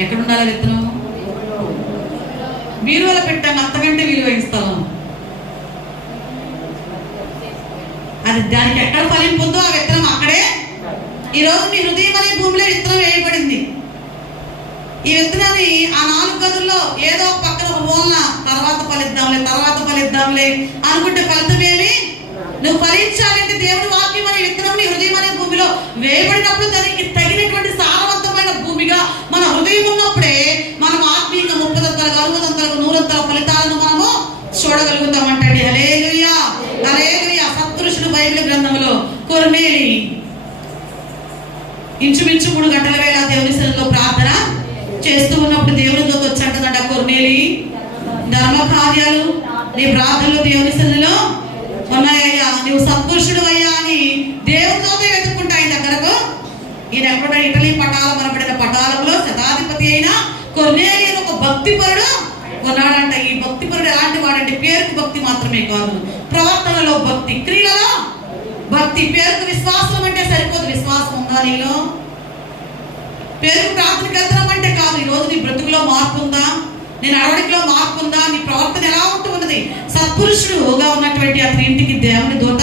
ఎక్కడ ఉండాలి విత్తనం? బీరువాలో పెట్టాను, అంతకంటే విలువైన స్థలం. అది దానికి ఎక్కడ ఫలింపుందో ఆ విత్తనం అక్కడే. ఈరోజు మీ హృదయం అనే భూమిలో విత్తనం వేయబడింది. ఈ విత్తనాన్ని ఆ 4 గదుల్లో ఏదో ఒక పక్కన ఒక మూలన తర్వాత ఫలిద్దాంలే అనుకుంటే ఫలితమేమి? నువ్వు ఫలించాలంటే దేవుడి వాక్యం అనే విత్తనం నీ హృదయం అనే భూమిలో వేయబడినప్పుడు దానికి తగినటువంటి సారవంతమైన భూమిగా మన హృదయం ఉన్నప్పుడే మనం ఆత్మీయంగా 30 అంతలుగా 60 అంతలుగా 100 అంతల ఫలితాలను మనము చూడగలుగుతామంటండి. హల్లెలూయా, హల్లెలూయా. సత్పురుషుడు బైబిల్ గ్రంథంలో కొర్నేలి ఇంచుమించు 3 గంటల వేళ దేవుని సన్నిధిలో ప్రార్థన చేస్తూ ఉన్నప్పుడు దేవుని దూత వచ్చంటదంట, కొర్నేలి ధర్మ కార్యాలు నీ ప్రార్థనలు దేవుని సన్నిధిలో ఉన్నాయ్యా, నువ్వు సత్పురుషుడు అయ్యా అని దేవుని దూత వెతుక్కుంటా ఆయన దగ్గరకు. ఈయన ఎక్కడ ఇటలీ పటాలం అనబడిన పటాలంలో శతాధిపతి అయిన కొర్నేలి అని ఒక భక్తిపరుడు ఉన్నాడంట. ఈ భక్తిపరుడు ఎలాంటి వాడంటే పేరుకు భక్తి మాత్రమే కాదు, ప్రవర్తనలో భక్తి, క్రియలలో భక్తి. పేరుకు విశ్వాసం అంటే సరిపోదు, విశ్వాసం ఉందా నీలో? పేరుకు ప్రార్థనకి వెళ్తున్నాం అంటే కాదు. ఈరోజు నీ బ్రతుకులో మార్పు ఉందా? నీ నడవడికలో మార్పు ఉందా? నీ ప్రవర్తన ఎలా ఉంటున్నది? సత్పురుషుడుగా ఉన్నటువంటి అతని ఇంటికి దేవుని దూత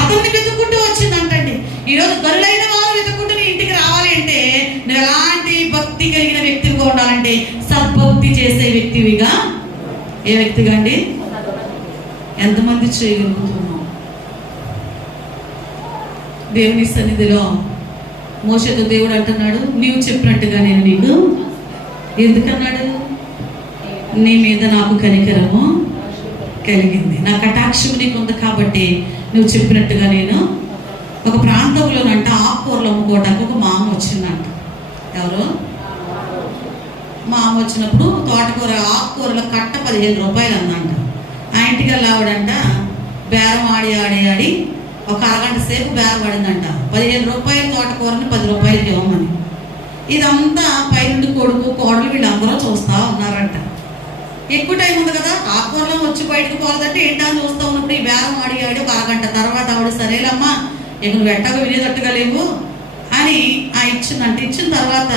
అతన్ని వెతుక్కుంటూ వచ్చిందంటండి. ఈరోజు గరులైన వారు వెతుక్కుంటూ నీ ఇంటికి రావాలి అంటే నువ్వు ఎలాంటి భక్తి కలిగిన వ్యక్తిగా ఉండాలంటే సద్భక్తి చేసే వ్యక్తివిగా. ఏ వ్యక్తిగా అండి? ఎంతమంది చేయగలుగుతున్నాం? దేవుని సన్నిధిలో మోషేతో దేవుడు అంటున్నాడు, నీవు చెప్పినట్టుగా నేను నీకు. ఎందుకన్నాడు? నీ మీద నాకు కనికరము కలిగింది, నా కటాక్షము నీకు ఉంది కాబట్టి నువ్వు చెప్పినట్టుగా నేను. ఒక ప్రాంతంలోనంట ఆకుకూరలు అమ్ముకోవడానికి ఒక మామ వచ్చిందంట. ఎవరు? మామ వచ్చినప్పుడు తోటకూర ఆకుకూరల కట్ట 15 రూపాయలు అందంట. ఆ ఇంటికి వెళ్ళావాడంట బేరం ఆడి ఒక అరగంట సేపు బేరం పడిందంట. 15 రూపాయల తోటకూరని 10 రూపాయలకి ఇవ్వమని. ఇదంతా పైనుండి కొడుకు కోడలు వీళ్ళందరూ చూస్తా ఉన్నారంట. ఎక్కువ టైం ఉంది కదా, ఆకుకూరలో వచ్చి బయటకు పోలేదంటే ఏంటా అని చూస్తూ ఉన్నప్పుడు ఈ బేరం ఆడి ఒక అరగంట తర్వాత ఆవిడ సరేలమ్మా ఇక నువ్వు ఎట్టగా వినేటట్టుగా లేవు అని ఇచ్చిందంట. ఇచ్చిన తర్వాత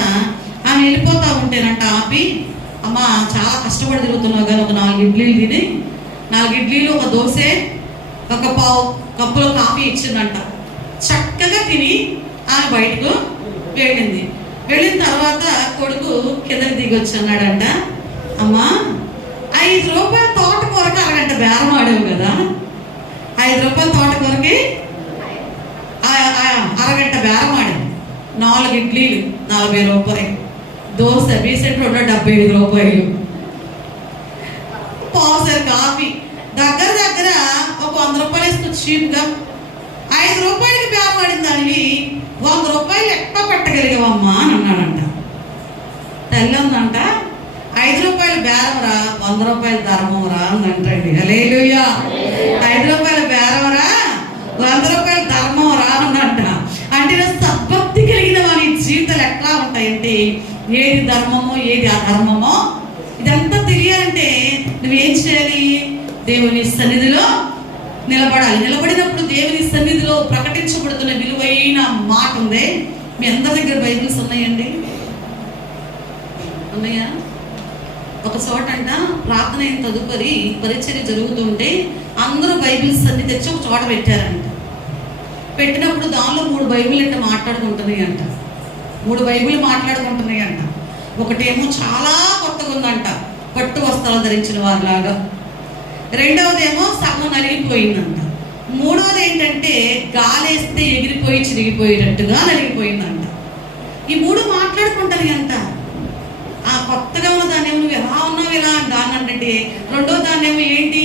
ఆమె వెళ్ళిపోతా ఉంటేనంట ఆపి, అమ్మ చాలా కష్టపడి తిరుగుతున్నావు కానీ ఒక 4 ఇడ్లీలు తిని, 4 ఇడ్లీలు ఒక దోశ ఒక పావు కప్పులో కాఫీ ఇచ్చిందంట. చక్కగా తిని ఆమె బయటకు వెళ్ళింది. వెళ్ళిన తర్వాత కొడుకు కిందకి దిగి వచ్చి అన్నాడంట, అమ్మా 5 రూపాయల తోటకూరకి అరగంట బేరం ఆడావు కదా, 5 రూపాయల తోటకూరకి అరగంట బేరం ఆడావు. 4 ఇడ్లీలు 40 రూపాయలు, దోశ బీసెట్ 75 రూపాయలు, పావుసేరు కాఫీ, దగ్గర ఒక 100 రూపాయలు ఇస్తుంది చీప్గా. 5 రూపాయలకి బేరం ఆడిన దానివి 100 రూపాయలు ఎట్లా పెట్టగలిగావమ్మా అని అన్నాడంట. తల్లి ఉందంట, 5 రూపాయలు బేరవరా 100 రూపాయలు ధర్మవరా అని అంటండి. హల్లెలూయా. 5 రూపాయలు బేరవరా 100 రూపాయలు ధర్మవరా అనంట. అంటే సద్భక్తి కలిగిన వారి జీవితాలు ఎట్లా ఉంటాయంటే ఏది ధర్మమో ఏది అధర్మమో ఇదంతా తెలియాలంటే నువ్వేం చేయాలి? దేవుని సన్నిధిలో నిలబడాలి. నిలబడినప్పుడు దేవుని సన్నిధిలో ప్రకటించబడుతున్న విలువైన మాట ఉంది. మీ అందరి దగ్గర బైబిల్స్ ఉన్నాయండి? ఉన్నాయా? ఒక చోట అంట ప్రార్థన అయిన తదుపరి పరిచర్య జరుగుతుంటే అందరూ బైబిల్స్ అన్ని తెచ్చి ఒక చోట పెట్టారంట. పెట్టినప్పుడు దానిలో 3 బైబిల్ అంటే మాట్లాడుకుంటున్నాయి అంట. 3 బైబిల్ మాట్లాడుకుంటున్నాయి అంట. ఒకటేమో చాలా కొత్తగా ఉందంట, పట్టు వస్త్రాలు ధరించిన వారిలాగా. రెండవదేమో సగం నలిగిపోయిందంట. మూడవది ఏంటంటే గాలేస్తే ఎగిరిపోయి చిరిగిపోయేటట్టుగా నలిగిపోయిందంట. ఈ 3 మాట్లాడుకుంటారు అంట. ఆ కొత్తగా ఉన్న దాన్ని ఏమో నువ్వు ఎలా ఉన్నావు ఇలా దాన్ని అంటే, రెండో దాన్ని ఏమో ఏంటి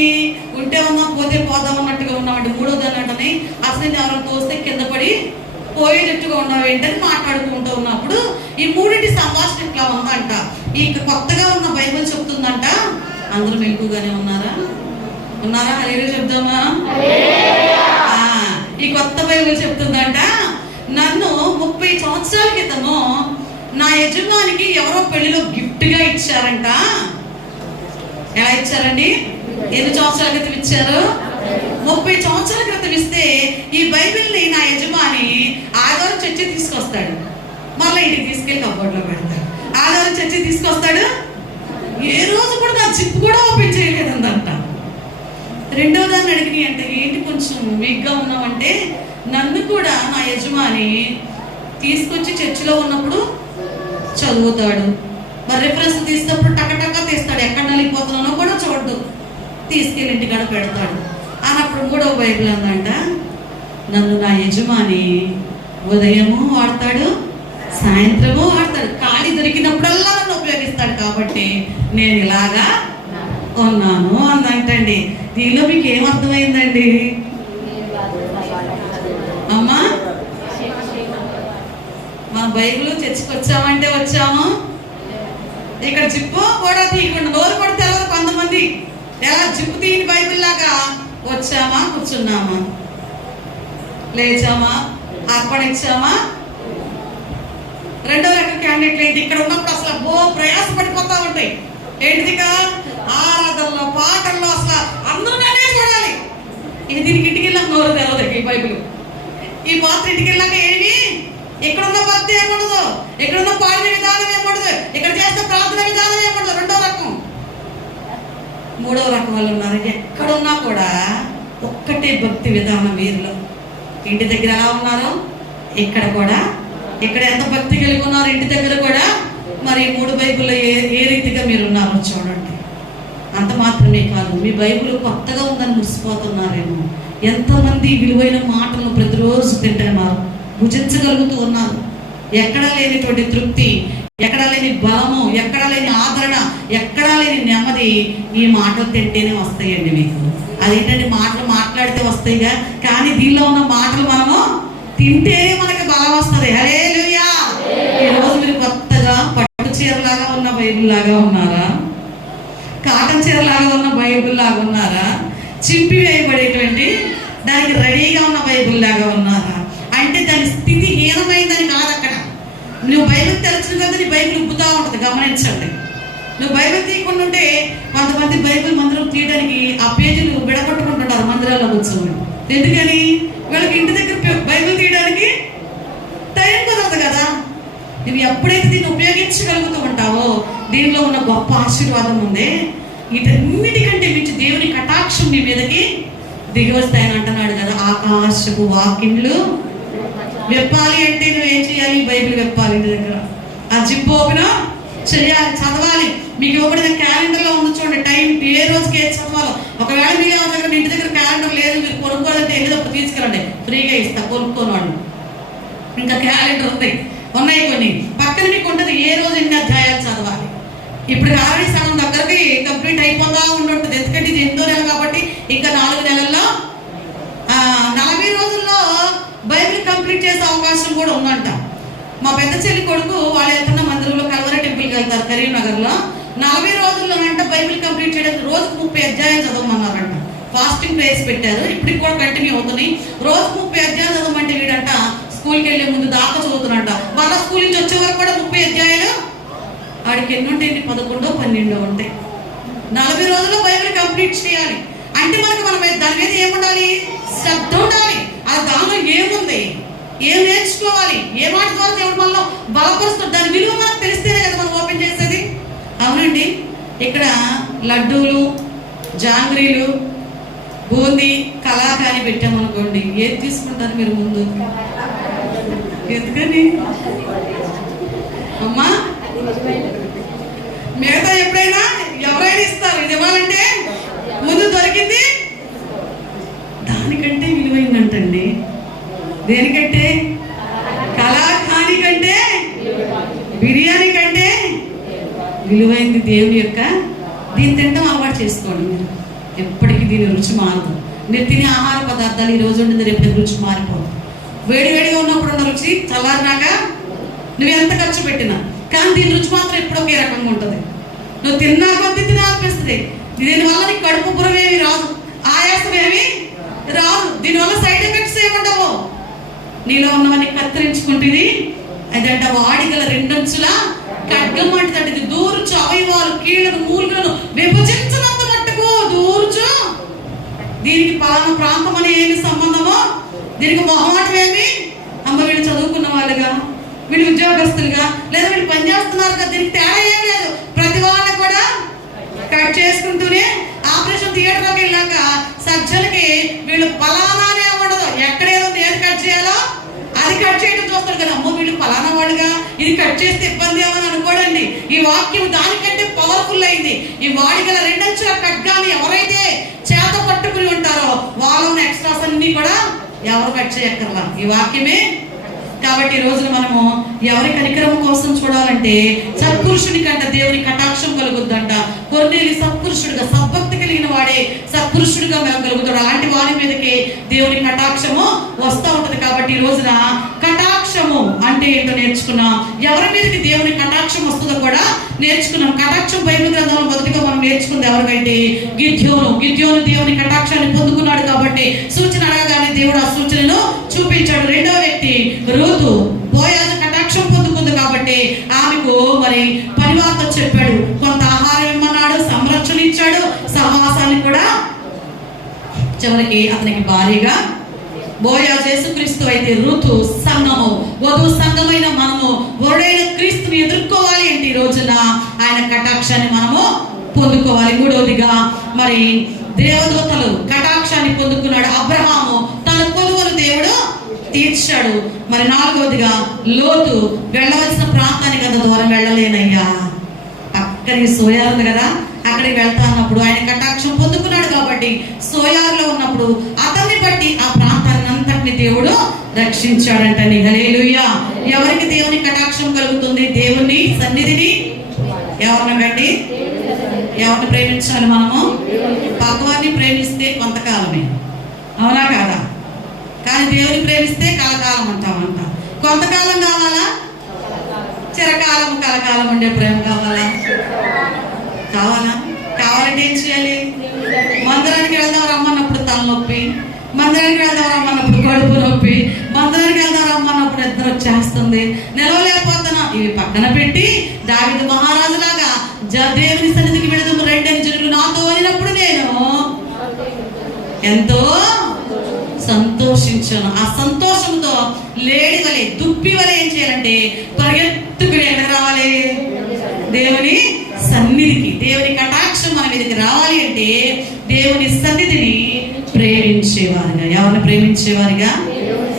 ఉంటే ఉన్నాం పోతే పోదాం అన్నట్టుగా ఉన్నామంటే, మూడో దాన్ని అంటే అసలు నేను ఎవరైనా తోస్తే కింద పడి పోయేటట్టుగా ఉన్నావు ఏంటని మాట్లాడుకుంటూ ఉన్నప్పుడు ఈ 3 సంభాషణ ఇట్లా ఉందంట. ఈ కొత్తగా ఉన్న బైబిల్ చెప్తుందంట, అందరూ మెలకుగానే ఉన్నారా? హల్లెలూయా చెప్దామా? ఈ కొత్త బైబిల్ చెప్తుందంట, నన్ను 30 సంవత్సరాల క్రితము నా యజమానికి ఎవరో పెళ్లిలో గిఫ్ట్ గా ఇచ్చారంట. ఎలా ఇచ్చారండి? ఎన్ని సంవత్సరాల క్రితం ఇచ్చారు? 30 సంవత్సరాల క్రితం ఇస్తే ఈ బైబిల్ని నా యజమాని ఆదివారం చర్చి తీసుకొస్తాడు, మళ్ళీ ఇంటికి తీసుకెళ్ళి కబోర్డ్లో పెడతాడు. ఆదివారం చర్చి తీసుకొస్తాడు, ఏ రోజు కూడా నా జిప్ కూడా ఓపెన్ చేయలేదందంట. రెండవ దాన్ని అడిగినాయి అంటే, ఏంటి కొంచెం వీక్గా ఉన్నామంటే, నన్ను కూడా నా యజమాని తీసుకొచ్చి చర్చిలో ఉన్నప్పుడు చదువుతాడు, మరి రిఫరెన్స్ తీసినప్పుడు టకటక తీస్తాడు, ఎక్కడ నలిగిపోతున్నానో కూడా చూడడు, తీసుకెళ్ళి ఇంటికాడ పెడతాడు అన్నప్పుడు మూడవ బైబిల్ అందంట, నన్ను నా యజమాని ఉదయము వాడతాడు, సాయంత్రము వాడతాడు, ఖాళీ దొరికినప్పుడల్లా నన్ను ఉపయోగిస్తాడు, కాబట్టి నేను ఇలాగా ఉన్నాను అందంటండి. దీనిలో మీకు ఏమర్థమైందండి అమ్మా? మన బైబిల్ చర్చికి వచ్చామంటే వచ్చాము, ఇక్కడ జిప్పు కూడా తీయకుండా నోరు కూడా తెలవదు కొంతమంది, ఎలా జిప్పు తీయని బైబిల్ లాగా వచ్చామా, కూర్చున్నామా, లేచామా, అర్పణ ఇచ్చామా. రెండో రకం క్యాండిడేట్లు ఏంటి, ఇక్కడ ఉన్నప్పుడు అసలు ప్రయాసపడిపోతా ఉంటాయి, ఏంటిదిగా ఆరాధనలో పాటల్లో అసలు అందరూ నేనే చూడాలి. ఇది దీనికి ఇంటికి వెళ్ళాక నోరు తెలవదు ఈ బైబిల్. ఈ పాత్ర ఇంటికి వెళ్ళాక ఏమి, ఇక్కడున్న భక్తి ఏముండదు, ఇక్కడున్న పాడిన విధానం ఏముండదు, ఇక్కడ చేసిన ప్రార్థన విధానం ఏముండదు. రెండో రకం. మూడవ రకం వాళ్ళు ఉన్నారు, ఎక్కడున్నా కూడా ఒక్కటే భక్తి విధానం వీరిలో. ఇంటి దగ్గర ఎలా ఉన్నారు, ఇక్కడ కూడా, ఇక్కడ ఎంత భక్తి కలిగి ఉన్నారు ఇంటి దగ్గర కూడా, మరి మూడు బైబిల్లో ఏ రీతిగా మీరు ఉన్నారో చూడండి. అంత మాత్రమే కాదు, మీ బైబిల్ కొత్తగా ఉందని మురిసిపోతున్నారేమో. ఎంతమంది విలువైన మాటలను ప్రతిరోజు తింటున్నారు, భుజించగలుగుతూ ఉన్నారు. ఎక్కడా లేనిటువంటి తృప్తి, ఎక్కడా లేని బలము, ఎక్కడా లేని ఆదరణ, ఎక్కడా లేని నెమ్మది ఈ మాటలు తింటేనే వస్తాయండి మీకు. అదేంటంటే మాటలు మాట్లాడితే వస్తాయిగా, కానీ దీనిలో ఉన్న మాటలు మనము తింటేనే మనకి బలం వస్తుంది. హల్లెలూయా. ఈరోజు మీరు కొత్తగా పట్టు చీరలాగా ఉన్న బైబిల్ లాగా ఉన్నారా, కాటన్ చీరలాగా ఉన్న బైబిల్ లాగా ఉన్నారా, చింపి వేయబడేటువంటి దానికి రెడీగా ఉన్న బైబిల్ లాగా ఉన్నారా? అంటే దాని స్థితి హీనమైందని కాదు. అక్కడ నువ్వు బైబిల్ తెరచిన కదా నీ బైబిల్ ఉబ్బుతా ఉంటుంది, గమనించండి. నువ్వు బైబిల్ తీయకుండా ఉంటే కొంతమంది బైబిల్ మందిరం తీయడానికి ఆ పేజీలు విడగొట్టుకుంటుంటారు మందిరాల్లో కూర్చొని. ఎందుకని? వీళ్ళకి ఇంటి దగ్గర బైబిల్ తీయడానికి టైం కుదరదు కదా. నువ్వు ఎప్పుడైతే దీన్ని ఉపయోగించగలుగుతూ ఉంటావో దీనిలో ఉన్న గొప్ప ఆశీర్వాదం ఉంది. వీటన్నిటికంటే మించి దేవుని కటాక్షం నీ మీదకి దిగి వస్తాయని అంటున్నాడు కదా. ఆకాశపు వాకిండ్లు విప్పాలి అంటే నువ్వేం చేయాలి? బైబిల్ విప్పాలి ఇంటి దగ్గర. ఆ జిప్ ఓపెన్ చేయాలి, చదవాలి. మీకు ఇవ్వబడిన క్యాలెండర్లో ఉంది చూడండి, టైం ఏ రోజుకి ఏది చదవాలో. ఒకవేళ మీ దగ్గర ఇంటి దగ్గర క్యాలెండర్ లేదు, మీరు కొనుక్కోవాలంటే ఏదో ఒకటి తీసుకురండి, ఫ్రీగా ఇస్తా కొనుక్కోని వాళ్ళు. ఇంకా క్యాలెండర్ ఉన్నాయి కొన్ని పక్కన మీకు ఉంటుంది, ఏ రోజు ఎన్ని అధ్యాయాలు చదవాలి. ఇప్పుడు ఆల్రెడీ సగం దగ్గరికి కంప్లీట్ అయిపోతా ఉంటుంది, ఎందుకంటే ఇది 8వ నెల కాబట్టి ఇంకా 4 నెలల్లో 40 రోజుల్లో బైబిల్ కంప్లీట్ చేసే అవకాశం కూడా ఉందంట. మా పెద్ద చెల్లి కొడుకు వాళ్ళు వెళ్తున్న మందిరంలో కల్వరి టెంపుల్కి వెళ్తారు కరీంనగర్లో. 40 రోజుల్లోనంట బైబిల్ కంప్లీట్ చేయడానికి రోజుకు 30 అధ్యాయాలు చదవమన్నారంట. ఫాస్టింగ్ ప్రేయర్స్ పెట్టారు, ఇప్పటికి కూడా కంటిన్యూ అవుతున్నాయి. రోజుకు 30 అధ్యాయాలు చదవమంటే వీడంట స్కూల్కి వెళ్ళే ముందు దాకా చదువుతున్నట్ట. వాళ్ళ స్కూల్ నుంచి వచ్చే వరకు కూడా 30 అధ్యాయాలు. వాడికి ఎన్ని ఉంటాయండి? 11, 12 ఉంటాయి. 40 రోజుల్లో బైబిల్ కంప్లీట్ చేయాలి అంటే మనకు దాని మీద ఏముండాలి? శ్రద్ధ ఉండాలి. అది దానిలో ఏముంది, ఏం నేర్చుకోవాలి, ఏ మాట ద్వారా దేవుడు మనలో బలపరుస్తాడు, దాని విలువ మనకు తెలిస్తేనే కదా మనం ఓపెన్ చేసేది. అవునండి. ఇక్కడ లడ్డూలు, జాంగ్రీలు, బూందీ, కలాకాని పెట్టామనుకోండి, ఏది తీసుకుంటారు మీరు ముందు? ఎందుకని అమ్మా? మిగతా ఎప్పుడైనా ఎవరైనా ఇస్తారు, ఇది ఇవ్వాలంటే ముందు దొరికింది దానికంటే విలువైందంటండి. దేనికంటే? కళాఖాని కంటే, బిర్యానీ కంటే విలువైంది దేవుని యొక్క. దీన్ని తింటాం అలవాటు చేసుకోండి మీరు, ఎప్పటికీ దీని రుచి మారదు. మీరు తినే ఆహార పదార్థాలు ఈ రోజు ఉంటుంది, రేపు రుచి మారిపోదు. వేడివేడిగా ఉన్నప్పుడు ఉన్న రుచి చల్లారినాక నువ్వు ఎంత ఖర్చు పెట్టినా, కానీ దీని రుచి మాత్రం ఎప్పుడు ఒకే రకంగా ఉంటుంది. నువ్వు తిన్నా కొద్ది తినాలనిపిస్తుంది. దీనివల్ల నీకు కడుపు పురమేమి రాదు, ఆయాసం ఏమి రాదు, దీనివల్ల సైడ్ ఎఫెక్ట్స్ ఏముండవు. నీలో ఉన్నవన్నీ కత్తిరించుకుంటుంది. అదంట వాడిగల 2 అంచుల ఖడ్గం అంటది. ఇది దూర్చు అవయవాలు, కీళ్ళను, మూలులను విభజించినంత మట్టుకు దూర్చు. దీనికి పలానా ప్రాంతం అని ఏమి సంబంధమో, దీనికి మొహమాటం ఏమి? అమ్మ వీళ్ళు చదువుకున్న వాళ్ళుగా, వీళ్ళు ఉద్యోగస్తులుగా, లేదా వీళ్ళు పనిచేస్తున్నారు కదా, దీనికి తేడా ఏం లేదు. ప్రతి వాళ్ళు కూడా కట్ చేసుకుంటూనే ఆపరేషన్ థియేటర్లోకి వెళ్ళాక సర్జన్కి వీళ్ళు ఫలానానే ఉండదు, ఎక్కడేదో ఏది కట్ చేయాలో అది కట్ చేయడం చూస్తారు కదా. అమ్మో వీళ్ళు ఫలానా వాడుగా, ఇది కట్ చేస్తే ఇబ్బంది ఏమని అనుకోడండి. ఈ వాక్యం దానికంటే పవర్ఫుల్ అయింది. ఈ వాడిగల రెండంచుల ఖడ్గాన్ని ఎవరైతే చేత పట్టుకుని ఉంటారో వాళ్ళని ఎక్స్ట్రాస్ అన్ని కూడా ఎవరు కట్ చేయక్కర్లా, ఈ వాక్యమే. కాబట్టి ఈ రోజున మనము ఎవరి కనికరం కోసం చూడాలంటే సత్పురుషుని కంట దేవుని కటాక్షం కలుగుద్దంట. కొర్నేలి సత్పురుషుడుగా, సద్భక్తి కలిగిన వాడే సత్పురుషుడిగా మనం కలుగుతాడు. అలాంటి వారి మీదకి దేవుని కటాక్షము వస్తూ ఉంటది. కాబట్టి ఈ రోజున కటాక్షము అంటే ఏంటో నేర్చుకున్నాం. ఎవరి మీదకి దేవుని కటాక్షం వస్తుందో కూడా నేర్చుకున్నాం. కటాక్షం బైబిల్ గ్రంథంలో మొదటిగా మనం నేర్చుకుంది ఎవరికంటే గిద్యోను దేవుని కటాక్షాన్ని పొందుకున్నాడు. కాబట్టి సూచన అడగగానే దేవుడు ఆ సూచనను చూపించాడు. రెండవ వ్యక్తి రూతు బోయాజు కటాక్షం పొందుకుంది కాబట్టి ఆమెకు మరి పరివార్త చెప్పాడు, కొంత ఆహారం ఇమ్మన్నాడు, సంరక్షణ ఇచ్చాడు, సహవాసాన్ని కూడా. చివరికి అతనికి భారీగా బోయాజు యేసుక్రీస్తు అయితే రూతు సంఘము, వధువు సంఘమైన మనము వరుడైన క్రీస్తుని ఎదుర్కోవాలి అంటే ఈ రోజున ఆయన కటాక్షాన్ని మనము పొందుకోవాలి. మూడవదిగా మరి దేవదూతలు కటాక్షాన్ని పొందుకున్నాడు. అబ్రహాము తన కొలువలు దేవుడు తీర్చాడు. మరి నాలుగవదిగా లోతు వెళ్ళవలసిన ప్రాంతానికి అంత దూరం వెళ్ళలేనయ్యా, అక్కడికి సోయారు ఉంది కదా, అక్కడికి వెళ్తా అన్నప్పుడు ఆయన కటాక్షం పొందుకున్నాడు. కాబట్టి సోయారులో ఉన్నప్పుడు అతన్ని బట్టి ఆ ప్రాంతాన్ని అంతటిని దేవుడు రక్షించాడంటండి. హల్లెలూయా. ఎవరికి దేవుని కటాక్షం కలుగుతుంది? దేవుని సన్నిధిని ఎవరినండి? ఎవరిని ప్రేమించాలి మనము? భగవాన్ని ప్రేమిస్తే కొంతకాలమే, అవునా కాదా? కానీ దేవుని ప్రేమిస్తే కలకాలం అంటామంట. కొంతకాలం కావాలా? చిరకాలం కలకాలం ఉండే ప్రేమ కావాలా? కావాలంటే ఏం చేయాలి? మందిరానికి వెళ్దాం రమ్మన్నప్పుడు తలనొప్పి, మందిరానికి వెళ్దాం రమ్మన్నప్పుడు కడుపు నొప్పి, మందిరానికి వెళ్దాం రమ్మన్నప్పుడు నిద్ర వచ్చేస్తుంది, నిలవలేకపోతున్నా. ఇవి పక్కన పెట్టి దావీదు మహారాజు లాగా దేవుని సన్నిధికి వెళదాం రెండని జనులు నాతో అయినప్పుడు నేను ఎంతో సంతోషించాను. ఆ సంతోషంతో లేడి వలె, దుప్పి వలె ఏం చేయాలంటే పరిగెత్తుకుని ఎక్కడికి రావాలి? దేవుని సన్నిధికి. దేవుని కటాక్షం మన మీదకి రావాలి అంటే దేవుని సన్నిధిని ప్రేమించేవారుగా. ఎవరిని ప్రేమించేవారుగా?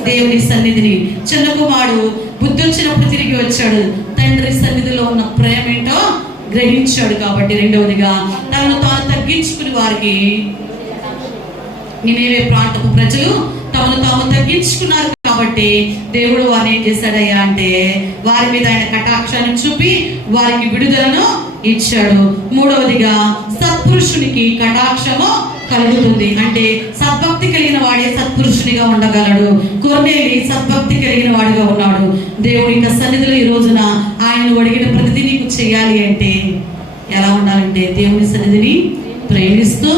దేవుని సన్నిధిని. చిన్న కుమారుడు బుద్ధి వచ్చినప్పుడు తిరిగి వచ్చాడు, తండ్రి సన్నిధిలో ఉన్న ప్రేమ ఏంటో గ్రహించాడు. కాబట్టి రెండవదిగా తనను తాను తగ్గించుకుని వారికి, నినేవే ప్రాంతపు ప్రజలు తమను తాము తగ్గించుకున్నారు కాబట్టి దేవుడు వారిని ఏం చేశాడయ్యా అంటే వారి మీద ఆయన కటాక్షాన్ని చూపి వారికి విడుదలను ఇచ్చాడు. మూడవదిగా సత్పురుషునికి కటాక్షము కలుగుతుంది. అంటే సద్భక్తి కలిగిన వాడే సత్పురుషునిగా ఉండగలడు. కొర్నేలి సద్భక్తి కలిగిన వాడిగా ఉన్నాడు. దేవుడి యొక్క సన్నిధిలో ఈ రోజున ఆయన అడిగిన ప్రతిదీ నీకు చేయాలి అంటే ఎలా ఉండాలంటే దేవుని సన్నిధిని ప్రేమిస్తూ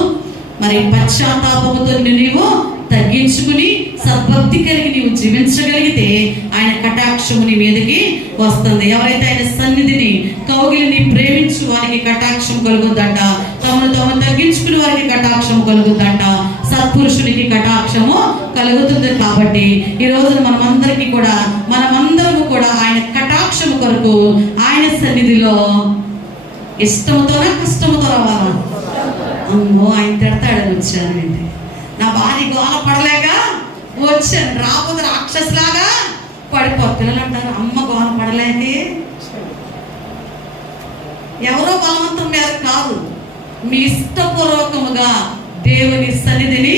మరి పశ్చాత్తాపముతో నీవు తగ్గించుకుని సద్భక్తి కలిగి నీవు జీవించగలిగితే ఆయన కటాక్షము నీ మీదకి వస్తుంది. ఎవరైతే ఆయన సన్నిధిని కౌగిలిని ప్రేమించు వారికి కటాక్షం కలుగుద్దంట. తమను తాము తగ్గించుకుని వారికి కటాక్షం కలుగుద్దంట. సత్పురుషునికి కటాక్షము కలుగుతుంది. కాబట్టి ఈ రోజున మనమందరము కూడా ఆయన కటాక్షము కొరకు ఆయన సన్నిధిలో ఇష్టముతోనా కష్టముతో రావాలా? అమ్మో ఆయన తిడతాడని వచ్చానండి, నా భార్య గోల పడలేక వచ్చాను, రాబోదు రాక్షసులాగా పడిపో. పిల్లలు అంటారు అమ్మ గోల పడలేకే. ఎవరో బలవంతం మీద కాదు, మీ ఇష్టపూర్వకముగా దేవుని సన్నిధిని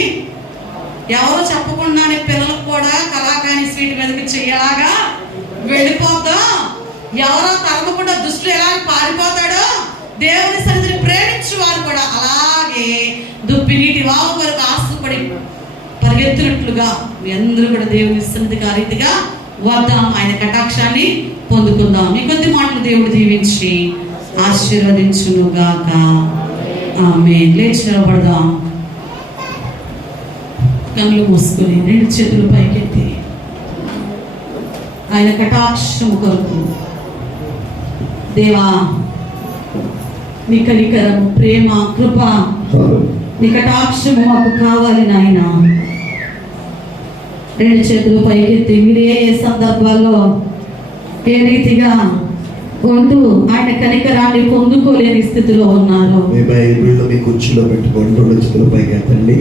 ఎవరో చెప్పకుండానే పిల్లలకు కూడా కళాకాని స్వీట్ మీదకి చెయ్యలాగా వెళ్ళిపోతాం. ఎవరో తరగకుండా దుష్టులు ఎలా పారిపోతాడో దేవుని సన్నిధిని ప్రేమించు వారు కూడా అలాగే దుప్పి నీటి వాగు కొరకు ఆశపడి పరిగెత్తునట్లుగా మీ అందరూ కూడా దేవుని సన్నిధికి ఆ రీతిగా వద్దాం. ఆయన కటాక్షాన్ని పొందుకుందాం. మీ కొద్ది మాటలు దేవుడు దీవించి ఆశీర్వదించును గాక. ఆమేన్. లేచి నిలబడదాం. కళ్ళు మూసుకుని రెండు చేతులు పైకెత్తి ఆయన కటాక్షము కొరకు దేవా నీ కనికరం, ప్రేమ, కృప, నీ కటాక్షము మాకు కావాలి నాయన. రెండు చేతులు పైకెత్తి మీరు ఏ సందర్భాల్లో ఏ రీతిగా ఉంటూ ఆయన కనికరాన్ని పొందుకోలేని స్థితిలో ఉన్నారు. మీ బైబిల్లో మీ కుర్చీలో పెట్టుకోండి, రెండు చేతుల పైకి ఎత్తండి.